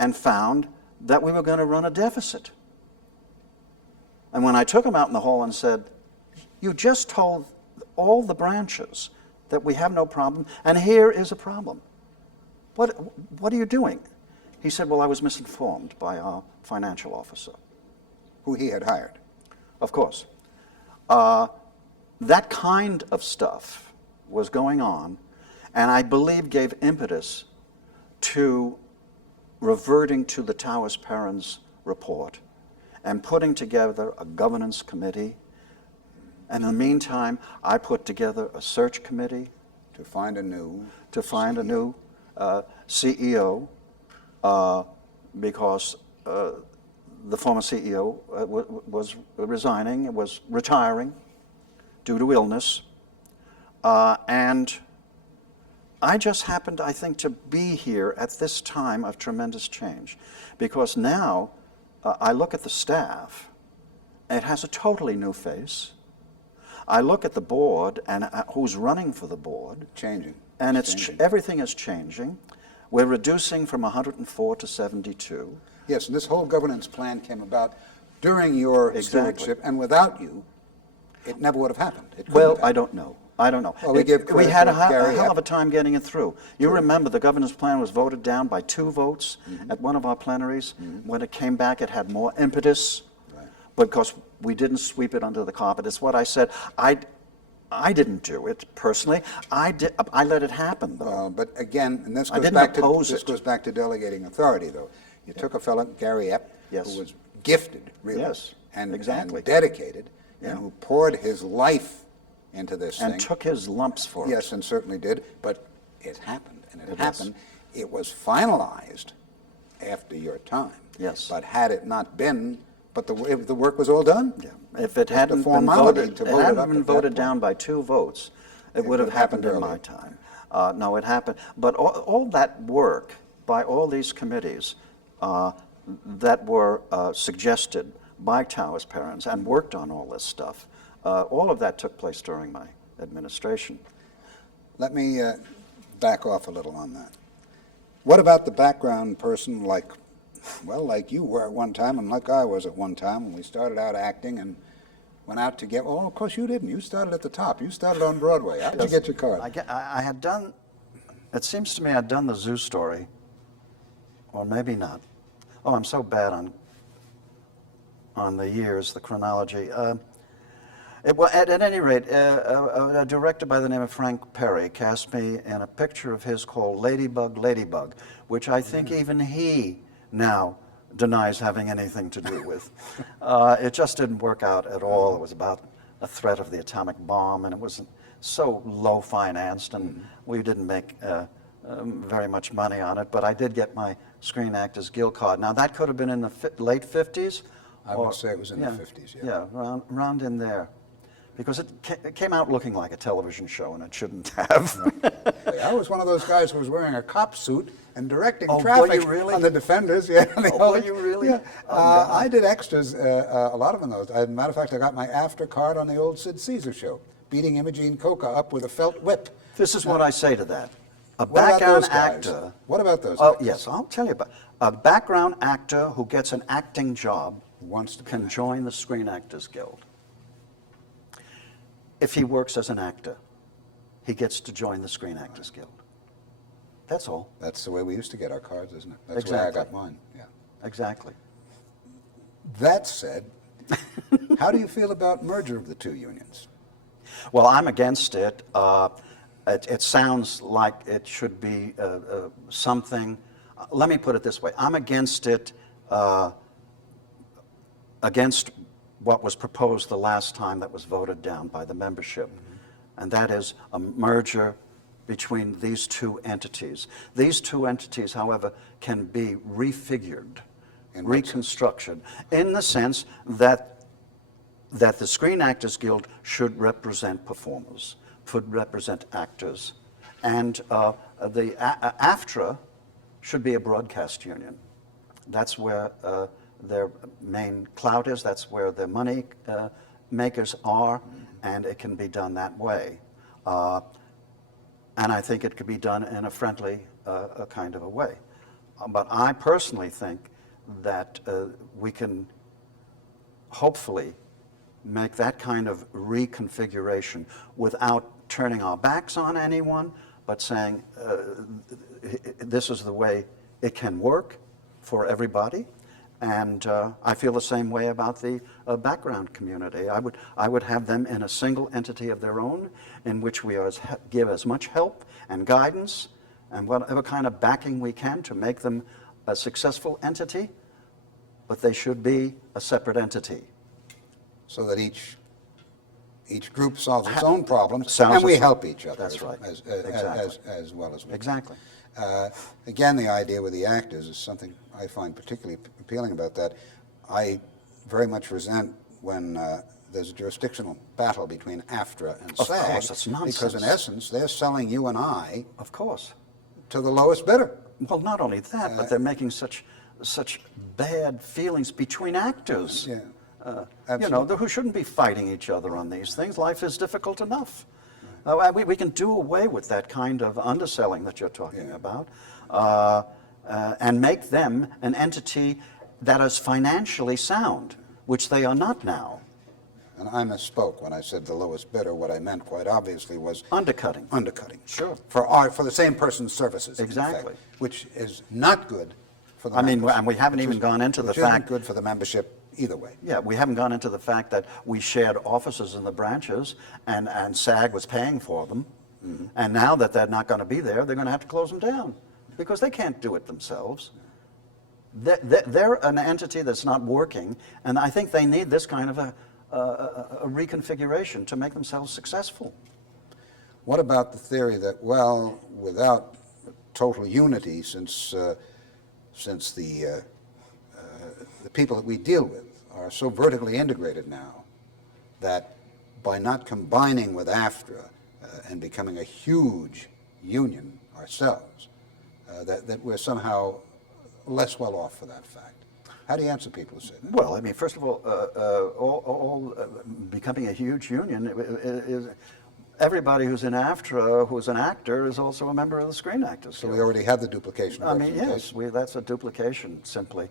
and found that we were going to run a deficit. And when I took him out in the hall and said, "You just told all the branches that we have no problem, and here is a problem. What are you doing?" He said, "Well, I was misinformed by our financial officer." Who he had hired. Of course. That kind of stuff was going on, and I believe gave impetus to reverting to the Towers Perrins report and putting together a governance committee. And in the meantime, I put together a search committee To find a new CEO, because the former CEO was resigning, was retiring due to illness. And I just happened, I think, to be here at this time of tremendous change, because now I look at the staff, and it has a totally new face. I look at the board and who's running for the board, changing. and changing. everything is changing. We're reducing from 104 to 72. Yes, and this whole governance plan came about during your Exactly. stewardship, and without you, it never would have happened. It couldn't Well, have happened. I don't know. Well, we give we credit had to a Gary hell Epp. of a time getting it through. You remember the governance plan was voted down by 2 votes at one of our plenaries. When it came back, it had more impetus, Right. because we didn't sweep it under the carpet. It's what I said. I didn't do it personally. I let it happen, though. But again, and this I goes didn't back to oppose this it. goes back to delegating authority, though. You took a fellow, Gary Epp, Yes. who was gifted, really, Yes, and exactly. dedicated, Yeah. and who poured his life into this thing. And took his lumps for it. Yes, and certainly did, but it happened, and it happened. It was finalized after your time. Yes. But had it not been, but the work was all done. Yeah. If it hadn't been voted down by 2 votes, it would have happened in my time. No, it happened. But all that work by all these committees that were suggested by Tau's parents and worked on all this stuff, all of that took place during my administration. Let me back off a little on that. What about the background person like you were at one time and like I was at one time when we started out acting and went out to get, of course you didn't. You started at the top. You started on Broadway. How did you get your card? I had done, it seems to me I'd done the Zoo Story, or maybe not. Oh, I'm so bad on the years, the chronology. At any rate, a director by the name of Frank Perry cast me in a picture of his called Ladybug, Ladybug, which I think even he now denies having anything to do with. It just didn't work out at all. It was about a threat of the atomic bomb, and it was so low financed, and we didn't make very much money on it, but I did get my Screen Actors Guild card. Now, that could have been in the late 50s. I would say it was in the 50s, yeah. Yeah, around in there. Because it came out looking like a television show, and it shouldn't have. I was one of those guys who was wearing a cop suit and directing Oh, traffic were you really? on the Defenders. Yeah, Oh, were you really? Yeah. Oh, I did extras, a lot of them those. As a matter of fact, I got my AFTRA card on the old Sid Caesar show, beating Imogene Coca up with a felt whip. This is what I say to that. A What about background those guys? actor. What about those Oh, actors? yes, I'll tell you about a background actor who gets an acting job Wants to be can join the Screen Actors Guild. If he works as an actor, he gets to join the Screen Actors Guild. That's all. That's the way we used to get our cards, isn't it? That's Exactly. the way I got mine, yeah. Exactly. That said, how do you feel about merger of the two unions? Well, I'm against it. It sounds like it should be something. Let me put it this way. I'm against it, against what was proposed the last time that was voted down by the membership, and that is a merger between these 2 entities. These 2 entities, however, can be refigured, reconstructed, in the sense that the Screen Actors Guild should represent performers, should represent actors, and the AFTRA should be a broadcast union. That's where their main clout is, that's where their money makers are, and it can be done that way. And I think it could be done in a friendly kind of a way. But I personally think that we can hopefully make that kind of reconfiguration without turning our backs on anyone, but saying this is the way it can work for everybody. And I feel the same way about the background community. I would have them in a single entity of their own, in which we give as much help and guidance and whatever kind of backing we can to make them a successful entity, but they should be a separate entity. So that each group solves its own problems, and we help each other. That's right. As well as we Exactly. Again, the idea with the actors is something I find particularly appealing about that. I very much resent when there's a jurisdictional battle between AFTRA and SAG. Of course, it's nonsense. Because in essence, they're selling you and I Of course. to the lowest bidder. Well, not only that, but they're making such bad feelings between actors. Yeah. Who shouldn't be fighting each other on these things. Life is difficult enough. We can do away with that kind of underselling that you're talking about, and make them an entity that is financially sound, which they are not now. And I misspoke when I said the lowest bidder. What I meant, quite obviously, was Undercutting. Undercutting. Sure. For the same person's services. in Exactly. effect, which is not good for the I mean, members, and we haven't even gone into the which isn't fact. good for the membership either way. Yeah, we haven't gone into the fact that we shared offices in the branches, and SAG was paying for them. Mm-hmm. And now that they're not going to be there, they're going to have to close them down because they can't do it themselves. They're an entity that's not working, and I think they need this kind of a reconfiguration to make themselves successful. What about the theory that, well, without total unity, since the people that we deal with are so vertically integrated now, that by not combining with AFTRA and becoming a huge union ourselves, that we're somehow less well off for that fact? How do you answer people who say that? Well, I mean, first of all, becoming a huge union is everybody who's in AFTRA who's an actor is also a member of the Screen Actors So Guild. we already have the duplication of I mean, yes, representation. that's a duplication simply.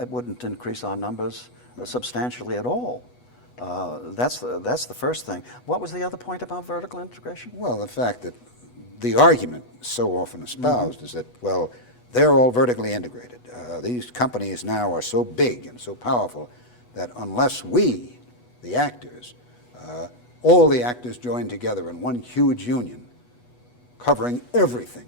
It wouldn't increase our numbers substantially at all. That's the first thing. What was the other point about vertical integration? Well, the fact that the argument so often espoused is that, well, they're all vertically integrated. These companies now are so big and so powerful that unless we, the actors, all the actors join together in one huge union covering everything,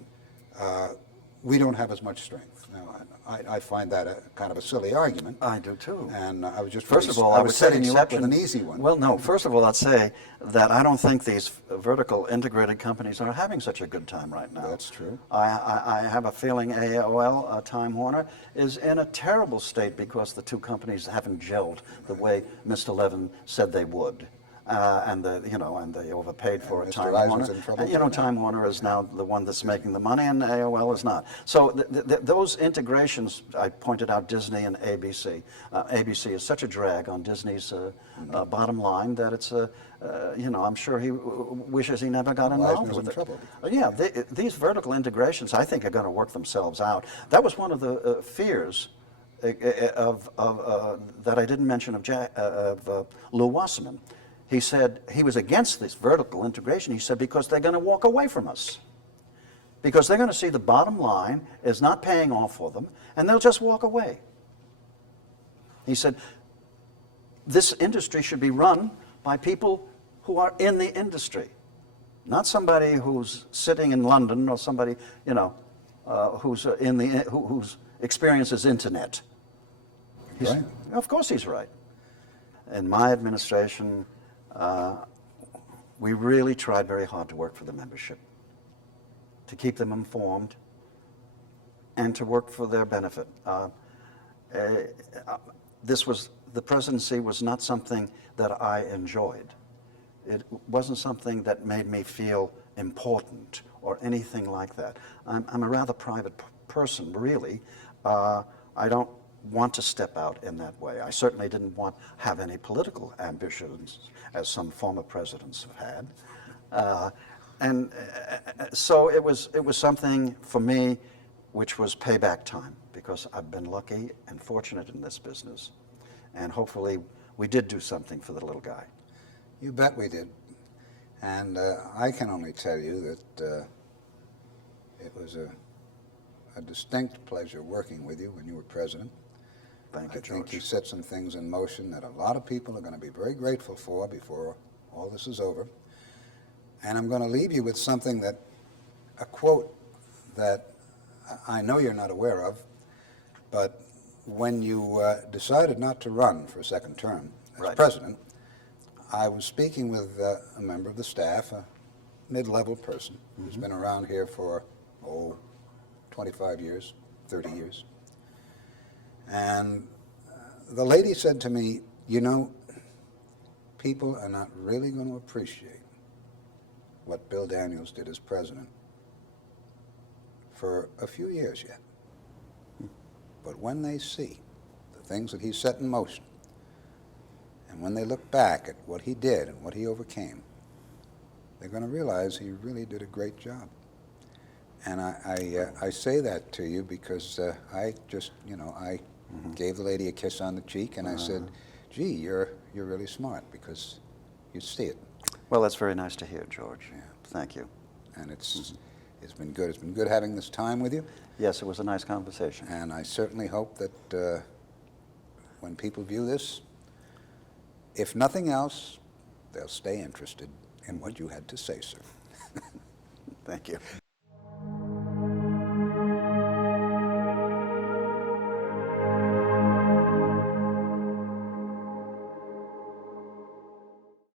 we don't have as much strength. Now, I find that a kind of a silly argument. I do too. And I was just First of all, I was setting you up with an easy one. Well, no. First of all, I'd say that I don't think these vertical integrated companies are having such a good time right now. That's true. I have a feeling AOL, Time Warner, is in a terrible state because the two companies haven't gelled the way Mr. Levin said they would. And they overpaid for it. Time Warner. And, Time Warner is now the one that's making the money, and AOL is not. So those integrations, I pointed out Disney and ABC. ABC is such a drag on Disney's bottom line that it's I'm sure he wishes he never got involved with it. These vertical integrations, I think, are going to work themselves out. That was one of the fears that I didn't mention of Lou Wasserman. He said he was against this vertical integration. He said because they're going to walk away from us. Because they're going to see the bottom line is not paying off for them, and they'll just walk away. He said this industry should be run by people who are in the industry, not somebody who's sitting in London or somebody whose experience is internet. Right. Of course he's right. In my administration, we really tried very hard to work for the membership, to keep them informed, and to work for their benefit. The presidency was not something that I enjoyed. It wasn't something that made me feel important or anything like that. I'm a rather private person, really. I don't want to step out in that way. I certainly didn't have any political ambitions, as some former presidents have had. So it was something for me which was payback time, because I've been lucky and fortunate in this business. And hopefully we did do something for the little guy. You bet we did. And I can only tell you that it was a distinct pleasure working with you when you were president. Thank you, George. I think you set some things in motion that a lot of people are going to be very grateful for before all this is over. And I'm going to leave you with something a quote that I know you're not aware of, but when you decided not to run for a second term as president, I was speaking with a member of the staff, a mid-level person who's been around here for, 25 years, 30 years. And the lady said to me, people are not really going to appreciate what Bill Daniels did as president for a few years yet. But when they see the things that he set in motion, and when they look back at what he did and what he overcame, they're going to realize he really did a great job. And I say that to you because I just, I gave the lady a kiss on the cheek, and I said, gee, you're really smart, because you see it. Well, that's very nice to hear, George. Yeah. Thank you. And it's been good. It's been good having this time with you. Yes, it was a nice conversation. And I certainly hope that when people view this, if nothing else, they'll stay interested in what you had to say, sir. Thank you.